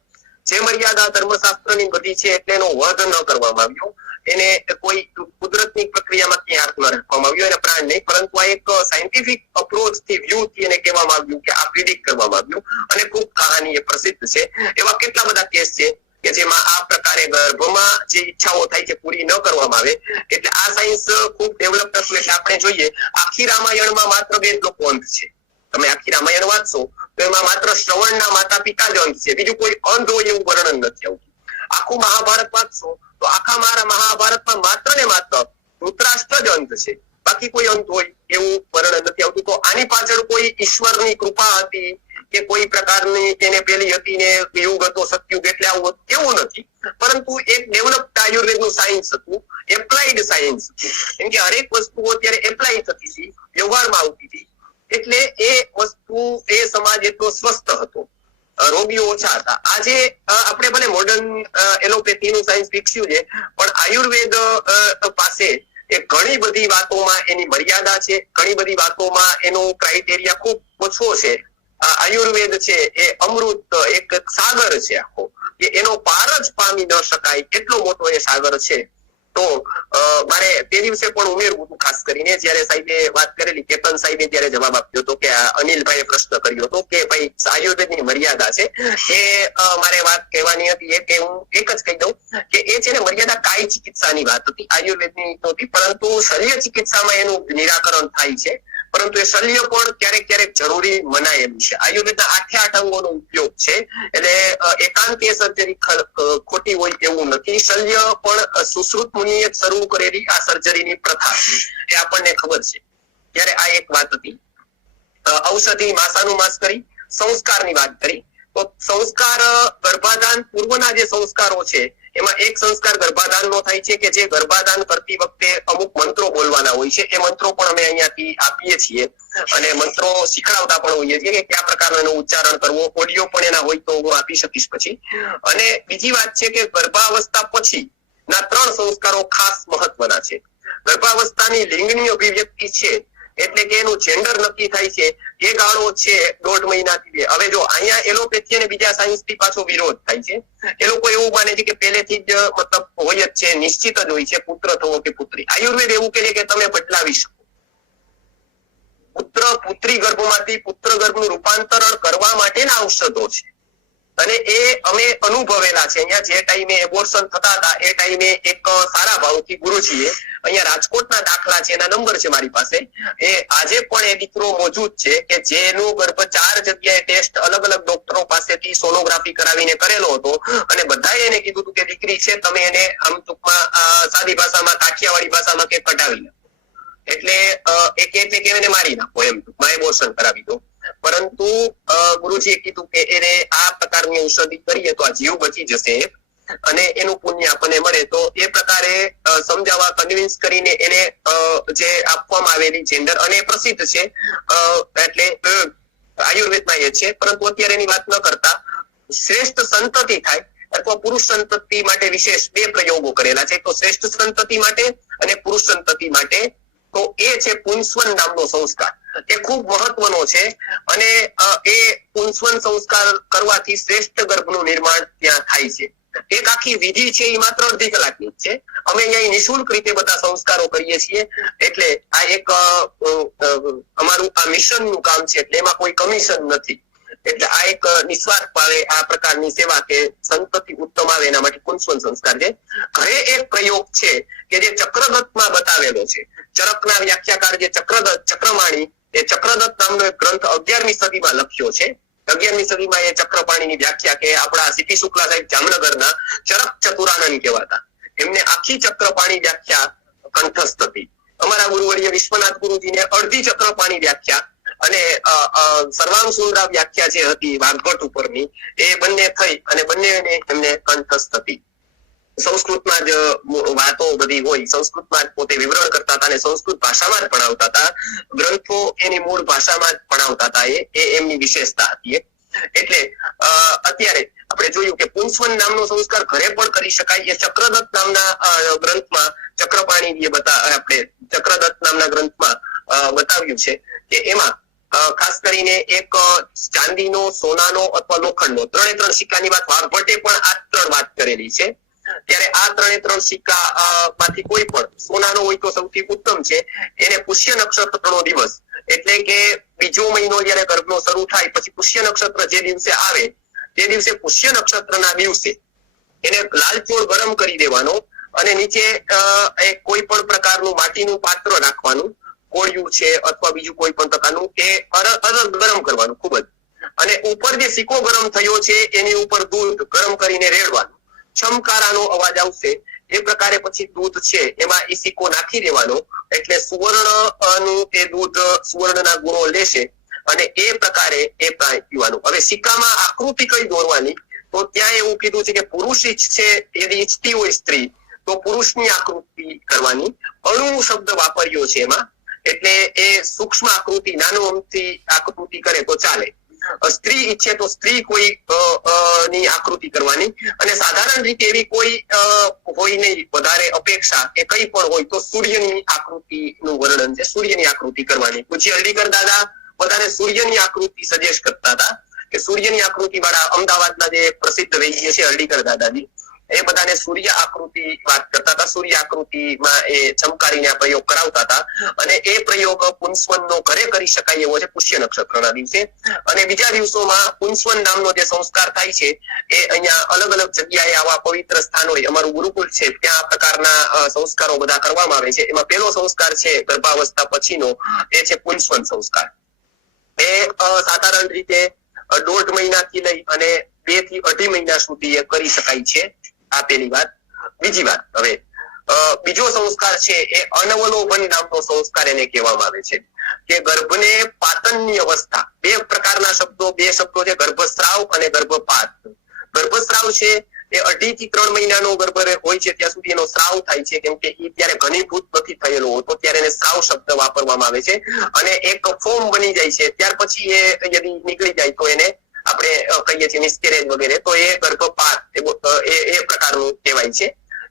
જે મર્યાદા ધર્મશાસ્ત્રની બધી છે એટલે એનો વધ ન કરવામાં આવ્યો, એને કોઈ કુદરતની પ્રક્રિયામાં ક્યાં હાથ ન રાખવામાં આવ્યો, એને પ્રાણ નહીં, પરંતુ આ એક સાયન્ટિફિક અપ્રોચ થી વ્યૂ થી એને કહેવામાં આવ્યું કે આ પ્રિડિક્ટ કરવામાં આવ્યું. અને ખૂબ કહાની એ પ્રસિદ્ધ છે. એવા કેટલા બધા કેસ છે કે જેમાં આ પ્રકારે ગર્ભમાં જે ઈચ્છાઓ થાય છે પૂરી ન કરવામાં આવે. એટલે આ સાયન્સ ખૂબ ડેવલપ થતું એટલે આપણે જોઈએ આખી રામાયણમાં માત્ર 2 લોકો અંત છે. તમે આખી રામાયણ વાંચશો તો એમાં માત્ર શ્રવણના માતા પિતા જ અંત છે, બીજું કોઈ અંત હોય એવું વર્ણન નથી આવતું. આખું મહાભારત વાંચશો તો આખા મહાભારતમાં માત્ર ને માત્ર ધૃતરાષ્ટ્ર જ અંત છે, બાકી કોઈ અંત હોય એવું વર્ણન નથી આવતું. તો આની પાછળ કોઈ ઈશ્વરની કૃપા હતી કે કોઈ પ્રકારની તેને પેલી હતી ને યુગ હતો સતયુગ એટલે આવું એવું નથી, પરંતુ એક ડેવલપ્ડ આયુર્વેદનું સાયન્સ હતું, એપ્લાઇડ સાયન્સ હતું. કેમ કે હરેક વસ્તુ અત્યારે એપ્લાય થતી હતી, વ્યવહારમાં આવતી હતી, એટલે એ વસ્તુ એ સમાજ એટલો સ્વસ્થ હતો, રોગીઓ ઓછા હતા. આજે આપણે ભલે મોડર્ન એલોપેથીનું સાયન્સ વિકસ્યું છે, પણ આયુર્વેદ પાસે એ ઘણી બધી વાતોમાં એની મર્યાદા છે, ઘણી બધી વાતોમાં એનો ક્રાઇટેરિયા ખૂબ ઓછો છે. આયુર્વેદ છે એ અમૃત એક સાગર છે આખો, કે એનો પાર જ પામી ન શકાય એટલો મોટો એ સાગર છે. તો મારે તે દિવસે પણ ઉમેરવું હતું, ખાસ કરીને જયારે સાહેબે વાત કરેલી, કેતન સાહેબે ત્યારે જવાબ આપ્યો હતો કે અનિલભાઈએ પ્રશ્ન કર્યો હતો કે ભાઈ આયુર્વેદની મર્યાદા છે, એ મારે વાત કહેવાની હતી કે હું એક જ કહી દઉં કે એ છે ને મર્યાદા કાય ચિકિત્સાની વાત હતી, આયુર્વેદની નહોતી. પરંતુ શલ્ય ચિકિત્સામાં એનું નિરાકરણ થાય છે, પરંતુ એ શલ્ય પણ ક્યારેક ક્યારેક જરૂરી મનાયેલું છે. આયુર્વેદના 8 અંગોનો ઉપયોગ છે, એટલે એકાંતીય સર્જરી ખોટી હોય એવું નથી. શલ્ય પણ સુશ્રુત મુનિએ શરૂ કરેલી આ સર્જરીની પ્રથા એ આપણને ખબર છે. ત્યારે આ એક વાત હતી. ઔષધિ માસાનુમાસ કરી, સંસ્કારની વાત કરી. તો સંસ્કાર ગર્ભાધાન પૂર્વના જે સંસ્કારો છે એમાં એક સંસ્કાર ગર્ભાધાનનો થાય છે કે જે ગર્ભાધાન કરતી વખતે અમુક મંત્રો બોલવાના હોય છે. એ મંત્રો પણ અમે અહીંયાથી આપીએ છીએ અને મંત્રો શીખડાવતા પણ હોઈએ છીએ કે કયા પ્રકારનું એનું ઉચ્ચારણ કરવું. ઓડિયો પણ એના હોય તો હું આપી શકીશ પછી. અને બીજી વાત છે કે ગર્ભાવસ્થા પછી ના 3 સંસ્કારો ખાસ મહત્વના છે. ગર્ભાવસ્થાની લિંગની અભિવ્યક્તિ છે, એટલે કે એનું જેન્ડર નક્કી થાય છે, એ ગાળો છે 1.5 મહિનાથી 2. હવે જો અહીંયા એલોપેથી અને બીજા સાયન્સ થી પાછો વિરોધ થાય છે. એ લોકો એવું માને છે કે પહેલેથી જ મતલબ હોય જ છે, નિશ્ચિત જ હોય છે પુત્ર થવો કે પુત્રી. આયુર્વેદ એવું કહે છે કે તમે બદલાવી શકો. પુત્ર પુત્રી ગર્ભમાંથી પુત્ર ગર્ભનું રૂપાંતરણ કરવા માટેના ઔષધો છે, અને એ અમે અનુભવેલા છે. અહીંયા જે ટાઈમે એબોર્શન થતા હતા એ ટાઈમે એક સારા ભાવથી ગુરુજીએ અહીંયા રાજકોટના દાખલા છે, એના નંબર છે મારી પાસે, એ આજે પણ એ દીકરો મોજૂદ છે કે જેનો ગર્ભ 4 જગ્યાએ ટેસ્ટ અલગ અલગ ડોક્ટરો પાસેથી સોનોગ્રાફી કરાવીને કરેલો હતો, અને બધાએ એને કીધું હતું કે દીકરી છે, તમે એને આમ ટૂંકમાં સાદી ભાષામાં કાઠિયાવાડી ભાષામાં કે કઢાવી લો. એટલે એ કે છે કે એને મારી નાખો, એમ ટૂંકમાં એબોર્શન કરાવી દો. પરંતુ ગુરુજીએ કીધું કે એને આ પ્રકારની ઔષધિ કરીએ તો આ જીવ બચી જશે અને એનું પુણ્ય આપણને મળે. તો એ પ્રકારે સમજાવવા કન્વિન્સ કરીને એને જે આપવામાં આવેલી જેન્ડર, અને પ્રસિદ્ધ છે એટલે આયુર્વેદમાં એ છે, પરંતુ અત્યારે એની વાત ન કરતા શ્રેષ્ઠ સંતતિ થાય અથવા પુરુષ સંતતિ માટે વિશેષ 2 પ્રયોગો કરેલા છે. તો શ્રેષ્ઠ સંતતિ માટે અને પુરુષ સંતતિ માટે તો એ છે પુંસ્વન નામનો સંસ્કાર. એ ખૂબ મહત્વનો છે, અને એ પુંસ્વન સંસ્કાર કરવાથી શ્રેષ્ઠ ગર્ભનું નિર્માણ ત્યાં થાય છે. એક આખી વિધિ છે, એ માત્ર 1.5 કલાકની જ છે. અમે અહીંયા નિઃશુલ્ક રીતે બધા સંસ્કારો કરીએ છીએ. એટલે આ એક અમારું આ મિશનનું કામ છે, એટલે એમાં કોઈ કમિશન નથી. એટલે આ એક નિસ્વાર્થ ભાવે આ પ્રકારની સેવા કે સંતતિ ઉત્તમ આવે એના માટે પુંસ્વન સંસ્કાર છે. ઘરે એક પ્રયોગ છે કે જે ચક્રદત્તમાં બતાવેલો છે. ચરકના વ્યાખ્યાકાર જે ચક્રમાણી, એ ચક્રદત્ત નામનો એક ગ્રંથ 11મી સદીમાં લખ્યો છે. 11મી સદીમાં એ ચક્રપાણીની વ્યાખ્યા કે આપણા સીપી શુક્લા સાહેબ જામનગરના ચરક ચતુરાનંદ કહેવાતા, એમને આખી ચક્રપાણી વ્યાખ્યા કંઠસ્થ હતી. અમારા ગુરુવર્ય વિશ્વનાથ ગુરુજીને અડધી ચક્રપાણી વ્યાખ્યા અને સર્વાંગ સુંદરા વ્યાખ્યા જે હતી વાઘભટ ઉપરની, એ બંને થઈ અને બંને એમને કંઠસ્થ હતી. સંસ્કૃતમાં જ વાતો બધી હોય, સંસ્કૃતમાં જ પોતે વિવરણ કરતા હતા અને સંસ્કૃત ભાષામાં જ ભણાવતા હતા. ગ્રંથો એની મૂળ ભાષામાં જ ભણાવતા હતા. એ એમની વિશેષતા હતી. એટલે અત્યારે આપણે જોયું કે પુંસ્વન નામનો સંસ્કાર ઘરે પણ કરી શકાય. એ ચક્રદત્ત નામના ગ્રંથમાં ચક્રપાણી આપણે ચક્રદત્ત નામના ગ્રંથમાં બતાવ્યું છે કે એમાં ખાસ કરીને એક ચાંદીનો, સોનાનો અથવા લોખંડનો, ત્રણે ત્રણ સિક્કાની વાત વાઘભટ્ટે પણ આ ત્રણ વાત કરેલી છે. ત્યારે આ ત્રણે ત્રણ સિક્કા માંથી કોઈ પણ સોનાનો હોય તો સૌથી ઉત્તમ છે. એને પુષ્ય નક્ષત્રનો દિવસ એટલે કે બીજો મહિનો જયારે ગર્ભનો શરૂ થાય પછી પુષ્ય નક્ષત્ર જે દિવસે આવે તે દિવસે પુષ્ય નક્ષત્રના દિવસે એને લાલ ચોળ ગરમ કરી દેવાનો અને નીચે કોઈ પણ પ્રકારનું માટીનું પાત્ર રાખવાનું, કોળિયું છે અથવા બીજું કોઈ પણ પ્રકારનું, એ ગરમ કરવાનું ખૂબ જ, અને ઉપર જે સિક્કો ગરમ થયો છે એની ઉપર દૂધ ગરમ કરીને રેડવાનું, છમકારાનો અવાજ આવશે એ પ્રકારે પછી દૂધ છે એમાં એ સિક્કો નાખી દેવાનો, એટલે સુવર્ણનું એ દૂધ સુવર્ણના ગુણો લેશે અને એ પ્રકારે એ પાણી પીવાનું. હવે સિક્કામાં આકૃતિ કઈ દોરવાની, તો ત્યાં એવું કીધું છે કે પુરુષ ઈચ્છે, યદી ઈચ્છતી હોય સ્ત્રી તો પુરુષની આકૃતિ કરવાની. અણુ શબ્દ વાપર્યો છે એમાં, એટલે એ સૂક્ષ્મ આકૃતિ, નાનો અમથી આકૃતિ કરે તો ચાલે. સ્ત્રી ઈચ્છે તો સ્ત્રી કોઈ ની આકૃતિ કરવાની, અને સાધારણ રીતે એવી કોઈ હોય નહીં વધારે અપેક્ષા કે કઈ પણ હોય તો સૂર્યની આકૃતિનું વર્ણન છે, સૂર્યની આકૃતિ કરવાની. પૂજ્ય હરડીકર દાદા બધાને સૂર્યની આકૃતિ સજેસ્ટ કરતા હતા કે સૂર્યની આકૃતિ વાળા અમદાવાદના જે પ્રસિદ્ધ વૈદ્ય છે હરડીકર દાદાજી, એ બધાને સૂર્ય આકૃતિ વાત કરતા હતા. સૂર્ય આકૃતિમાં એ ચમકારીને આ પ્રયોગ કરાવતા હતા, અને એ પ્રયોગ પુંસ્વનનો ઘરે કરી શકાય એવો છે પુષ્ય નક્ષત્રના દિવસે. અને બીજા દિવસોમાં પુંસ્વન નામનો જે સંસ્કાર થાય છે એ અહીંયા અલગ અલગ જગ્યાએ આવા પવિત્ર સ્થાનોએ, અમારું ગુરુકુલ છે ત્યાં આ પ્રકારના સંસ્કારો બધા કરવામાં આવે છે. એમાં પહેલો સંસ્કાર છે ગર્ભાવસ્થા પછીનો, એ છે પુંસ્વન સંસ્કાર. એ સાધારણ રીતે 1.5 મહિનાથી લઈ અને 2 થી 2.5 મહિના સુધી એ કરી શકાય છે. આ પેલી વાત. બીજી વાત, હવે બીજો સંસ્કાર છે એ અનવલોકન નામનો સંસ્કાર એને કહેવામાં આવે છે કે ગર્ભને પાતનની અવસ્થા, બે પ્રકારના શબ્દો, બે શબ્દો છે, ગર્ભસ્રાવ અને ગર્ભપાત. ગર્ભસ્રાવ છે એ 2.5 થી 3 મહિનાનો ગર્ભ હોય છે ત્યાં સુધી એનો સ્રાવ થાય છે, કેમ કે એ ત્યારે ઘનીભૂત નથી થયેલો હોતો, ત્યારે એને સ્રાવ શબ્દ વાપરવામાં આવે છે. અને એક ફોર્મ બની જાય છે ત્યાર પછી એ યદી નીકળી જાય તો એને આપણે કહીએ છીએ મિસકેરેજ વગેરે, તો એ ગર્ભપાત એ પ્રકારનું કહેવાય છે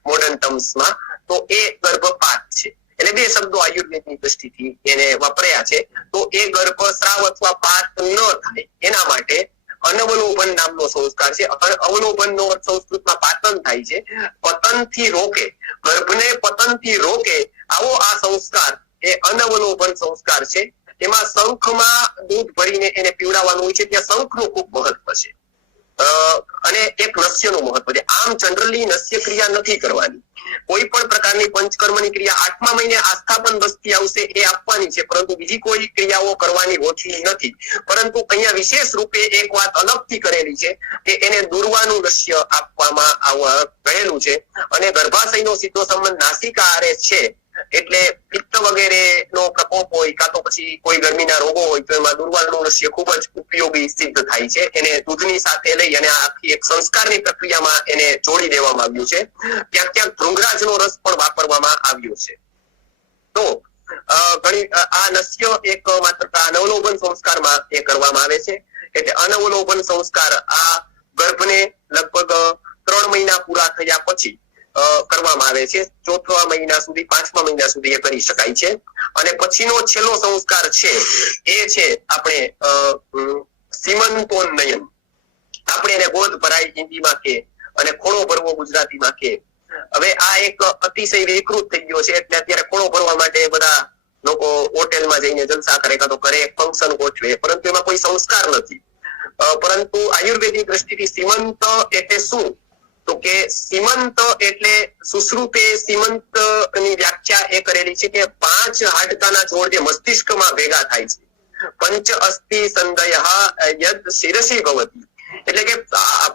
મોડર્ન ટર્મ્સમાં. તો એ ગર્ભપાત છે. એટલે બે શબ્દો આયુર્વેદની દ્રષ્ટિથી એને વપરાયા છે. તો એ ગર્ભસ્રાવ અથવા પાત ન થાય એના માટે અનવલોકન નામનો સંસ્કાર છે. અવલોકનનો અર્થ સંસ્કૃતમાં પાતન થાય છે. પતનથી રોકે, ગર્ભને પતનથી રોકે આવો આ સંસ્કાર એ અનવલોકન સંસ્કાર છે. એમાં શંખમાં દૂધ ભરીને એને પીવડાવવાનું હોય છે. ત્યાં શંખનું ખૂબ મહત્વ છે અને એક નસ્યનું મહત્વ છે. આમ જનરલી નસ્ય ક્રિયા નથી કરવાની. કોઈ પણ પ્રકારની પંચકર્મની ક્રિયા 8મા મહિને આસ્થાપન વસ્તી આવશે એ આપવાની છે, પરંતુ બીજી કોઈ ક્રિયાઓ કરવાની હોતી નથી. પરંતુ અહીંયા વિશેષ રૂપે એક વાત અલગથી કરેલી છે કે એને દુર્વાનું નસ્ય આપવામાં કહેલું છે. અને ગર્ભાશયનો સીધો સંબંધ નાસિકા આરે છે, એટલે પિત્ત વગેરે નો પ્રકોપ હોય કાં તો પછી કોઈ ગરમીના રોગો હોય તો એમાં દુર્વાનું નસ્ય ખૂબ જ ઉપયોગી સિદ્ધ થાય છે. એને દૂધની સાથે લઈ અને આખી એક સંસ્કારની પ્રક્રિયામાં એને જોડી દેવામાં આવ્યું છે. ક્યાંક ક્યાંક ભૃંગરાજનો રસ પણ વાપરવામાં આવ્યો છે. તો આ નસ્ય એક માત્ર અનવલોકન સંસ્કારમાં એ કરવામાં આવે છે. એટલે અનવલોકન સંસ્કાર આ ગર્ભને લગભગ 3 મહિના પૂરા થયા પછી કરવામાં આવે છે. 4થા મહિના સુધી, 5મા મહિના સુધી એ કરી શકાય છે. અને પછીનો છેલ્લો સંસ્કાર છે એ છે આપણે સીમંતોન્નયન. આપણે એને ગોદ ભરાય હિન્દીમાં કે અને ખોળો ભરવો ગુજરાતીમાં કે. હવે આ એક અતિશય વિકૃત થઈ ગયો છે, એટલે અત્યારે ખોળો ભરવા માટે બધા લોકો હોટેલમાં જઈને જલસા કરે કાં તો ઘરે ફંક્શન ગોઠવે, પરંતુ એમાં કોઈ સંસ્કાર નથી. પરંતુ આયુર્વેદિક દ્રષ્ટિથી સીમંત એટલે શું, તો કે સીમંત એટલે સુશ્રુતે સીમંત ની વ્યાખ્યા એ કરેલી છે કે 5 હાડકાના જોડ જે મસ્તિષ્કમાં ભેગા થાય છે. પંચ અસ્થિ સંધયઃ યદ શિરસી ભવતિ, એટલે કે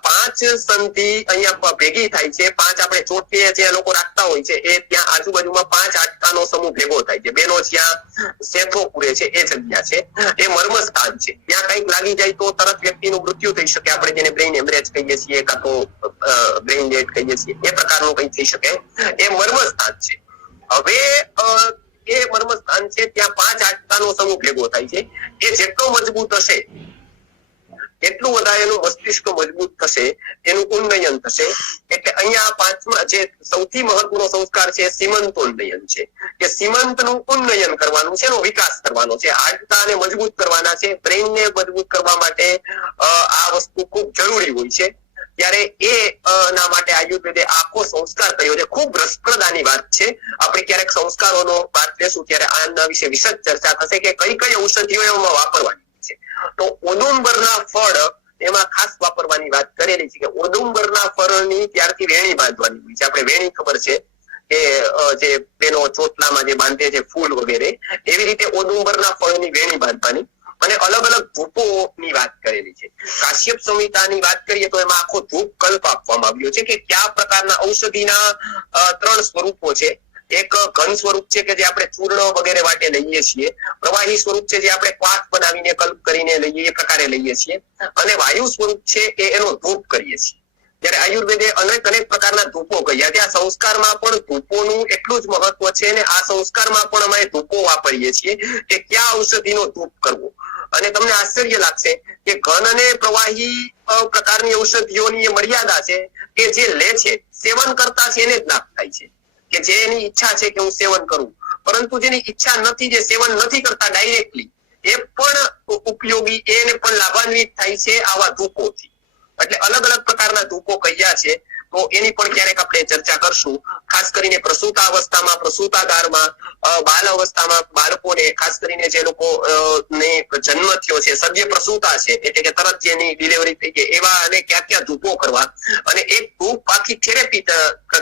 5 સંધિ અહીંયા ભેગી થાય છે. 5 આપણે ચોટીએ જે લોકો રાખતા હોય છે એ ત્યાં આજુબાજુમાં 5 હાડકાનો સમૂહ ભેગો થાય છે. બેનો જ્યાં સેથો પૂરે છે એ જગ્યા છે, એ મર્મ સ્થાન છે. ત્યાં કંઈક લાગી જાય તો તરત વ્યક્તિનું મૃત્યુ થઈ શકે. આપણે જેને બ્રેઇન હેમરેજ કહીએ છીએ કાં તો બ્રેઇન ડેડ કહીએ છીએ, એ પ્રકારનું કંઈક થઈ શકે. એ મર્મ સ્થાન છે. હવે એ મર્મ સ્થાન છે ત્યાં 5 હાડકાનો સમૂહ ભેગો થાય છે. એ જેટલો મજબૂત હશે એટલું વધારે એનું મસ્તિષ્ક મજબૂત થશે, એનું ઉન્નયન થશે. એટલે અહીંયા પાંચમા જે સૌથી મહત્વનો સંસ્કાર છે સીમંતોન્નયન છે, કે સીમંતનું ઉન્નયન કરવાનું છે, એનો વિકાસ કરવાનો છે, હાડકાને મજબૂત કરવાના છે, બ્રેઇનને મજબૂત કરવા માટે આ વસ્તુ ખૂબ જરૂરી હોય છે. ત્યારે એ ના માટે આયુર્વેદે આખો સંસ્કાર કર્યો છે. ખૂબ રસપ્રદ આની વાત છે. આપણે ક્યારેક સંસ્કારોનો વાત લેશું ત્યારે આના વિશે વિશદ ચર્ચા થશે કે કઈ કઈ ઔષધિઓ એમાં વાપરવાની છે. તો ઓદુંબરના ફળ એમાં ખાસ વાપરવાની વાત કરેલી છે કે ઓદુંબરના ફળની ત્યારથી વેણી બાંધવાની હોય છે. આપણે વેણી ખબર છે કે જે તેનો ચોટલામાં જે બાંધે છે ફૂલ વગેરે, એવી રીતે ઓદુંબરના ફળની વેણી બાંધવાની. અને અલગ અલગ ધૂપોની વાત કરેલી છે. કાશ્યપ સંહિતાની વાત કરીએ તો એમાં આખો ધૂપ કલ્પ આપવામાં આવ્યો છે કે કયા પ્રકારના ઔષધિના 3 સ્વરૂપો છે. એક ઘન સ્વરૂપ છે કે જે આપણે ચૂર્ણ વગેરે માટે લઈએ છીએ, પ્રવાહી સ્વરૂપ છે જે આપણે ક્વાથ બનાવીને કલ્પ કરીને લઈએ એ પ્રકારે લઈએ છીએ, અને વાયુ સ્વરૂપ છે એ એનો ધૂપ કરીએ છીએ. ત્યારે આયુર્વેદે અનેક પ્રકારના ધૂપો કહ્યા. ત્યાં સંસ્કારમાં પણ ધૂપોનું એટલું જ મહત્વ છે, અને આ સંસ્કારમાં પણ અમે ધૂપો વાપરીએ છીએ કે કયા ઔષધિનો ધૂપ કરવો. અને તમને આશ્ચર્ય લાગશે કે ઘન અને પ્રવાહી પ્રકારની ઔષધિઓની મર્યાદા છે કે જે લે છે સેવન કરતા છે એને જ લાભ થાય છે, કે જેની ઈચ્છા છે કે હું સેવન કરું, પરંતુ જેની ઈચ્છા નથી, જે સેવન નથી કરતા ડાયરેક્ટલી, એ પણ ઉપયોગી, એને પણ લાભાન્વિત થાય છે આવા ધૂપોથી. એટલે અલગ અલગ પ્રકારના ધૂપો કયા છે તો એની પણ ક્યારેક આપણે ચર્ચા કરશું. ખાસ કરીને પ્રસૂતાવસ્થામાં, પ્રસૂતાગારમાં, બાલ અવસ્થામાં બાળકોને, ખાસ કરીને જે લોકો ને જન્મ થયો છે, સદ્ય પ્રસૂતા છે, એટલે કે તરત જેની ડિલિવરી થઈ ગઈ, એવા અને ક્યાં ક્યાં ધૂપો કરવા. અને એક ધૂપ આખી થેરેપી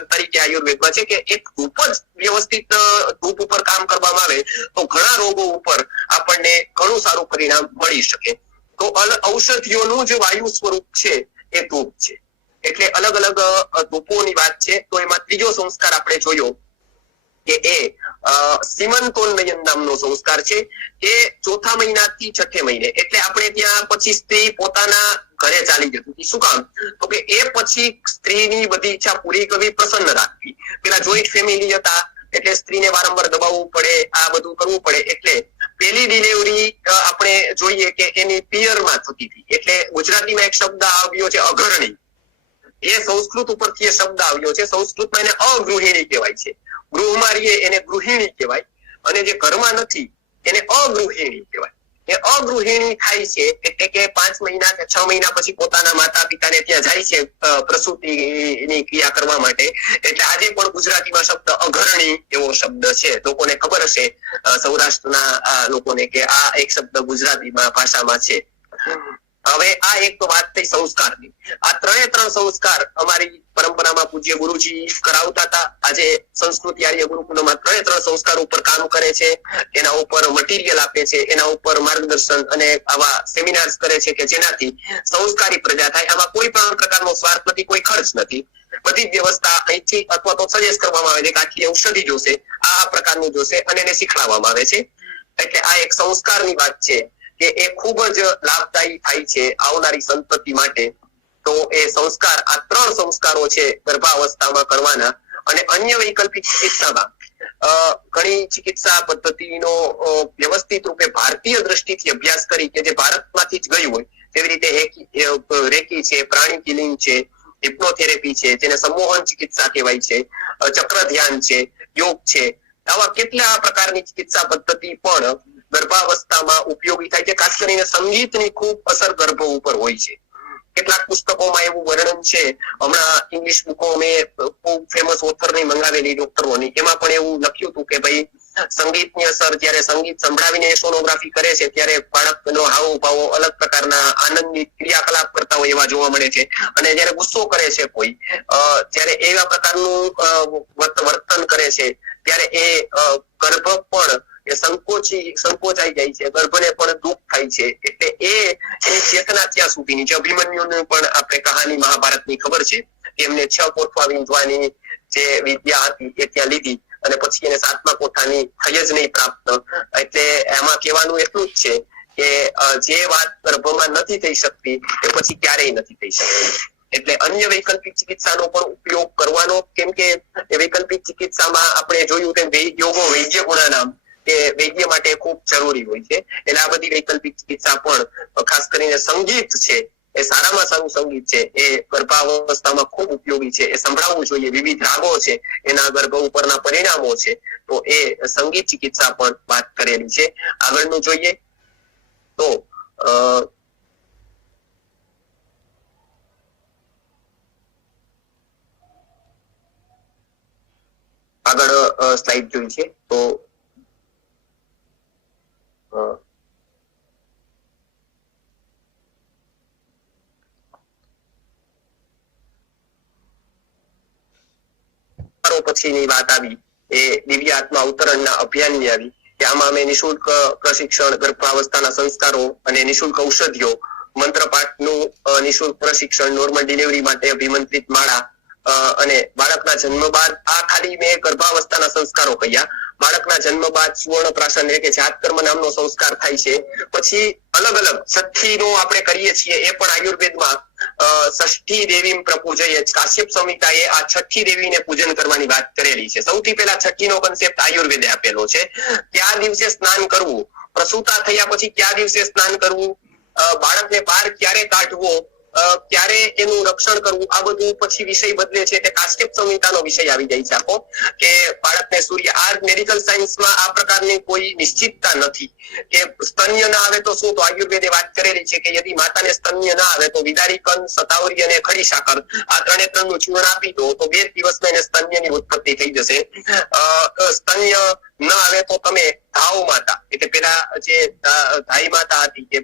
તરીકે આયુર્વેદમાં છે કે એક ધૂપ જ વ્યવસ્થિત ધૂપ ઉપર કામ કરવામાં આવે તો ઘણા રોગો ઉપર આપણને ઘણું સારું પરિણામ મળી શકે. તો ઔષધિઓનું જે વાયુ સ્વરૂપ છે એ ધૂપ છે. એટલે અલગ અલગ ધૂપોની વાત છે. તો એમાં ત્રીજો સંસ્કાર આપણે જોયો કે એ સીમંતોન્નયન નામનો સંસ્કાર છે. એ ચોથા મહિનાથી છઠ્ઠે મહિને, એટલે આપણે ત્યાં પછી સ્ત્રી પોતાના ઘરે ચાલી જતી હતી. શું કામ? તો કે એ પછી સ્ત્રીની બધી ઈચ્છા પૂરી કરવી, પ્રસન્ન રાખવી. પેલા જોઈન્ટ ફેમિલી હતા એટલે સ્ત્રીને વારંવાર દબાવવું પડે, આ બધું કરવું પડે. એટલે પેલી ડિલિવરી આપણે જોઈએ કે એની પિયરમાં થતી હતી. એટલે ગુજરાતીમાં એક શબ્દ આવ્યો છે અઘરણી, એ સંસ્કૃત ઉપરથી એ શબ્દ આવ્યો છે. સંસ્કૃતમાં એને અગૃહિણી કહેવાય છે. ગૃહમાં રહીએ એને ગૃહિણી કહેવાય, અને જે ઘરમાં નથી એને અગૃહિણી કહેવાય. એ અગૃહિણી થાય છે એટલે કે 5 મહિના કે 6 મહિના પછી પોતાના માતા પિતાને ત્યાં જાય છે પ્રસૂતિની ક્રિયા કરવા માટે. એટલે આજે પણ ગુજરાતીમાં શબ્દ અઘરણી એવો શબ્દ છે. લોકોને ખબર હશે, સૌરાષ્ટ્રના લોકોને, કે આ એક શબ્દ ગુજરાતીમાં ભાષામાં છે. હવે આ એક તો વાત થઈ સંસ્કારની. આ 3 સંસ્કાર અમારી પરંપરામાં પૂજ્ય ગુરુજી કરાવતા હતા. આજે સંસ્કૃતિ આર્ય ગુરુકુલમાં 3 સંસ્કાર ઉપર કામ કરે છે, એના ઉપર મટીરિયલ આપે છે, એના ઉપર માર્ગદર્શન અને આવા સેમિનાર્સ કરે છે કે જેનાથી સંસ્કારી પ્રજા થાય. આમાં કોઈ પણ પ્રકારનો સ્વાર્થ નથી, કોઈ ખર્ચ નથી. બધી જ વ્યવસ્થા અહીંથી અથવા તો સજેસ્ટ કરવામાં આવે છે કે આટલી ઔષધિ જોશે, આ પ્રકારનું જોશે, અને એને શીખવાડવામાં આવે છે. એટલે આ એક સંસ્કારની વાત છે કે એ ખૂબ જ લાભદાયી થાય છે આવનારી સંતતિ માટે. તો એ સંસ્કાર, આ 3 સંસ્કારો છે ગર્ભાવસ્થામાં કરવાના. અને અન્ય વૈકલ્પિક ચિકિત્સામાં ઘણી ચિકિત્સા પદ્ધતિનો વ્યવસ્થિત રૂપે ભારતીય દ્રષ્ટિથી અભ્યાસ કરી કે જે ભારતમાંથી જ ગયું હોય, જેવી રીતે રેકી છે, પ્રાણી કિલિંગ છે, હિપ્નોથેરેપી છે, જેને સંમોહન ચિકિત્સા કહેવાય છે, ચક્ર ધ્યાન છે, યોગ છે, આવા કેટલા પ્રકારની ચિકિત્સા પદ્ધતિ પણ ગર્ભાવસ્થામાં ઉપયોગી થાય છે. ખાસ કરીને સંગીતની ખૂબ અસર ગર્ભ ઉપર હોય છે. કેટલાક પુસ્તકોમાં એવું વર્ણન છે, હમણાં ઇંગ્લિશ બુકો મેં ખૂબ ફેમસ ઓથરની મંગાવેલી ડોક્ટરોની, એમાં પણ એવું લખ્યું હતું કે ભાઈ સંગીતની અસર, જ્યારે સંગીત સંભળાવીને સોનોગ્રાફી કરે છે ત્યારે બાળકનો હાવભાવો અલગ પ્રકારના આનંદની ક્રિયાકલાપ કરતા હોય એવા જોવા મળે છે. અને જ્યારે ગુસ્સો કરે છે કોઈ, ત્યારે એવા પ્રકારનું વર્તન કરે છે ત્યારે એ ગર્ભ પણ એ સંકોચાઈ જાય છે, ગર્ભને પણ દુઃખ થાય છે. એટલે એ ચેતના ત્યાં સુધીની છે. અભિમન્યુની પણ આપણે કહાની મહાભારતની ખબર છે, એમને 6 કોઠા વીંધવાની જે વિદ્યા હતી એ ત્યાં લીધી અને પછી એને 7મા કોઠાની થઈ જ નહીં પ્રાપ્ત. એટલે એમાં કહેવાનું એટલું જ છે કે જે વાત ગર્ભમાં નથી થઈ શકતી એ પછી ક્યારેય નથી થઈ શકતી. એટલે અન્ય વૈકલ્પિક ચિકિત્સાનો પણ ઉપયોગ કરવાનો, કેમ કે એ વૈકલ્પિક ચિકિત્સામાં આપણે જોયું તેમ યોગો વૈદ્ય ગુણાનામ, કે વૈદ્ય માટે ખૂબ જરૂરી હોય છે. એટલે આ બધી વૈકલ્પિક ચિકિત્સા પણ ખાસ કરીને સંગીત છે એ સારામાં સારું સંગીત છે એ ગર્ભાવસ્થામાં ખૂબ ઉપયોગી છે. એ સંભળાવવું જોઈએ. વિવિધ રાગો છે એના ગર્ભ ઉપરના પરિણામો છે, તો એ સંગીત ચિકિત્સા પણ વાત કરેલી છે. આગળનું જોઈએ તો આગળ સ્લાઇડ જોઈ છે તો પછીની વાત આવી એ દિવ્ય આત્મા અવતરણના અભિયાનની આવી કે આમાં અમે નિઃશુલ્ક પ્રશિક્ષણ, ગર્ભાવસ્થાના સંસ્કારો અને નિઃશુલ્ક ઔષધિઓ, મંત્રપાઠનું નિઃશુલ્ક પ્રશિક્ષણ, નોર્મલ ડિલિવરી માટે અભિમંત્રિત માળા અને બાળકના જન્મ બાદ, આ ખાલી મેં ગર્ભાવસ્થાના સંસ્કારો કહ્યા. બાળકના જન્મ બાદ સુવર્ણ પ્રાશન એટલે કે જાતકર્મ નામનો સંસ્કાર થાય છે. પછી અલગ અલગ છઠ્ઠીનો આપણે કરીએ છીએ એ પણ આયુર્વેદમાં ષષ્ઠી દેવી પ્રપૂજય, કાશ્યપ સંહિતાએ આ છઠ્ઠી દેવીને પૂજન કરવાની વાત કરેલી છે. સૌથી પહેલા છઠ્ઠીનો કન્સેપ્ટ આયુર્વેદે આપેલો છે. કયા દિવસે સ્નાન કરવું, પ્રસૂતા થયા પછી કયા દિવસે સ્નાન કરવું, બાળકને બહાર ક્યારે કાઢવો, ક્યારે એનું રક્ષણ કરવું, આ બધું પછી વિષય બદલે છે તે કાશ્યપ સંહિતાનો વિષય આવી જાય છે આખો, કે બાળકને સૂર્ય, આ મેડિકલ સાયન્સમાં આ પ્રકારની કોઈ નિશ્ચિતતા નથી કે સ્તન્ય ના આવે તો શું. તો આયુર્વેદે વાત કરેલી છે કે યદિ માતાને સ્તન્ય ના આવે તો વિદારી કંદ, સતાવરી અને ખડી સાકર આ ત્રણે ત્રણનું ચૂર્ણ આપી દો તો 2 દિવસમાં એને સ્તન્યની ઉત્પત્તિ થઈ જશે. સ્તન્ય ન આવે તો તમે ધાવ માતા એટલે પેલા જે ધાઈ માતા હતી કે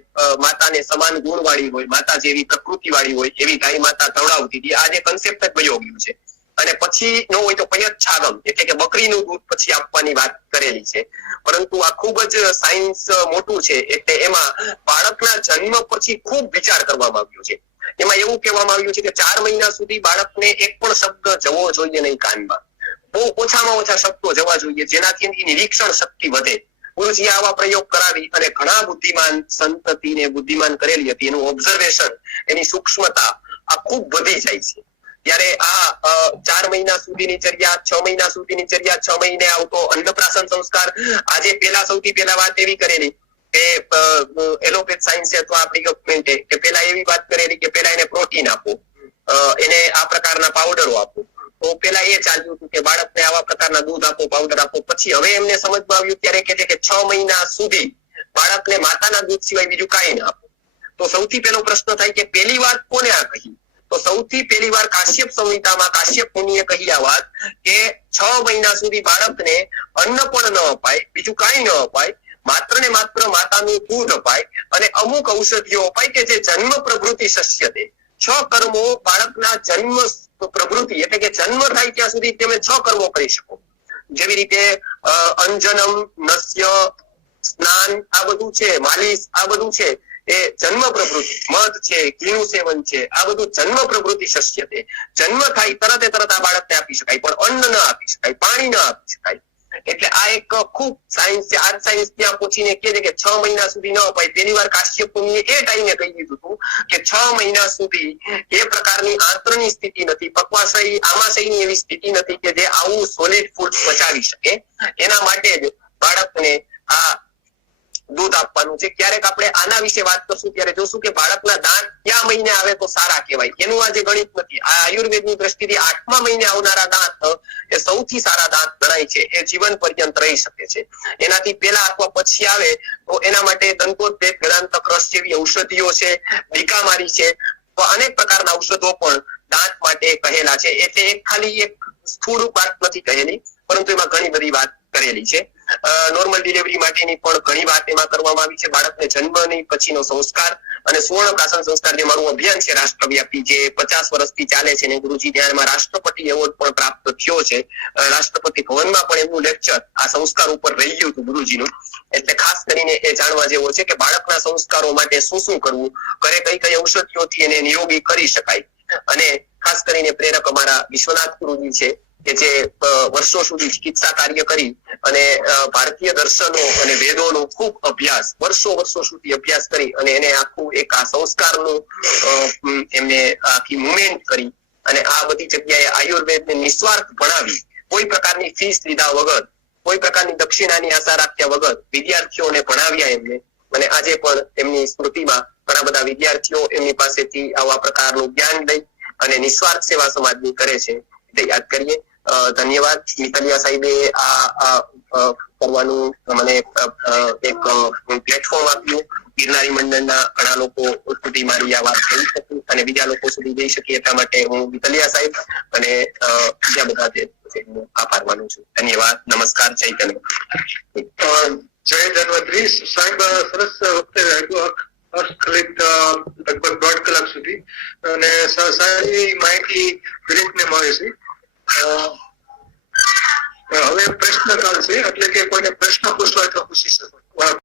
માતાને સમાન ગુણ વાળી હોય, માતા જેવી પ્રકૃતિ વાળી હોય એવી ગાય માતા તવડાવતી હતી. આ જે કન્સેપ્ટ જ વયો ગયું છે. અને પછી ન હોય તો પયત છાગમ એટલે કે બકરીનું દૂધ પછી આપવાની વાત કરેલી છે. પરંતુ આ ખૂબ જ સાયન્સ મોટું છે એટલે એમાં બાળકના જન્મ પછી ખૂબ વિચાર કરવામાં આવ્યો છે. એમાં એવું કહેવામાં આવ્યું છે કે 4 મહિના સુધી બાળકને એક પણ શબ્દ જવો જોઈએ નહીં કાનમાં. બહુ ઓછામાં ઓછા શબ્દો જવા જોઈએ જેનાથી એની નિરીક્ષણ શક્તિ વધે. ગુરુજીએ આવા પ્રયોગ કરાવી અને ઘણા બુદ્ધિમાન સંતતિને બુદ્ધિમાન કરેલી હતી. એનું ઓબ્ઝર્વેશન, એની સૂક્ષ્મતા આ ખૂબ વધી જાય છે. ત્યારે આ 4 મહિના સુધીની ચર્યા, 6 મહિના સુધીની ચર્યા, 6 મહિને આવતો અન્નપ્રાશન સંસ્કાર. આજે સૌથી પહેલા વાત એવી કરેલી કે એલોપેથ સાયન્સે અથવા આપણી ગવર્મેન્ટે કે પેલા એવી વાત કરેલી કે પેલા એને પ્રોટીન આપો, એને આ પ્રકારના પાવડરો આપો. તો પેલા એ ચાલ્યું હતું કે બાળકને આવા પ્રકારના દૂધ આપો, પાવડર આપો. પછી હવે એમને સમજમાં આવ્યું ત્યારે કે છે કે 6 મહિના સુધી બાળકને માતાના દૂધ સિવાય બીજું કાંઈ ના આપો. તો સૌથી પહેલો પ્રશ્ન થાય કે પહેલી વાત કોને આ કહી? તો સૌથી પહેલી વાર કાશ્યપ સંહિતામાં કાશ્યપ મુનિએ કહી આ વાત કે 6 મહિના સુધી બાળકને અન્ન પણ ન અપાય, બીજું કાંઈ ન અપાય, માત્ર ને માત્ર માતાનું દૂધ અપાય અને અમુક ઔષધિઓ અપાય કે જે જન્મ પ્રવૃત્તિ શસ્યતે. 6 કર્મો બાળકના જન્મ પ્રવૃત્તિ એટલે કે જન્મ થાય ત્યાં સુધી તમે 6 કર્મો કરી શકો. જેવી રીતે અંજનમ, નસ્ય, સ્નાન, આ બધું છે, માલિશ, આ બધું છે એ જન્મ પ્રવૃત્તિ. મધ છે, ઘીનું સેવન છે, આ બધું જન્મ પ્રવૃત્તિ શસ્યતે. જન્મ થાય તરત આ બાળકને આપી શકાય, પણ અન્ન ન આપી શકાય, પાણી ન આપી શકાય. એટલે આ એક ખૂબ સાયન્સ છે. આ સાયન્સ ત્યાં પહોંચીને કહે છે કે 6 મહિના સુધી ન અપાય. પહેલી વાર કાશ્યપ મુનિએ એ ટાઈમે કહી દીધું હતું કે 6 મહિના સુધી એ પ્રકારની આંતરની સ્થિતિ નથી, પક્વાશય, આમાશયની એવી સ્થિતિ નથી કે જે આવું સોલિડ ફૂડ પચાવી શકે. એના માટે જ બાળકને આ દૂધ આપવાનું છે. ક્યારેક આપણે આના વિશે વાત કરશું ત્યારે જોશું કે બાળકના દાંત કયા મહિને આવે તો સારા કહેવાય. એનું આજે ગણિત નથી. આ આયુર્વેદની દ્રષ્ટિથી 8મા મહિને આવનારા દાંત એ સૌથી સારા દાંત ગણાય છે. એ જીવન પર્યંત રહી શકે છે. એનાથી પહેલા અથવા પછી આવે તો એના માટે દંતોત્પેત, ગળાંતક રસ જેવી ઔષધિઓ છે, બીકામારી છે, તો અનેક પ્રકારના ઔષધો પણ દાંત માટે કહેલા છે. એટલે એક ખાલી એક સ્થૂળ વાત નથી કહેલી, પરંતુ એમાં ઘણી બધી વાત કરેલી છે. નોર્મલ ડિલિવરી માટેની પણ ઘણી વાત એમાં કરવામાં આવી છે. બાળકને જન્મની પછીનો સંસ્કાર અને સુવર્ણ પ્રાશન સંસ્કાર જે મારું અભિયાન છે રાષ્ટ્રવ્યાપી, જે 50 વર્ષથી ચાલે છે, ને ગુરુજી ત્યારમાં રાષ્ટ્રપતિ એવોર્ડ પણ પ્રાપ્ત થયો છે. રાષ્ટ્રપતિ ભવનમાં પણ એમનું લેક્ચર આ સંસ્કાર ઉપર રહી ગયું હતું ગુરુજીનું. એટલે ખાસ કરીને એ જાણવા જેવો છે કે બાળકના સંસ્કારો માટે શું કરવું, ઘરે કઈ કઈ ઔષધિઓથી એને નિરોગી કરી શકાય. અને ખાસ કરીને પ્રેરક અમારા વિશ્વનાથ ગુરુજી છે કે જે વર્ષો સુધી ચિકિત્સા કાર્ય કરી અને ભારતીય દર્શનો અને વેદોનો ખૂબ અભ્યાસ, વર્ષો સુધી અભ્યાસ કરી અને એને આખું એક આ સંસ્કારનું એમને આખી મુવમેન્ટ કરી અને આ બધી જગ્યાએ આયુર્વેદને નિસ્વાર્થ ભણાવી, કોઈ પ્રકારની ફીસ લીધા વગર કોઈ પ્રકારની દક્ષિણાની આશા રાખ્યા વગર વિદ્યાર્થીઓને ભણાવ્યા એમને, અને આજે પણ એમની સ્મૃતિમાં ઘણા બધા વિદ્યાર્થીઓ એમની પાસેથી આવા પ્રકારનું જ્ઞાન લઈ અને નિસ્વાર્થ સેવા સમાજની કરે છે તે યાદ કરીએ. ધન્યવાદ. મિતલિયા સાહેબે આ કરવાનું મને એક પ્લેટફોર્મ આપ્યું. ગિરનારી મંડળના ઘણા લોકો સુધી મારી આ વાત થઈ શકી અને બીજા લોકો સુધી જઈ શકી, એટલા માટે હું મિતલિયા સાહેબ અને બીજા બધા જે આભાર માનું છું. ધન્યવાદ. નમસ્કાર. જય જનક. જય ધન્વંતરી સાહેબ, સરસ વખતે અસ્ખલિત લગભગ 1.5 કલાક સુધી, અને સારી માહિતી દરેકને મળે છે. હવે પ્રશ્નકાળ છે, એટલે કે કોઈને પ્રશ્ન પૂછવા તો પૂછી શકો.